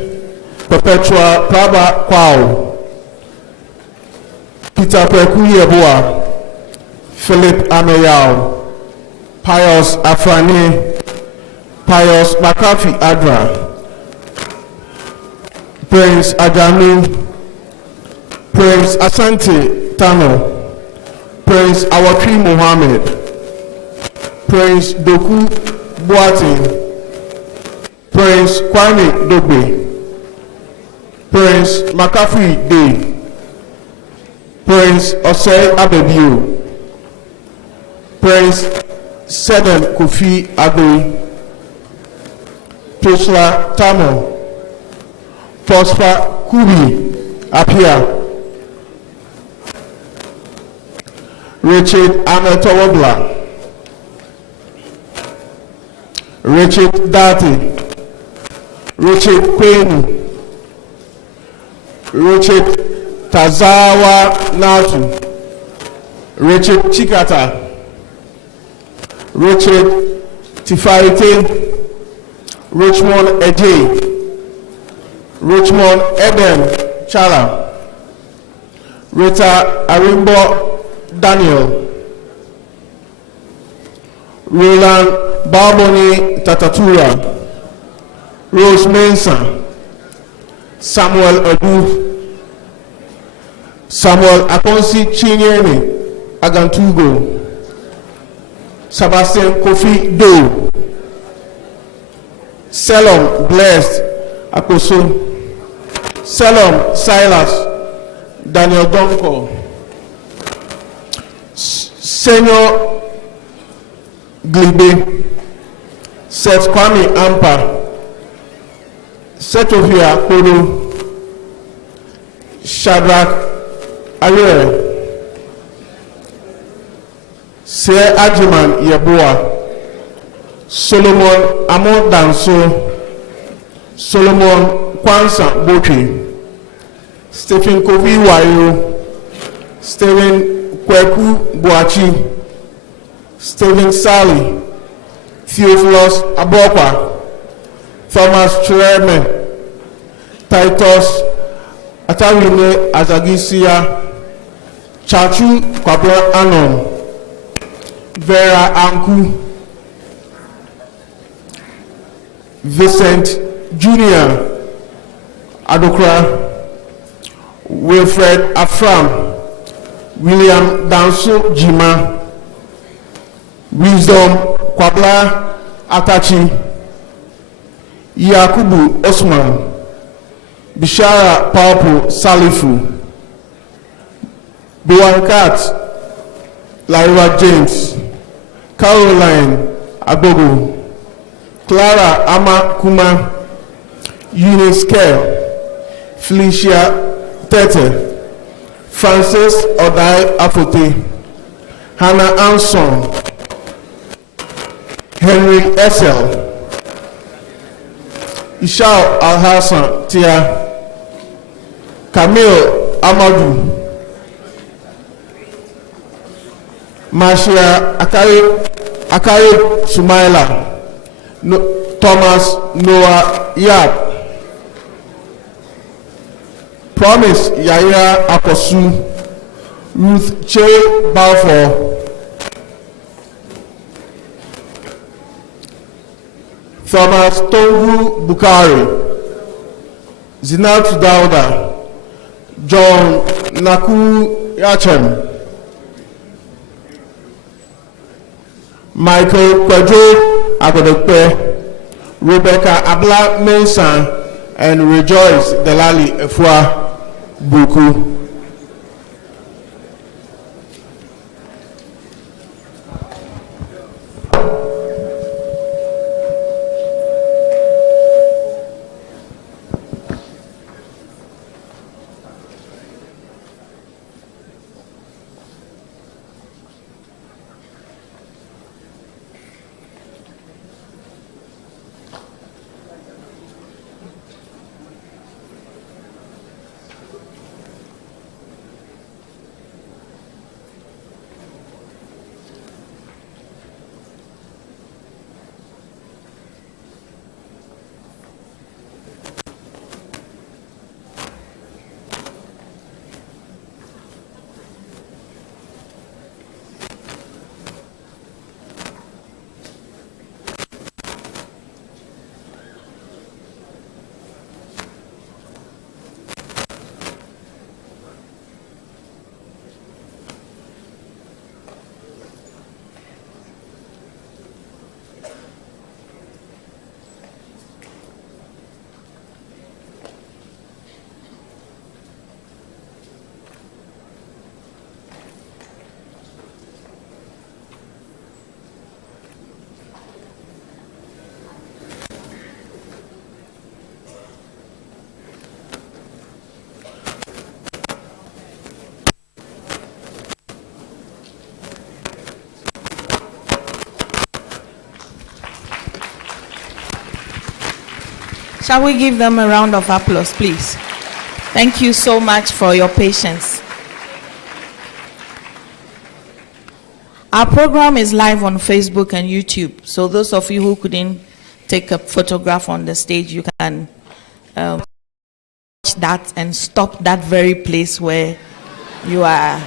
Perpetua Praba Kwao, Peter Pekuyeboa, Philip Ameyao, Pius Afrani, Pius Makafi Adra, Prince Adanu, Prince Asante Tano, Prince Awatri Mohammed, Prince Doku Boatin, Prince Kwame Dogbe, Prince Makafi Day, Prince Osei Abebio, Prince Sedem Kofi Agui, Priscilla Tamo, Prosper Kubi Apia, Richard Ametowobla, Richard Dati, Richard Kwenu, Richard Tazawa Natu, Richard Chikata, Richard Tifaite, Richmond Eje, Richmond Eden Chala, Rita Arimbo Daniel, Roland Barboni Tatatura, Rose Mensah, Samuel Odu, Samuel Akonsi Chinyemi Agantugo, Sebastian Kofi Do, Selom Blessed Akoso, Selom Silas Daniel Donko, Senor Glibe, Seth Kwame Ampa, Setofia Kodo, Shadrach Ayere, Se Ajiman Yeboah, Solomon Amon Danso, Solomon Kwansa Boki, Stephen Kovi Wayo, Stephen Kweku Boachi, Stephen Sally, Theophilus Abokwa, Thomas Treme, Titus Atawine Azagisia, Chachu Kwabra Anon, Vera Anku, Vincent Jr. Adokra, Wilfred Afram, William Danso Jima, Wisdom Kwabla Atachi, Yakubu Osman, Bishara Paupu Salifu, Biwankat Lariwa James, Caroline Agogo, Clara Ama Kuma, Eunice Kerr, Felicia Tete, Francis Odai Afote, Hannah Anson, Henry Essel, Ishao Alhassan Tia, Camille Amadou, Marcia Akari Sumaila, Thomas Noah Yap, Promise Yaya Akosu, Ruth Che Balfour, Thomas Tongu Bukari, Zinat Dauda, John Naku Yachem, Michael Kwadjo Agodope, Rebecca Abla Mensan, and Rejoice Delali Efua Buku. Shall we give them a round of applause, please? Thank you so much for your patience. Our program is live on Facebook and YouTube, so those of you who couldn't take a photograph on the stage, you can watch that and stop that very place where you are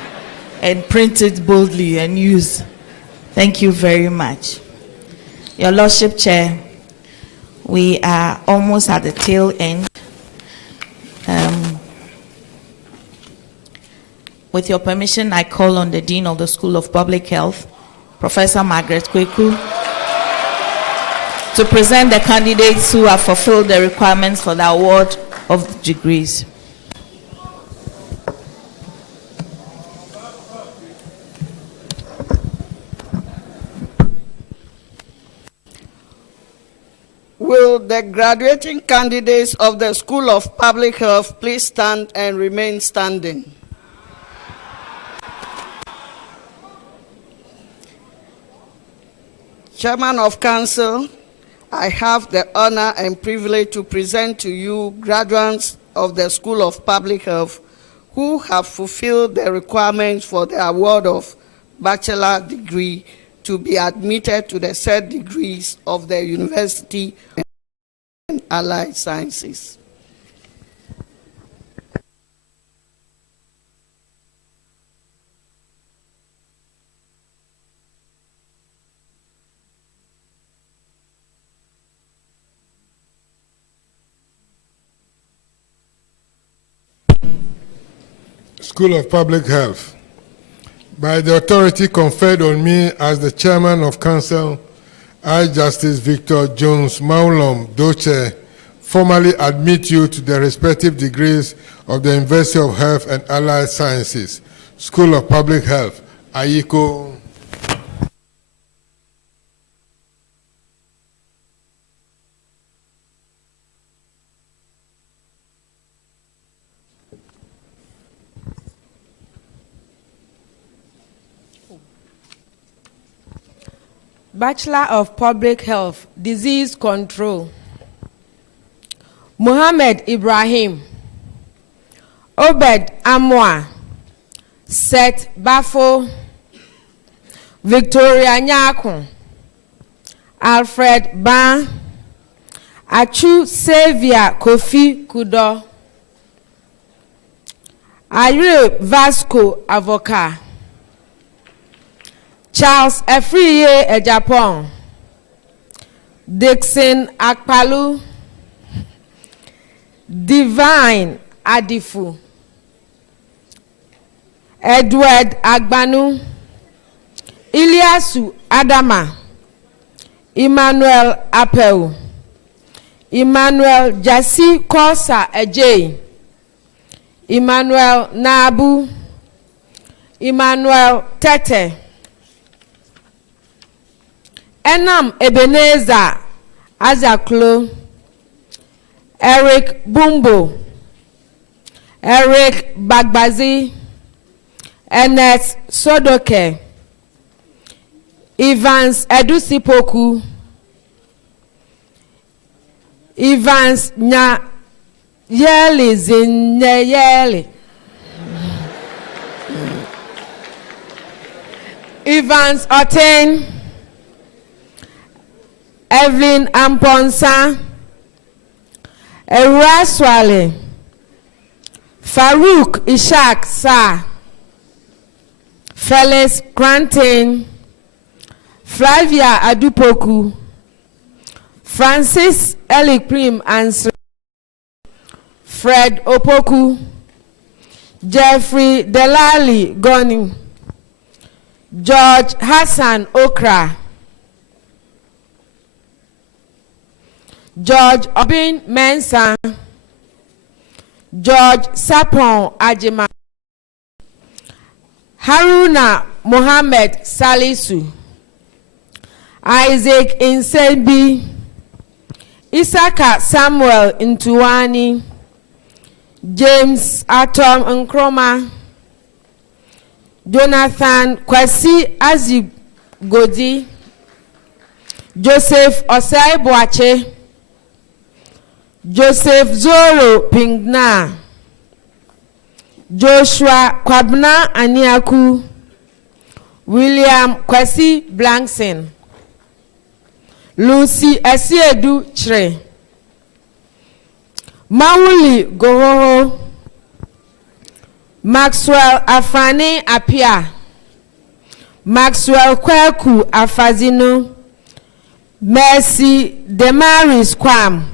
and print it boldly and use. Thank you very much. Your Lordship Chair, we are almost at the tail end. With your permission, I call on the Dean of the School of Public Health, Professor Margaret Kweku, to present the candidates who have fulfilled the requirements for the award of degrees. Will the graduating candidates of the School of Public Health please stand and remain standing? Chairman of Council, I have the honor and privilege to present to you graduates of the School of Public Health who have fulfilled the requirements for the award of bachelor degree to be admitted to the said degrees of the University and Allied Sciences. School of Public Health. By the authority conferred on me as the Chairman of Council, I, Justice Victor Jones Maulom Doche, formally admit you to the respective degrees of the University of Health and Allied Sciences, School of Public Health, Ayiko. Bachelor of Public Health, Disease Control, Muhammad Ibrahim, Obed Amwa, Seth Bafo, Victoria Nyako, Alfred Ban, Achu Xavier Kofi Kudo, Ayre Vasco Avoka, Charles Efriye Ejapon, Dixon Akpalu, Divine Adifu, Edward Agbanu, Iliasu Adama, Emmanuel Apeu, Emmanuel Jasi Kosa Ejay, Emmanuel Nabu, Emmanuel Tete, Enam Ebenezer Azaklo, Eric Bumbo, Eric Bagbazi, Ernest Sodoke, Evans Edusipoku, Evans Nya Yeli Zinyeli, Evans Oten, Evelyn Amponsa, Eraswale, Farouk Ishak Sa, Felix Grantin, Flavia Adupoku, Francis Elikprim Ansri, Fred Opoku, Jeffrey Delali Goni, George Hassan Okra, George Obin Mensah, George Sapon Ajima, Haruna Mohammed Salisu, Isaac Insebi, Isaka Samuel Ntuwani, James Atom Nkroma, Jonathan Kwasi Azigodi, Joseph Osai Boache, Joseph Zoro Pingna, Joshua Kwabna Aniaku, William Kwasi Blankson, Lucy Esiedu Chre, Mauli Gohoho, Maxwell Afani Apia, Maxwell Kweku Afazino, Mercy Demaris Kwam,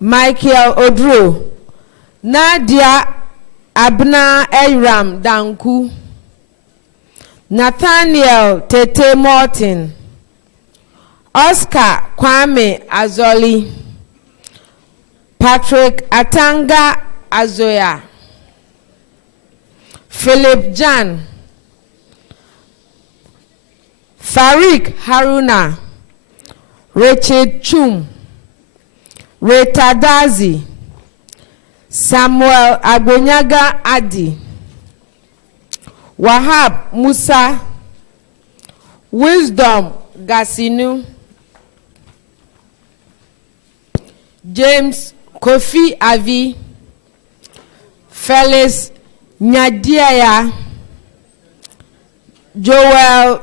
Michael Odro, Nadia Abna Eiram Danku, Nathaniel Tete Morton, Oscar Kwame Azoli, Patrick Atanga Azoya, Philip Jan, Farik Haruna, Richard Chum, Rita Dazi, Samuel Agbonyaga Adi, Wahab Musa, Wisdom Gasinu, James Kofi Avi, Felix Nyadiaya, Joel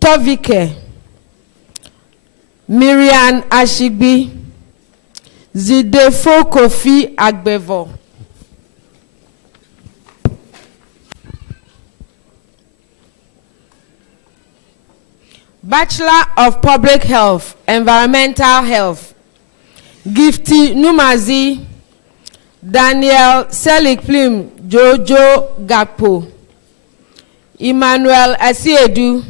Tovike, Miriam Ashigbi, Zidefo Kofi Agbevo. Bachelor of Public Health, Environmental Health, Gifty Numazi, Daniel Selikplim Jojo Gakpo, Emmanuel Asiedu,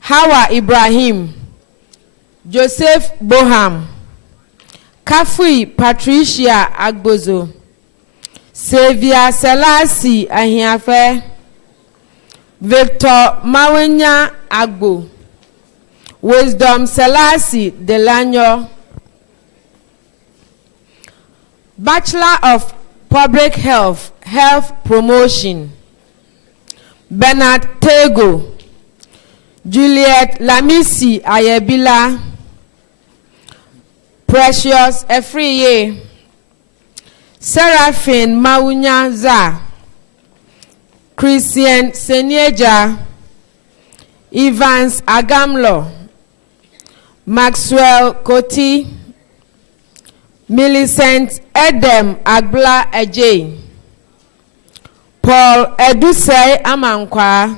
Hawa Ibrahim, Joseph Boham, Kafui Patricia Agbozo, Xavier Selassie Ahiafe, Victor Mawenya Agbo, Wisdom Selassie Delanyo, Bachelor of Public Health, Health Promotion, Bernard Tego, Juliet Lamisi Ayebila, Precious Efriye, Seraphine Maunya Za, Christian Senieja, Evans Agamlo, Maxwell Koti, Millicent Edem Agbla Ejay, Paul Edusei Amankwa,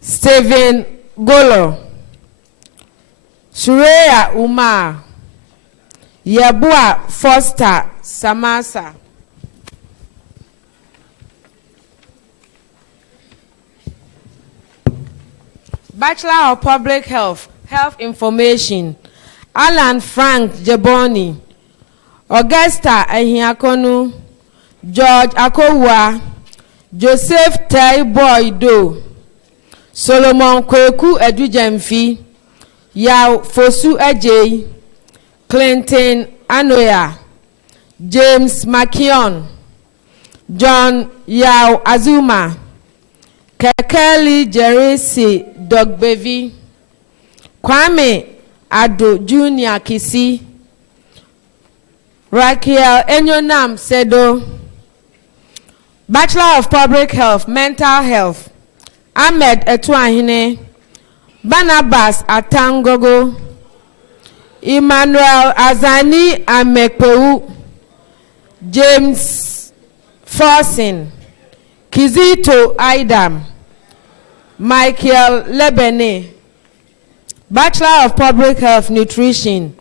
Stephen Golo, Sureya Umar, Yabua Foster Samasa. Bachelor of Public Health, Health Information, Alan Frank Jeboni, Augusta Ehiakonu, George Akowa, Joseph Taiboy Do, Solomon Kweku Edujemfi, Yao Fosu Ejay, Clinton Anoya, James Makion, John Yao Azuma, Kekeli Jerisi Dogbevi, Kwame Ado Junior Kisi, Raquel Enyonam Sedo, Bachelor of Public Health, Mental Health, Ahmed Etuahine, Barnabas Atangogo, Emmanuel Azani Amekpewu, James Forsin, Kizito Aidam, Michael Lebene, Bachelor of Public Health Nutrition,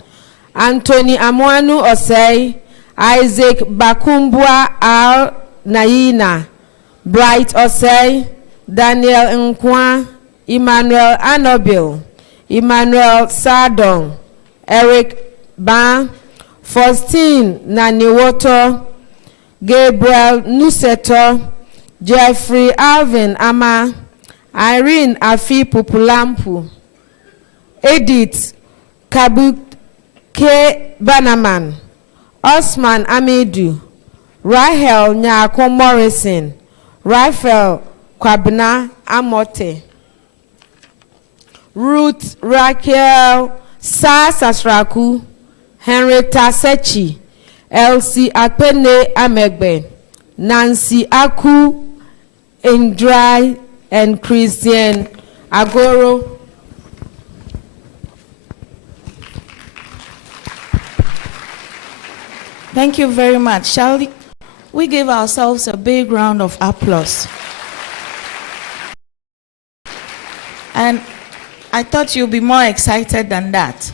Anthony Amwanu Osei, Isaac Bakumbua Al Naina, Bright Osei, Daniel Nkwa, Emmanuel Anobil, Emmanuel Sardong, Eric Ban, Faustine Naniwoto, Gabriel Nuseto, Jeffrey Alvin Ama, Irene Afi Pupulampu, Edith Kabuk K. Banaman, Osman Amidu, Rahel Nyako Morrison, Raphael Kwabna Amote, Ruth Raquel Sasasraku, Henrietta Sechi, Elsie Akpene Amegbe, Nancy Aku Indrai, and Christian Agoro. Thank you very much. Shall we give ourselves a big round of applause? And I thought you'd be more excited than that.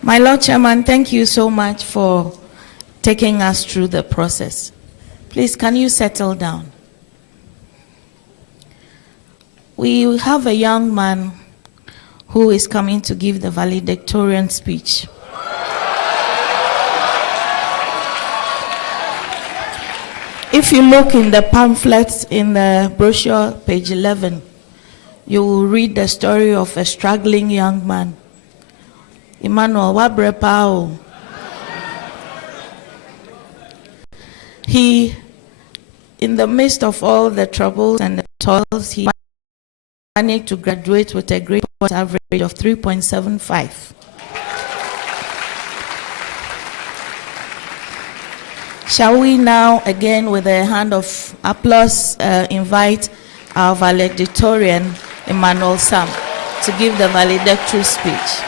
My Lord Chairman, thank you so much for taking us through the process. Please, can you settle down? We have a young man who is coming to give the valedictorian speech. If you look in the pamphlets in the brochure, page 11, you will read the story of a struggling young man. Emmanuel Wabrepao. He, in the midst of all the troubles and the toils, he managed to graduate with a grade point average of 3.75. Shall we now, again with a hand of applause, invite our valedictorian, Emmanuel Sam, to give the valedictory speech.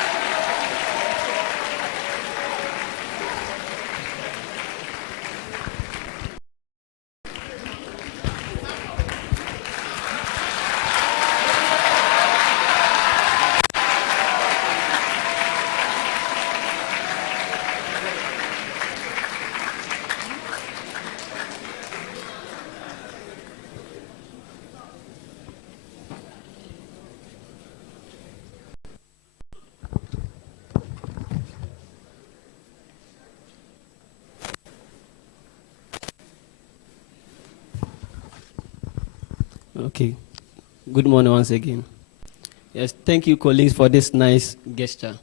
Okay. Good morning once again. Yes, thank you, colleagues, for this nice gesture.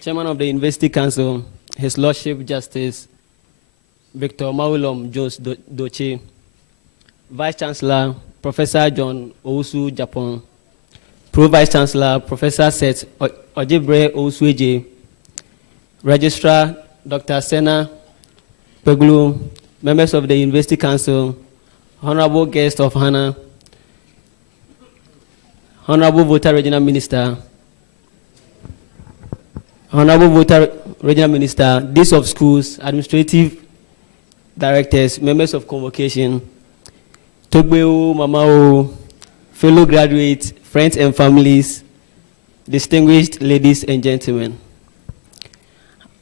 Chairman of the University Council, His Lordship Justice Victor Maulom Jones Doche, Vice Chancellor Professor John Owusu Japon, Pro Vice Chancellor Professor Seth Ojibre Owusueje, Registrar Dr. Sena Peglu, members of the University Council, Honorable Guest of Honor, Honorable Voter Regional Minister, Honorable Voter Regional Minister, Deans of Schools, Administrative Directors, members of Convocation, Togbeo, Mamao, fellow graduates, friends and families, distinguished ladies and gentlemen.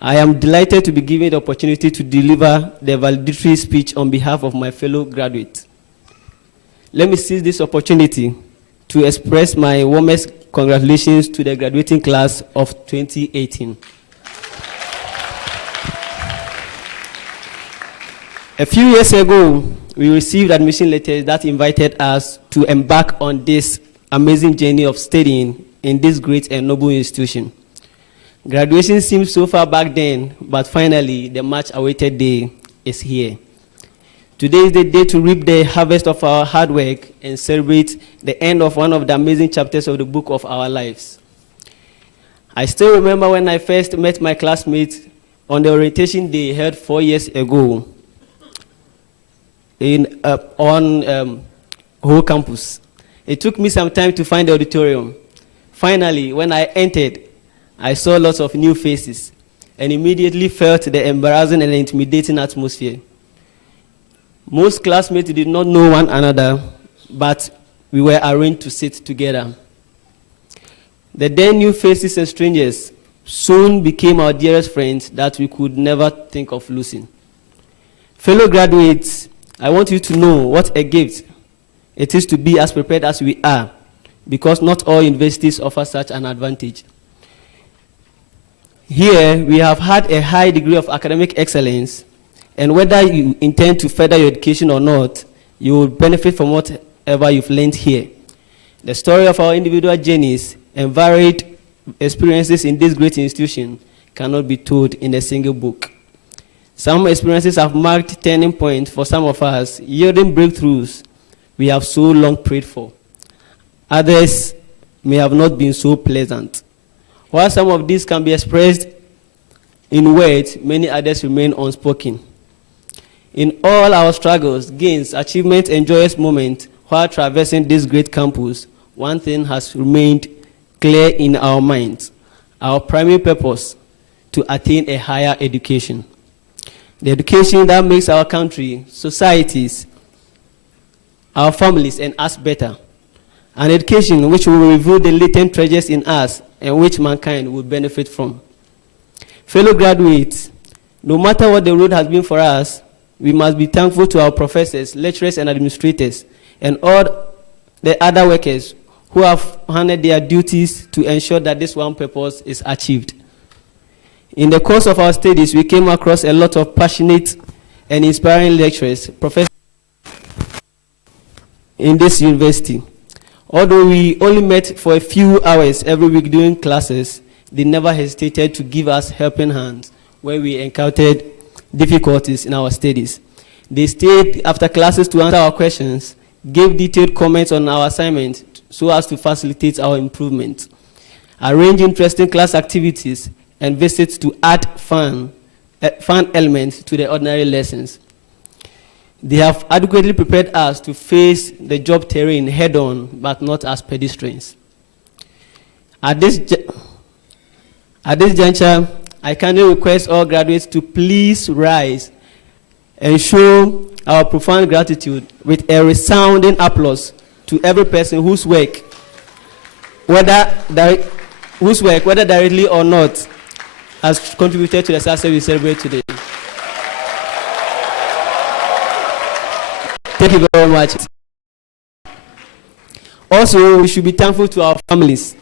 I am delighted to be given the opportunity to deliver the valedictory speech on behalf of my fellow graduates. Let me seize this opportunity to express my warmest congratulations to the graduating class of 2018. A few years ago, we received admission letters that invited us to embark on this amazing journey of studying in this great and noble institution. Graduation seemed so far back then, but finally, the much-awaited day is here. Today is the day to reap the harvest of our hard work and celebrate the end of one of the amazing chapters of the book of our lives. I still remember when I first met my classmates on the orientation day held 4 years ago on W.H.O campus. It took me some time to find the auditorium. Finally, when I entered, I saw lots of new faces and immediately felt the embarrassing and intimidating atmosphere. Most classmates did not know one another, but we were arranged to sit together. The then new faces and strangers soon became our dearest friends that we could never think of losing. Fellow graduates, I want you to know what a gift it is to be as prepared as we are, because not all universities offer such an advantage. Here, we have had a high degree of academic excellence, and whether you intend to further your education or not, you will benefit from whatever you've learned here. The story of our individual journeys and varied experiences in this great institution cannot be told in a single book. Some experiences have marked turning points for some of us, yielding breakthroughs we have so long prayed for. Others may have not been so pleasant. While some of these can be expressed in words, many others remain unspoken. In all our struggles, gains, achievements, and joyous moments while traversing this great campus, one thing has remained clear in our minds: our primary purpose, to attain a higher education. The education that makes our country, societies, our families, and us better. An education which will reveal the latent treasures in us and which mankind will benefit from. Fellow graduates, no matter what the road has been for us, we must be thankful to our professors, lecturers, and administrators, and all the other workers who have handled their duties to ensure that this one purpose is achieved. In the course of our studies, we came across a lot of passionate and inspiring lecturers, professors in this university. Although we only met for a few hours every week during classes, they never hesitated to give us helping hands when we encountered difficulties in our studies. They stayed after classes to answer our questions, gave detailed comments on our assignment so as to facilitate our improvement, arranged interesting class activities, and visits to add fun elements to the ordinary lessons. They have adequately prepared us to face the job terrain head-on, but not as pedestrians. At this juncture, I kindly request all graduates to please rise and show our profound gratitude with a resounding applause to every person whose work, whether directly or not, has contributed to the success we celebrate today. Thank you very much. Also, we should be thankful to our families.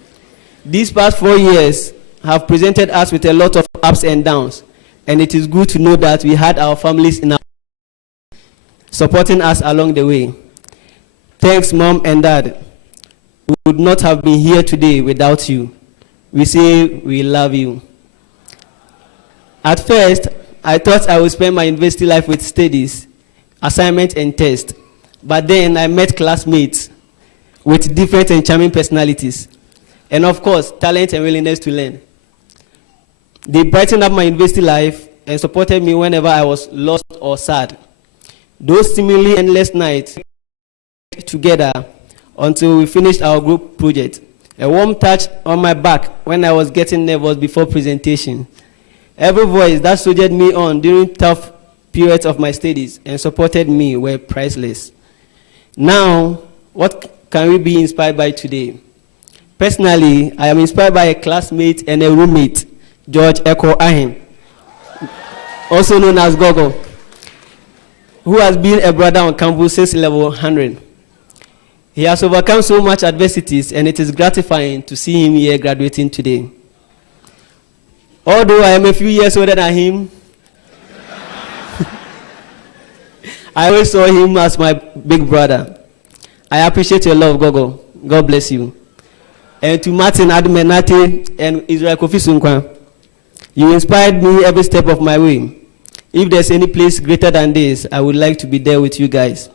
These past 4 years have presented us with a lot of ups and downs, and it is good to know that we had our families in our supporting us along the way. Thanks, Mom and Dad. We would not have been here today without you. We say we love you. At first, I thought I would spend my university life with studies, assignments, and tests. But then I met classmates with different and charming personalities. And of course, talent and willingness to learn. They brightened up my university life and supported me whenever I was lost or sad. Those seemingly endless nights together until we finished our group project. A warm touch on my back when I was getting nervous before presentation. Every voice that soldiered me on during tough periods of my studies and supported me were priceless. Now, what can we be inspired by today? Personally, I am inspired by a classmate and a roommate, W.H.O Ahem, also known as Gogo, who has been a brother on campus since level 100. He has overcome so much adversities, and it is gratifying to see him here graduating today. Although I am a few years older than him, I always saw him as my big brother. I appreciate your love, Gogo. God bless you. And to Martin Admenate and Israel Kofi Sunkwa, you inspired me every step of my way. If there's any place greater than this, I would like to be there with you guys.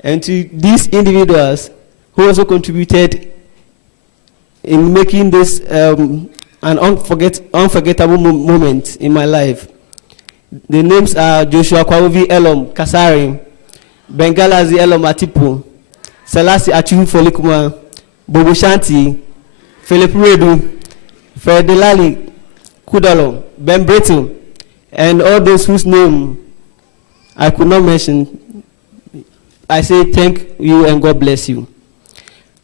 And to these individuals who also contributed in making this an unforgettable moment in my life. The names are Joshua Kwaovi Elom Kasari, Bengalazi Elom Atipu, Salasi Achihu Folikuma, Bobo Shanti, Philip Redu, Ferdelali Kudalo, Ben Breton, and all those whose name I could not mention. I say thank you and God bless you.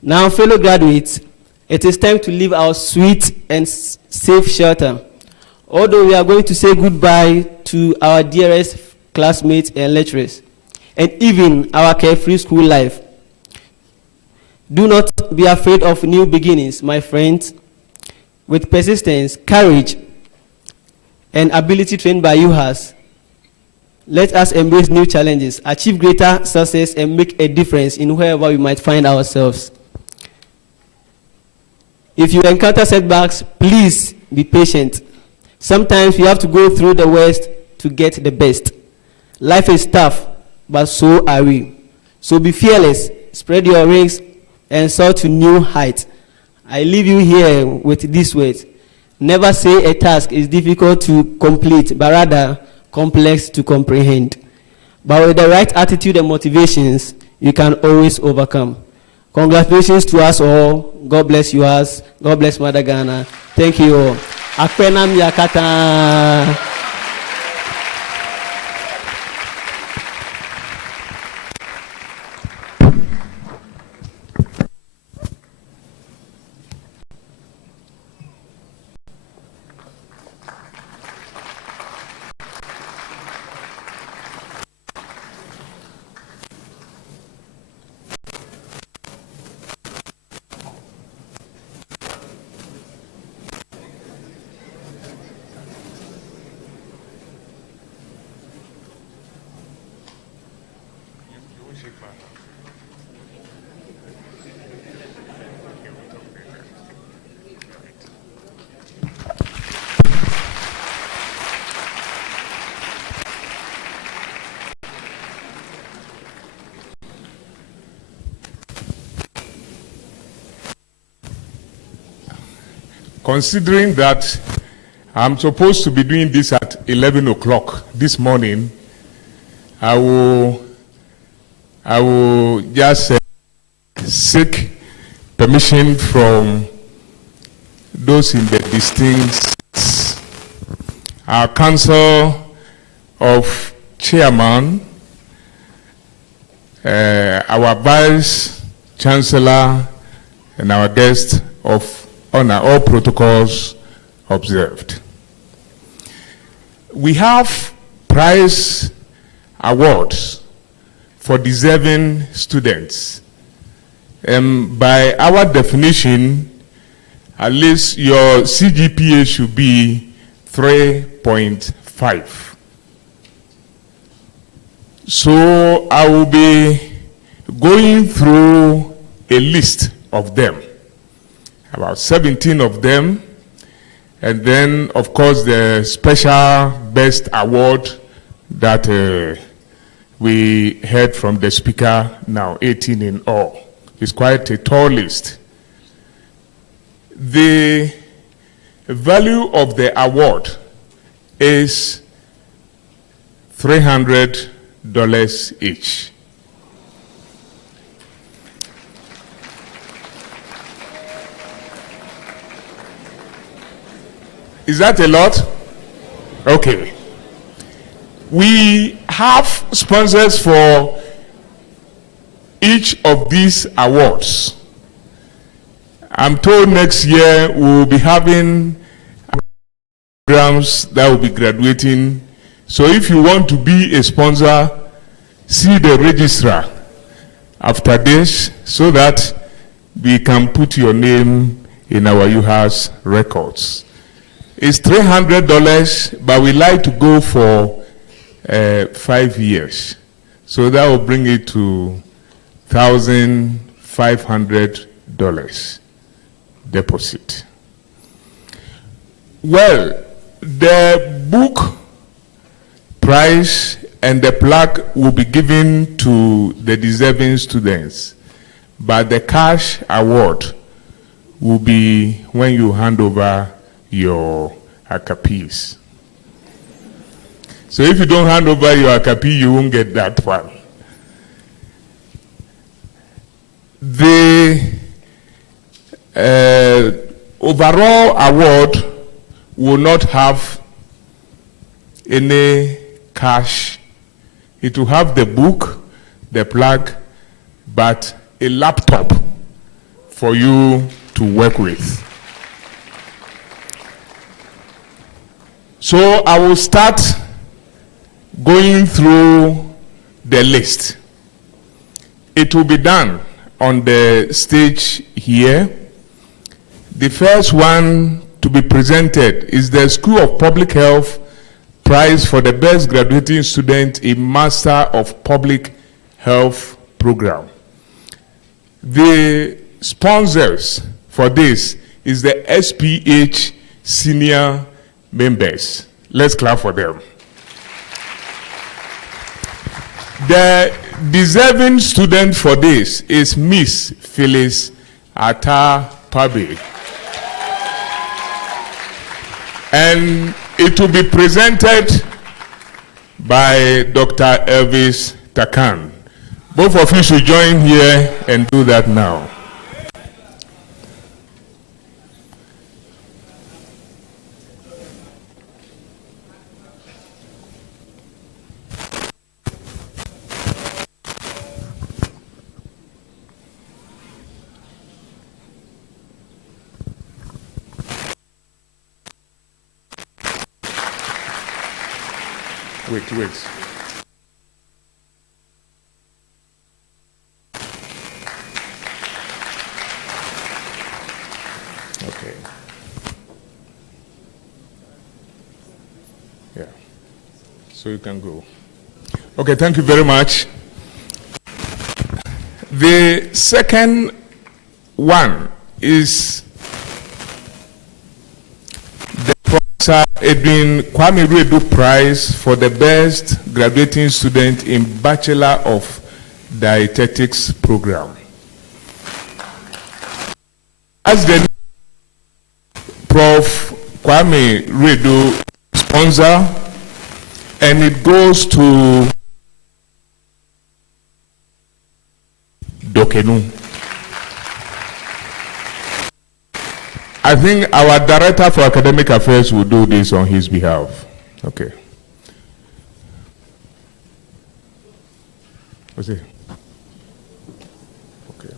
Now, fellow graduates, it is time to leave our sweet and safe shelter. Although we are going to say goodbye to our dearest classmates and lecturers, and even our carefree school life. Do not be afraid of new beginnings, my friends. With persistence, courage, and ability trained by Uhas, let us embrace new challenges, achieve greater success, and make a difference in wherever we might find ourselves. If you encounter setbacks, please be patient. Sometimes we have to go through the worst to get the best. Life is tough, but so are we. So be fearless, spread your wings, and soar to new heights. I leave you here with these words. Never say a task is difficult to complete, but rather complex to comprehend. But with the right attitude and motivations, you can always overcome. Congratulations to us all. God bless you us. God bless Mother Ghana. Thank you all. Akpenam Yakata. Considering that I'm supposed to be doing this at 11 o'clock this morning, I will just seek permission from those in the distinct, our Council of Chairman, our Vice Chancellor, and our guest of honor, all protocols observed. We have prize awards for deserving students. By our definition, at least your CGPA should be 3.5. So I will be going through a list of them, about 17 of them, and then, of course, the special best award that we heard from the speaker now, 18 in all. It's quite a tall list. The value of the award is $300 each. Is that a lot? Okay. We have sponsors for each of these awards. I'm told next year we'll be having programs that will be graduating. So if you want to be a sponsor, see the registrar after this so that we can put your name in our Uhas records. It's $300, but we like to go for 5 years. So that will bring it to $1,500 deposit. Well, the book prize and the plaque will be given to the deserving students, but the cash award will be when you hand over your akapis. So if you don't hand over your akapi, you won't get that one. The overall award will not have any cash. It will have the book, the plaque, but a laptop for you to work with. So I will start going through the list. It will be done on the stage here. The first one to be presented is the School of Public Health Prize for the Best Graduating Student in Master of Public Health Program. The sponsors for this is the SPH Senior members. Let's clap for them. The deserving student for this is Miss Phyllis Atta Pabe. And it will be presented by Dr. Elvis Takan. Both of you should join here and do that now. Wait. Okay. Yeah. So you can go. Okay, thank you very much. The second one is the Professor Edwin Kwame Redu Prize for the Best Graduating Student in Bachelor of Dietetics Program. As the Prof. Kwame Redu sponsor, and it goes to Dokenu. I think our Director for Academic Affairs will do this on his behalf. Okay. What's it? Okay.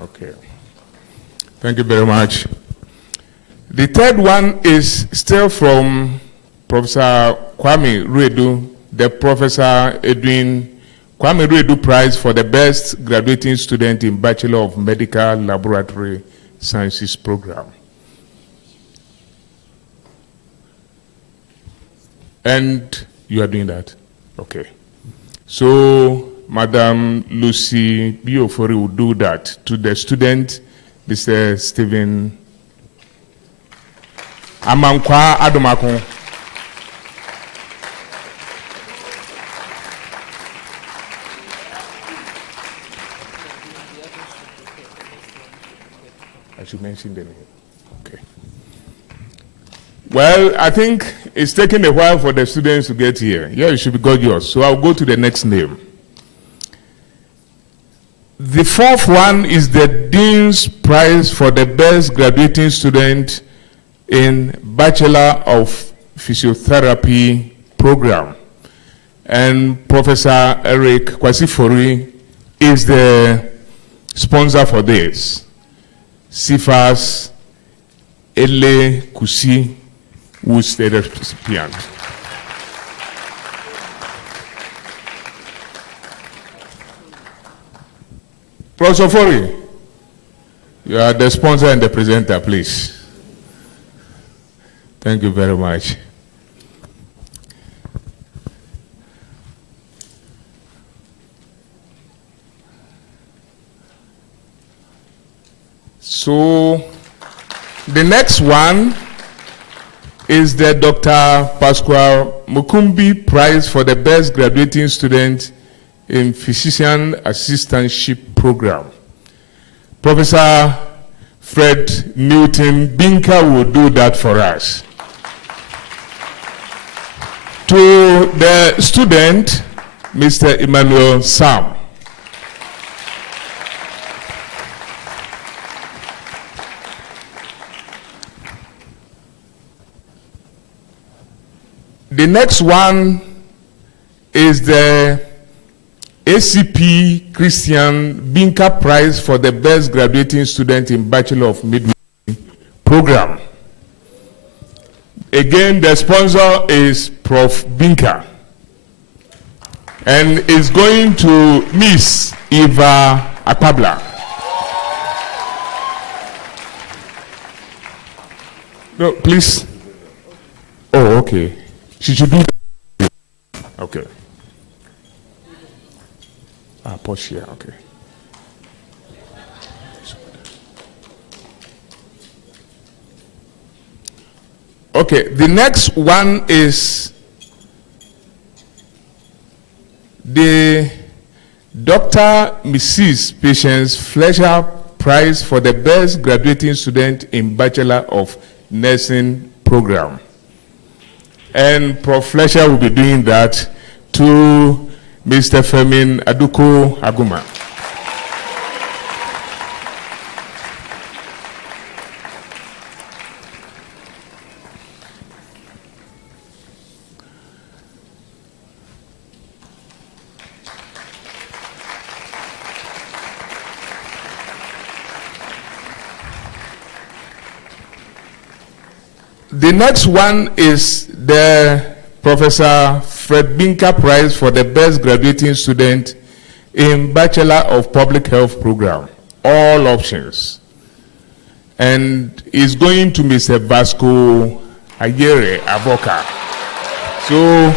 Okay. Thank you very much. The third one is still from Professor Kwame Ruedu, the Professor Edwin Kwame Ruedu Prize for the best graduating student in Bachelor of Medical Laboratory Sciences program. And you are doing that? Okay. So Madam Lucy Biofori will do that to the student, Mr. Stephen Amankwa Adomako. I should mention the name. Okay. Well, I think it's taking a while for the students to get here. Yeah, it should be gorgeous. So I'll go to the next name. The fourth one is the Dean's Prize for the best graduating student in Bachelor of Physiotherapy program. And Professor Eric Kwasifori is the sponsor for this. Sifas Ele Kusi, who's the recipient. Professor Fori, you are the sponsor and the presenter, please. Thank you very much. So, the next one is the Dr. Pasquale Mukumbi Prize for the best graduating student in Physician Assistantship program. Professor Fred Newton Binka will do that for us. To the student, Mr. Emmanuel Sam. The next one is the ACP Christian Binka Prize for the best graduating student in Bachelor of Midwifery program. Again, the sponsor is Prof. Binka, and is going to Miss Eva Akpabla. No, please. Oh, okay. She should do that. Okay. Pause here, okay. Okay, the next one is the Dr. Mrs. Patience Fletcher Prize for the best graduating student in Bachelor of Nursing program. And Prof. Fletcher will be doing that to Mr. Femin Aduko Aguma. The next one is the Professor Fred Binka Prize for the best graduating student in Bachelor of Public Health program, all options. And is going to Mr. Vasco Ayere Avoka. So,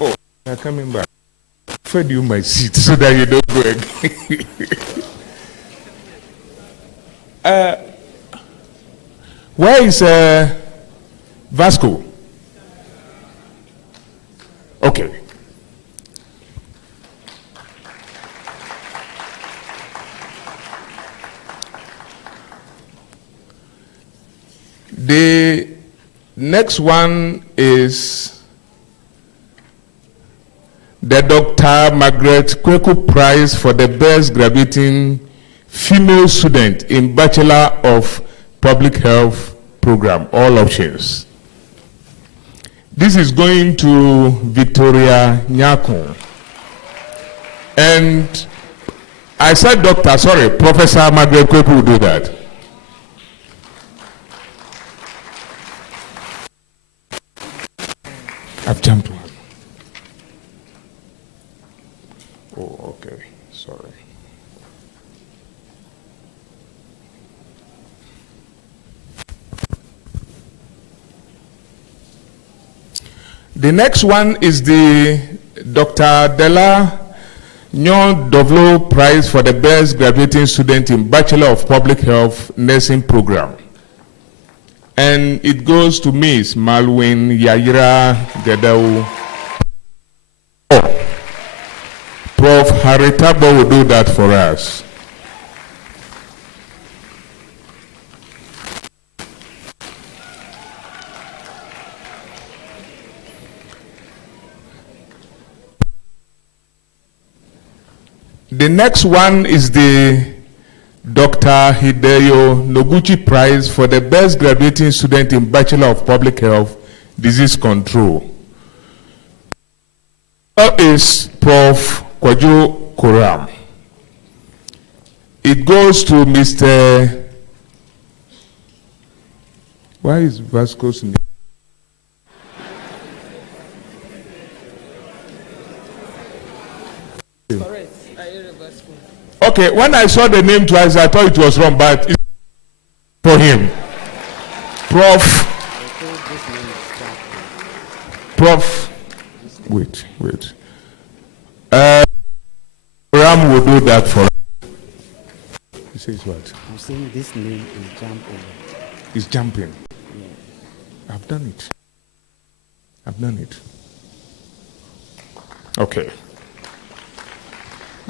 oh, I'm coming back. Fed you my seat so that you don't go again. Where is Vasco? Okay. The next one is the Dr. Margaret Kweku Prize for the best graduating female student in Bachelor of Public Health program, all options. This is going to Victoria Nyako. And I said doctor, sorry, Professor Margaret Kweku will do that. I've jumped one. Oh, okay, sorry. The next one is the Dr. Della W.H.O Prize for the best graduating student in Bachelor of Public Health Nursing Program. And it goes to Miss Malwin Yaira Gedau. Prof. Haritabo will do that for us. The next one is the Dr. Hideyo Noguchi Prize for the best graduating student in Bachelor of Public Health Disease Control. Is Prof. Kwajo Koram. It goes to Mr. Why is Vasco's name? Okay, when I saw the name twice, I thought it was wrong, but it's for him. Wait. Ram will do that for us. He says what? I'm saying this name is jumping. It's jumping. Yeah. I've done it. Okay.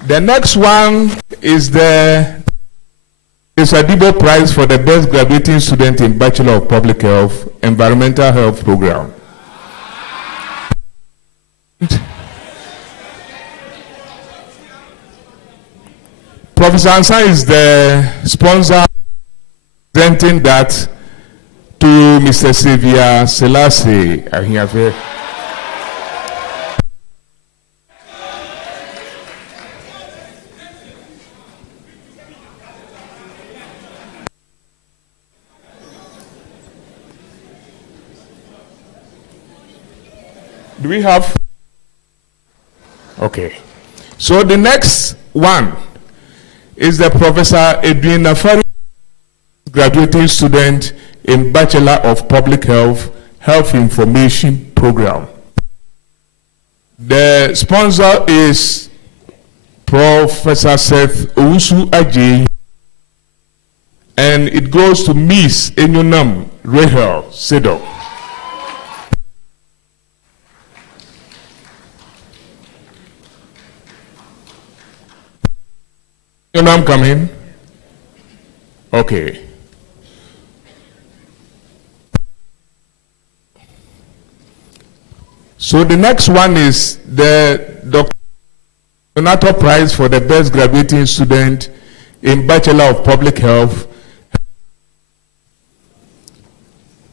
The next one is the Uhastv Prize for the best graduating student in Bachelor of Public Health Environmental Health Program. Professor Ansa is the sponsor presenting that to Mr. Xavier Selassie. Do we have? Okay. So the next one is the Professor Edwin Nafari, graduating student in Bachelor of Public Health, Health Information Program. The sponsor is Professor Seth Owusu Ajayi, and it goes to Miss Enyonam Rahel Sedo. I'm coming. Okay. So the next one is the Dr. Donato Prize for the best graduating student in Bachelor of Public Health.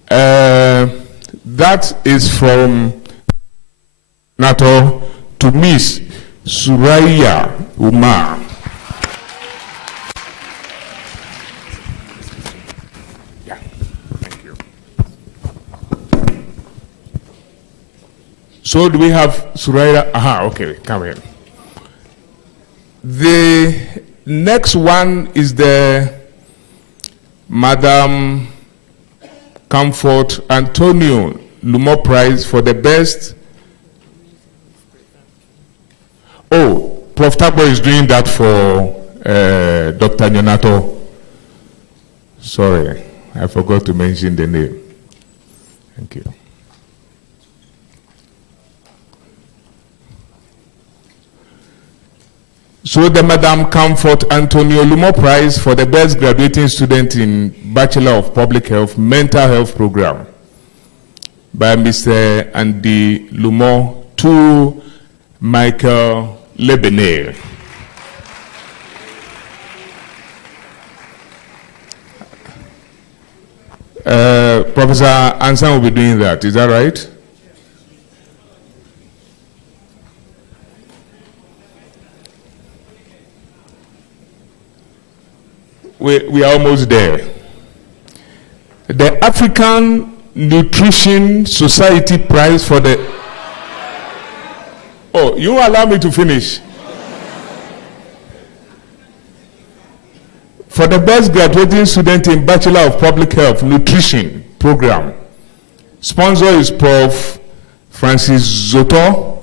That is from NATO to Miss Suraya Umar. So do we have Suraya? Aha, okay, come in. The next one is the Madam Comfort Antonio Lumo Prize for the best. Oh, Prof. Tabo is doing that for Dr. Nyonato. Sorry, I forgot to mention the name. Thank you. So the Madam Comfort Antonio Lumo Prize for the best graduating student in Bachelor of Public Health Mental Health Program by Mr. Andy Lumo to Michael Lebenair. Professor Ansan will be doing that, is that right? we are almost there. The African Nutrition Society Prize for the... Oh, you allow me to finish. For the best graduating student in Bachelor of Public Health Nutrition program, sponsor is Prof. Francis Zoto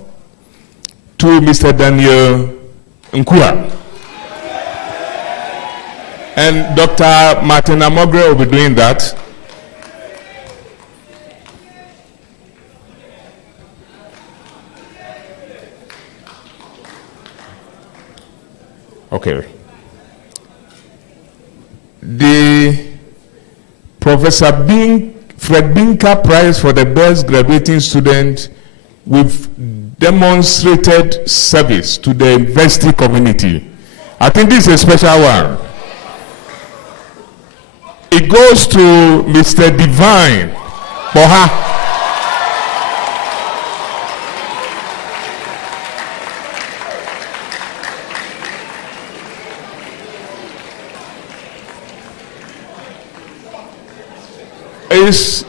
to Mr. Daniel Nkua. And Dr. Martin Amogre will be doing that. Okay. The Professor Fred Binka Prize for the best graduating student with demonstrated service to the university community. I think this is a special one. It goes to Mr. Divine Boha.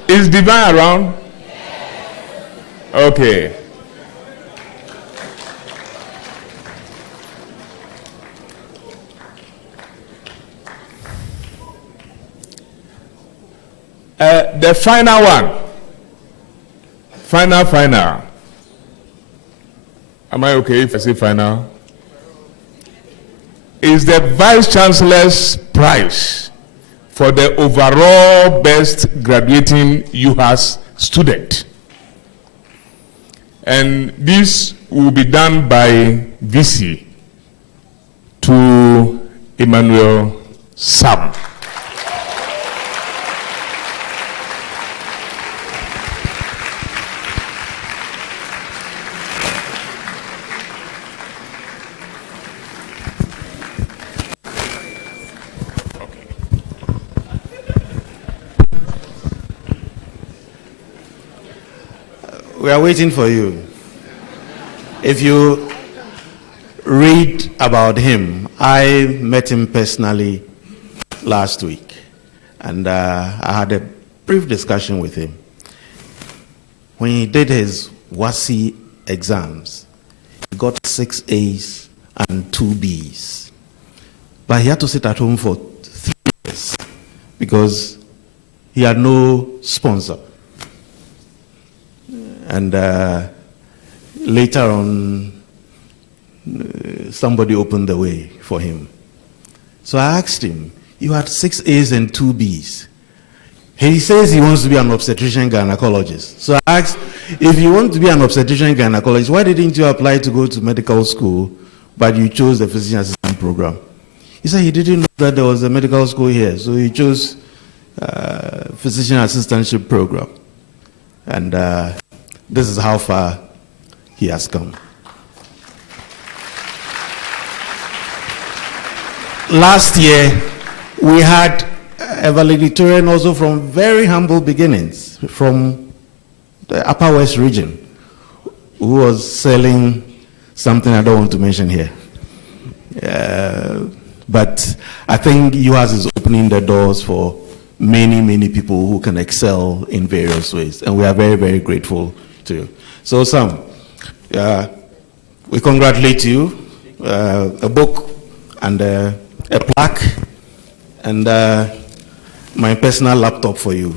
Is Divine around? Okay. The final one. Final. Am I okay if I say final? Is the Vice Chancellor's prize for the overall best graduating Uhas student. And this will be done by VC to Emmanuel Sam. We are waiting for you. If you read about him, I met him personally last week, and I had a brief discussion with him. When he did his WASI exams, he got 6 A's and 2 B's. But he had to sit at home for 3 years because he had no sponsor. And later on, somebody opened the way for him. So I asked him, you had 6 A's and 2 B's. He says he wants to be an obstetrician gynecologist. So I asked, if you want to be an obstetrician gynecologist, why didn't you apply to go to medical school, but you chose the physician assistant program? He said he didn't know that there was a medical school here, so he chose physician assistantship program. And this is how far he has come. Last year, we had a valedictorian also from very humble beginnings, from the Upper West region, who was selling something I don't want to mention here. But I think Uhas is opening the doors for many, many people who can excel in various ways. And we are very, very grateful to you. So Sam, we congratulate you. A book and a plaque and my personal laptop for you.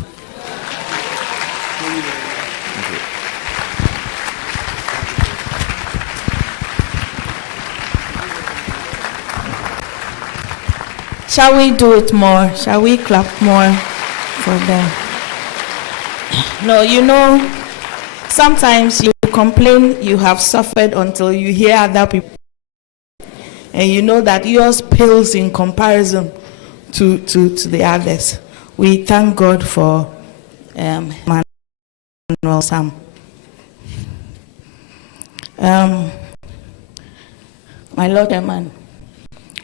Shall we do it more? Shall we clap more for them? No, you know, sometimes you complain you have suffered until you hear other people. And you know that yours pales in comparison to the others. We thank God for Emmanuel Sam. My Lord Eman,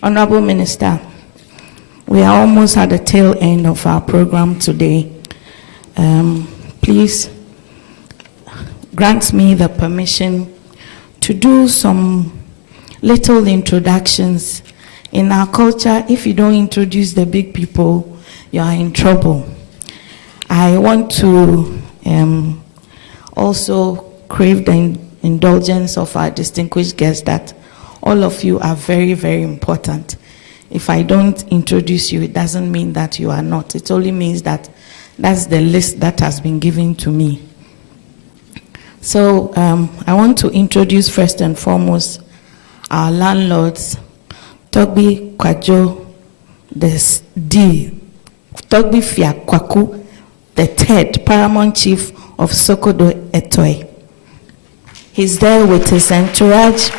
Honorable Minister, we are almost at the tail end of our program today. Please grant me the permission to do some little introductions In our culture, if you don't introduce the big people, you are in trouble. I want to also crave the indulgence of our distinguished guests that all of you are very, very important. If I don't introduce you, it doesn't mean that you are not. It only means that that's the list that has been given to me. So I want to introduce first and foremost our landlords, Togbi Kwajo Togbi Fiakwaku, the third paramount chief of Sokodo Etoy. He's there with his entourage.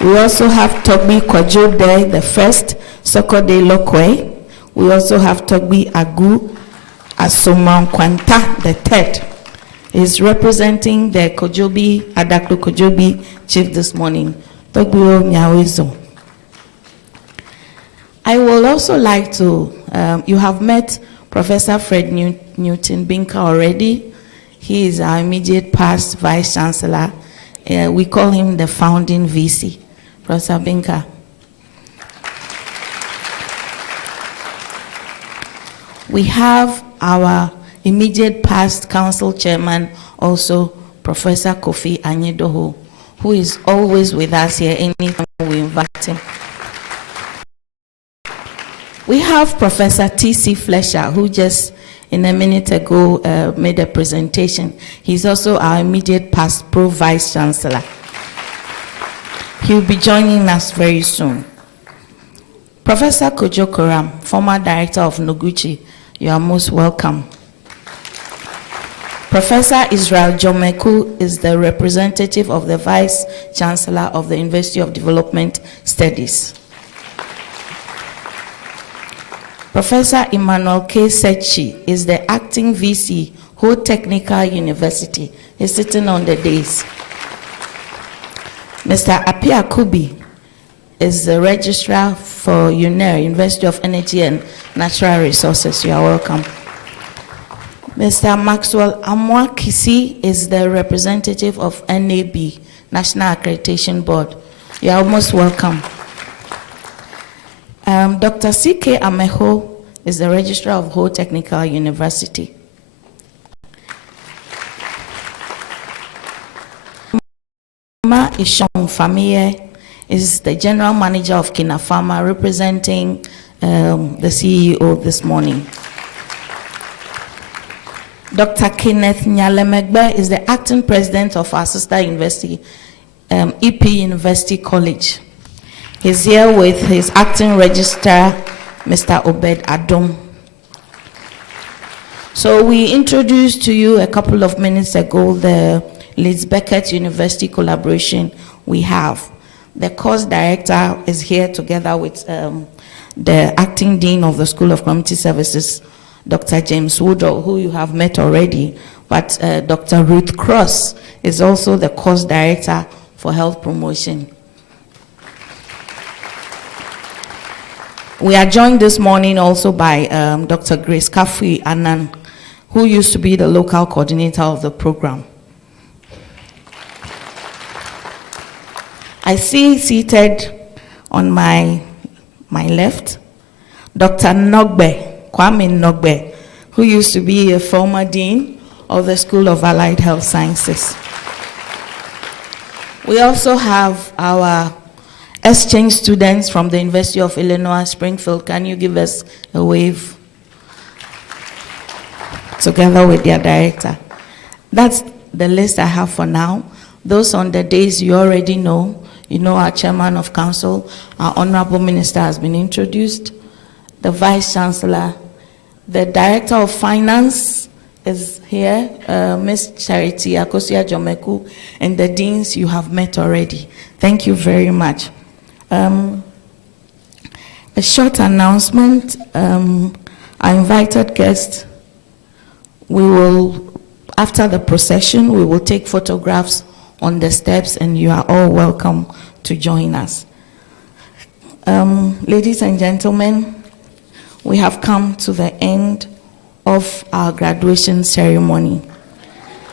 We also have Togbi Kwajo there, the first, Sokode Lokwe. We also have Togbi Agu Asomankwanta, the third. He's representing the Kojobi, Adaklu Kojobi chief this morning. Togbi Nyawezo. I will also like to, you have met Professor Fred Newton Binka already. He is our immediate past Vice Chancellor. We call him the founding VC. Professor Binka. We have our immediate past council chairman, also Professor Kofi Anyedoho, who is always with us here anytime we invite him. We have Professor T.C. Flesher, who just in a minute ago made a presentation. He's also our immediate past pro vice chancellor. He'll be joining us very soon. Professor Kojo Koram, former director of Noguchi, you are most welcome. Professor Israel Jomeku is the representative of the Vice Chancellor of the University of Development Studies. Professor Emmanuel K. Sechi is the acting VC, Ho Technical University. He's sitting on the days. Mr. Apia Kubi is the registrar for UNER, University of Energy and Natural Resources. You are welcome. Mr. Maxwell Amwa Kisi is the representative of NAB, National Accreditation Board. You are most welcome. Dr. C.K. Ameho is the registrar of Ho Technical University. Ma Ishon Famiye is the general manager of Kina Pharma, representing the CEO this morning. Dr. Kenneth Nyalemegbe is the acting president of our sister university, EP University College. He's here with his acting registrar, Mr. Obed Adom. So we introduced to you a couple of minutes ago the Leeds Beckett University collaboration we have. The course director is here together with the acting dean of the School of Community Services, Dr. James Woodall, who you have met already, but Dr. Ruth Cross is also the course director for health promotion. We are joined this morning also by Dr. Grace Kafui Annan, who used to be the local coordinator of the program. I see seated on my left, Dr. Kwame Nogbe, who used to be a former dean of the School of Allied Health Sciences. We also have our exchange students from the University of Illinois, Springfield. Can you give us a wave? Together with their director. That's the list I have for now. Those on the days you already know. You know our chairman of council, our honorable minister has been introduced, the vice chancellor, the director of finance is here, Ms. Charity Akosia Jomeku, and the deans you have met already. Thank you very much. A short announcement. Our invited guests, we will, after the procession, we will take photographs on the steps, and you are all welcome to join us. Ladies and gentlemen, we have come to the end of our graduation ceremony.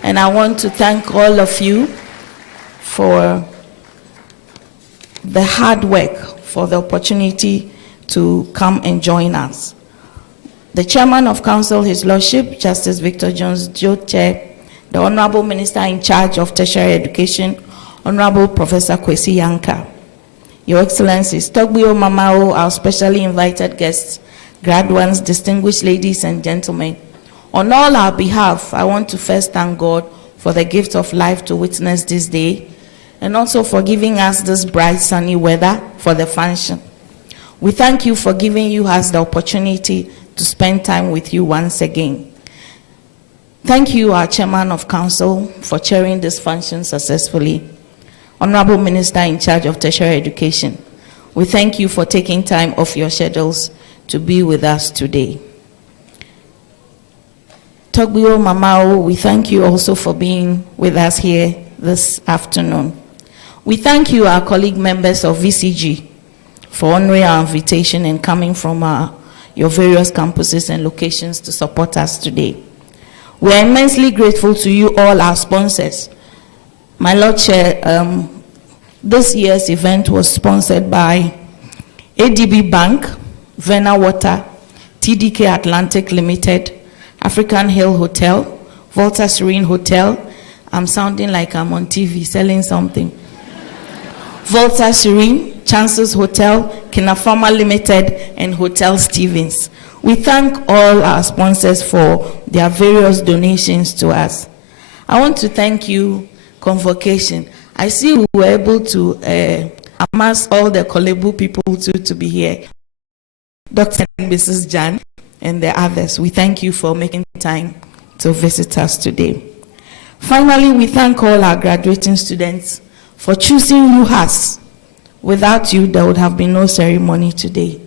And I want to thank all of you for the hard work, for the opportunity to come and join us. The Chairman of Council, His Lordship, Justice Victor Jones Joche, the Honorable Minister in charge of Tertiary Education, Honorable Professor Kwesi Yanka, Your Excellencies, W.H.O Mamao, our specially invited guests, graduates, distinguished ladies and gentlemen. On all our behalf, I want to first thank God for the gift of life to witness this day, and also for giving us this bright sunny weather for the function. We thank you for giving Uhas the opportunity to spend time with you once again. Thank you, our Chairman of Council, for chairing this function successfully. Honorable Minister in charge of Tertiary Education, we thank you for taking time off your schedules to be with us today. W.H.O Mamao, we thank you also for being with us here this afternoon. We thank you, our colleague members of VCG, for honoring our invitation and coming from your various campuses and locations to support us today. We are immensely grateful to you, all our sponsors. My Lord Chair, this year's event was sponsored by ADB Bank, Vena Water, TDK Atlantic Limited, African Hill Hotel, Volta Serene Hotel. I'm sounding like I'm on TV selling something. Volta Serene, Chances Hotel, Kinafama Limited, and Hotel Stevens. We thank all our sponsors for their various donations to us. I want to thank you, Convocation. I see we were able to amass all the Kolebu people to be here. Dr. and Mrs. Jan and the others, we thank you for making time to visit us today. Finally, we thank all our graduating students for choosing Uhas. Without you, there would have been no ceremony today.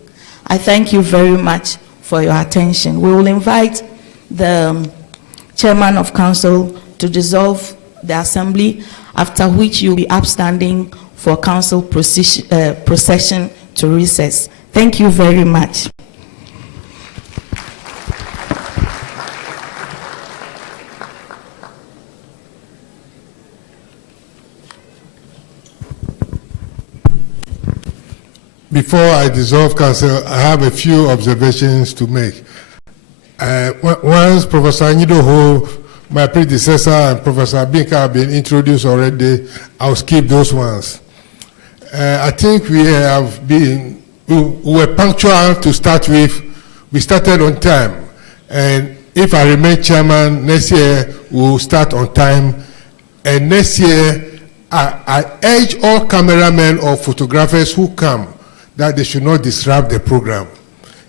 I thank you very much for your attention. We will invite the Chairman of Council to dissolve the Assembly, after which you will be upstanding for Council procession to recess. Thank you very much. Before I dissolve Council, I have a few observations to make. Once Professor W.H.O, my predecessor, and Professor Binka have been introduced already, I'll skip those ones. I think we were punctual to start with. We started on time. And if I remain chairman, next year we'll start on time. And next year, I urge all cameramen or photographers who come that they should not disrupt the program.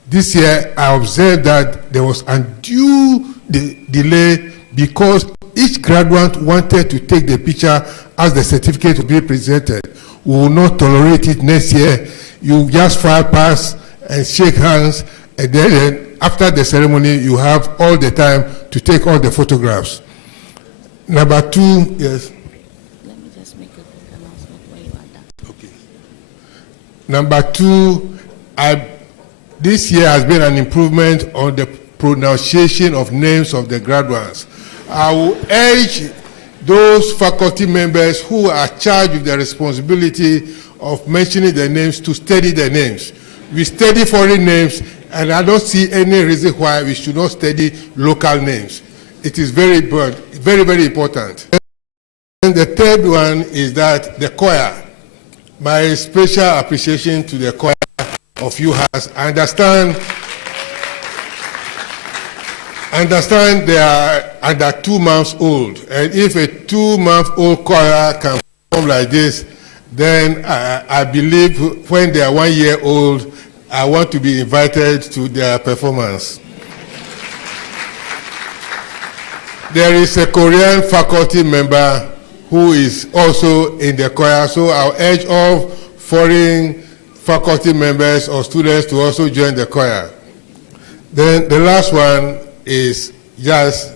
This year, I observed that there was undue delay because each graduate wanted to take the picture as the certificate will be presented. We will not tolerate it next year. You just file pass and shake hands, and then after the ceremony, you have all the time to take all the photographs. Number two, yes. Let me just make a quick announcement when you are done. Okay. Number two, this year has been an improvement on the pronunciation of names of the graduates. I will urge those faculty members who are charged with the responsibility of mentioning the names to study the names. We study foreign names, and I don't see any reason why we should not study local names. It is very, very important. And the third one is that the choir. My special appreciation to the choir of Uhas. I understand they are under 2 months old, and if a 2-month-old choir can perform like this, then I believe when they are 1 year old, I want to be invited to their performance. There is a Korean faculty member who is also in the choir, so I'll urge all foreign faculty members or students to also join the choir. Then the last one is just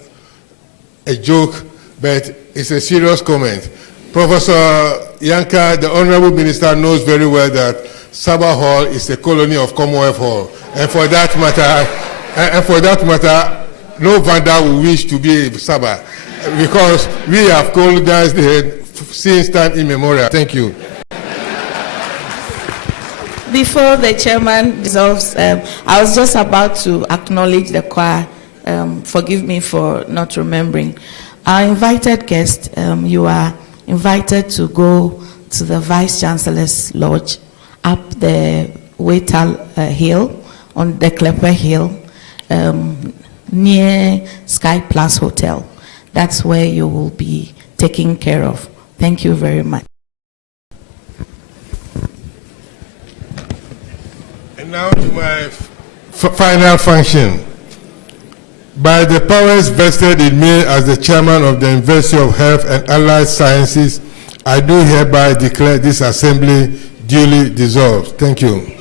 a joke, but it's a serious comment. Professor Yanka, the Honorable Minister, knows very well that Sabah Hall is a colony of Commonwealth Hall, and for that matter, no Vanda will wish to be Sabah, because we have colonized it since time immemorial. Thank you. Before the chairman dissolves, I was just about to acknowledge the choir. Forgive me for not remembering. Our invited guest, you are invited to go to the Vice Chancellor's Lodge up the Waital Hill, on the Klepper Hill, near Sky Plus Hotel. That's where you will be taken care of. Thank you very much. And now to my final function. By the powers vested in me as the chairman of the University of Health and Allied Sciences, I do hereby declare this assembly duly dissolved. Thank you.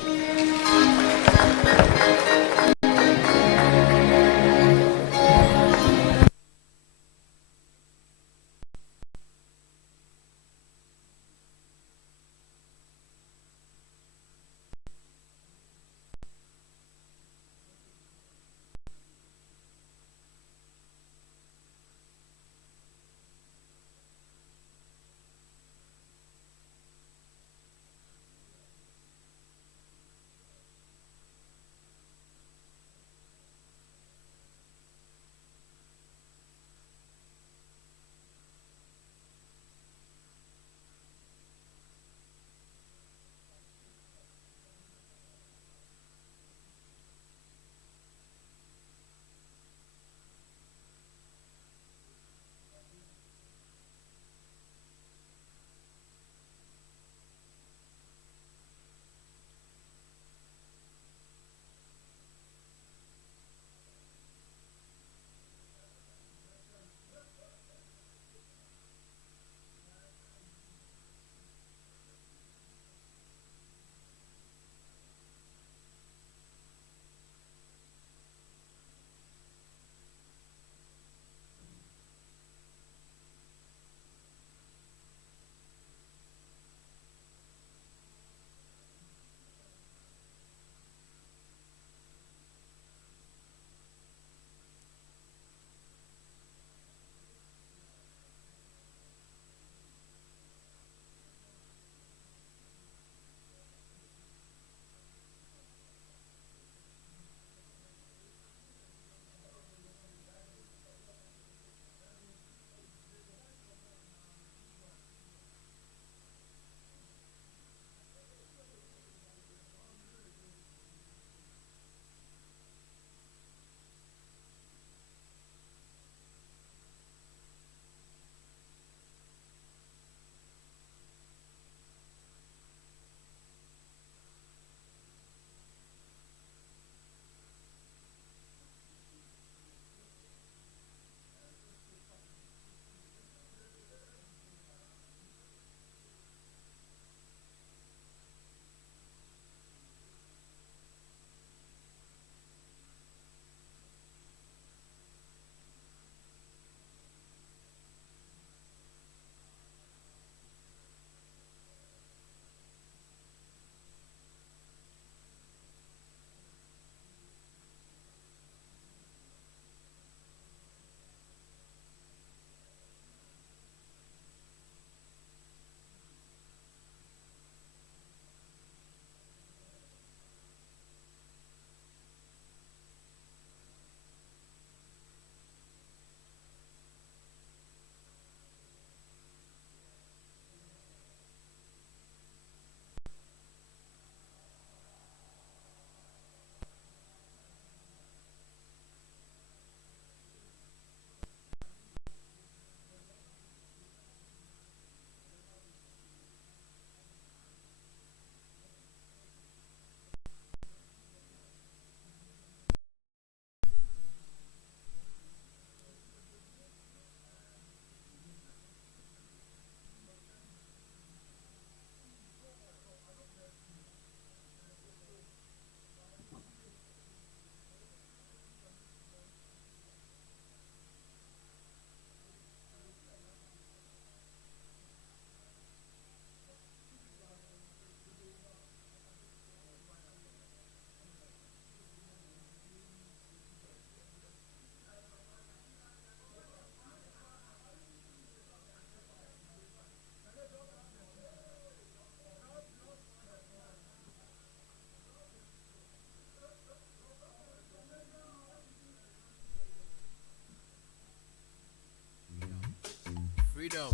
Freedom.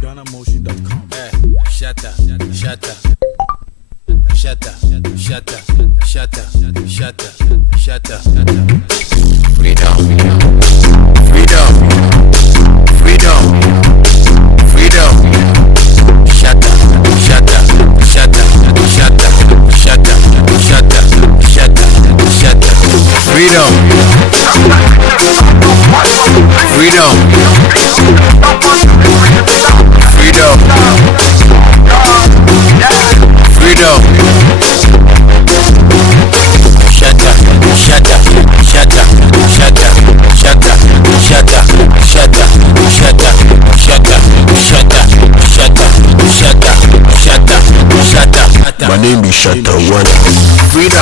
GhanaMotion.com. Shut up. Freedom. Shut up. My name is Shatta One. Freedom.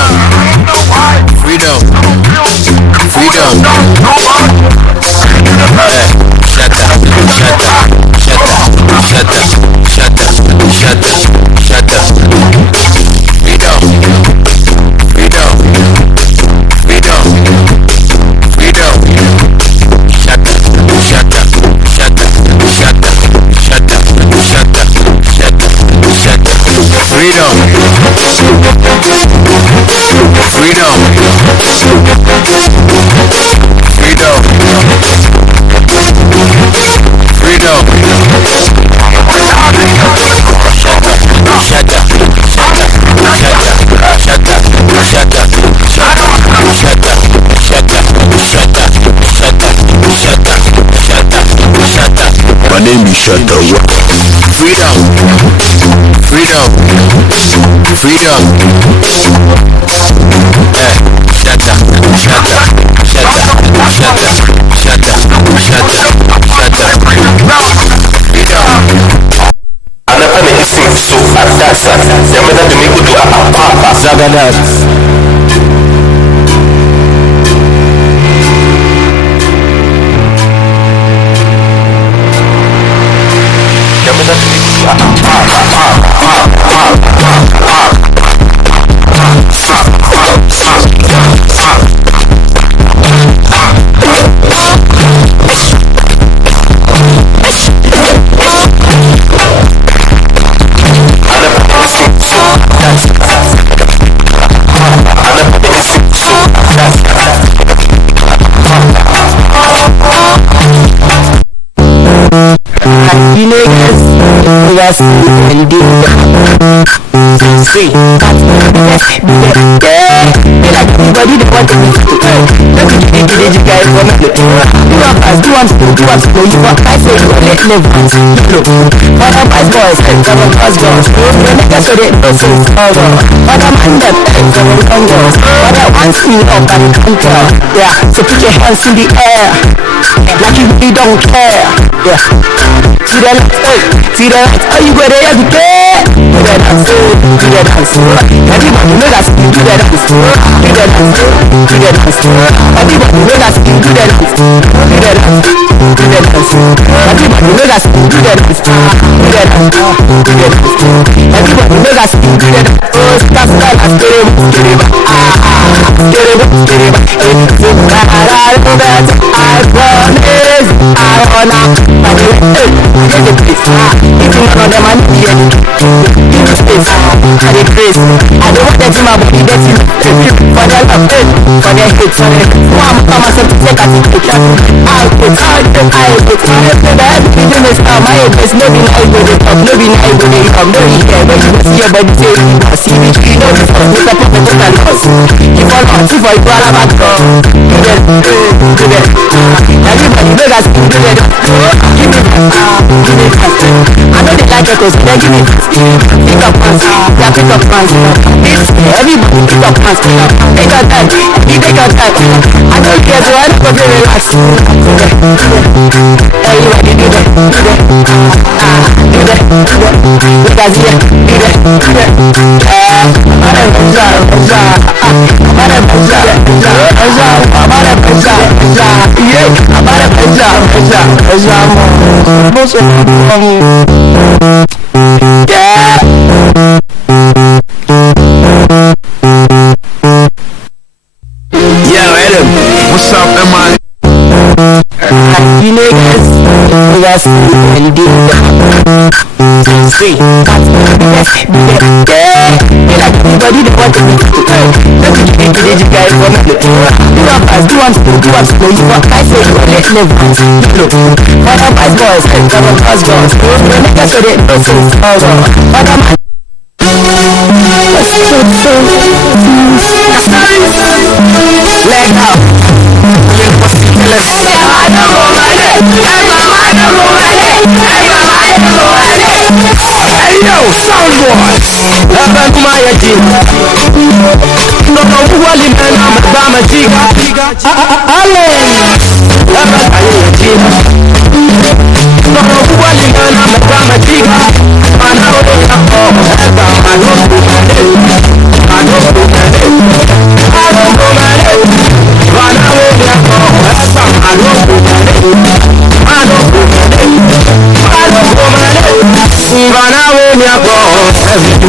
My name is Shatta One. So put your hands in the air like you really don't care. To the left, to the right, are you go there? You care? Do the dance, do the dance. Everybody know that you do the dance. Do the dance, do the dance. Everybody know that you do the dance. Do the dance, do the dance. Everybody know that you do the dance. Do the dance, do the dance. Everybody know that you do the dance. Oh, that's the last game. Get it, I promise I wanna get the place. If you know them, I need you. Give me space. I dey grace. I don't want them in my body. That's it. For their love, for their hate. One myself to take a ticket. I put. Everything is now my best. No be now you go dey talk. No be now you go dey come. No be here. When you see your body say, I see me. You know this one. Make up for the total loss. If I not, if I go all about go. Everybody know that you do that. Give me I know they like it because they give me pick up hands. Yeah, pick up hands. Everybody pick up hands. Take your time. You take your time. I don't care, so I don't go very relax. Everybody do that. Do that. Do that. Look at here. Do that. Do that. What's up, am I? Everybody they want to be let me give you the guy from the Uhas, do want to know you what I say you let never look Father my boys, Father my boys when I say they no sense Father my let out yo, sound boy. Aba kumaya jiga. No wali mena mabama jiga. Ale. Aba kaya jiga. No wali mena mabama jiga. Mana odo ya o. Aba mano kumale. Mano kumale. Mano kumale. Mana odo ya o. Aba mano kumale. Mano kumale. Mano kumale. Ivana when you go, I love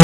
you.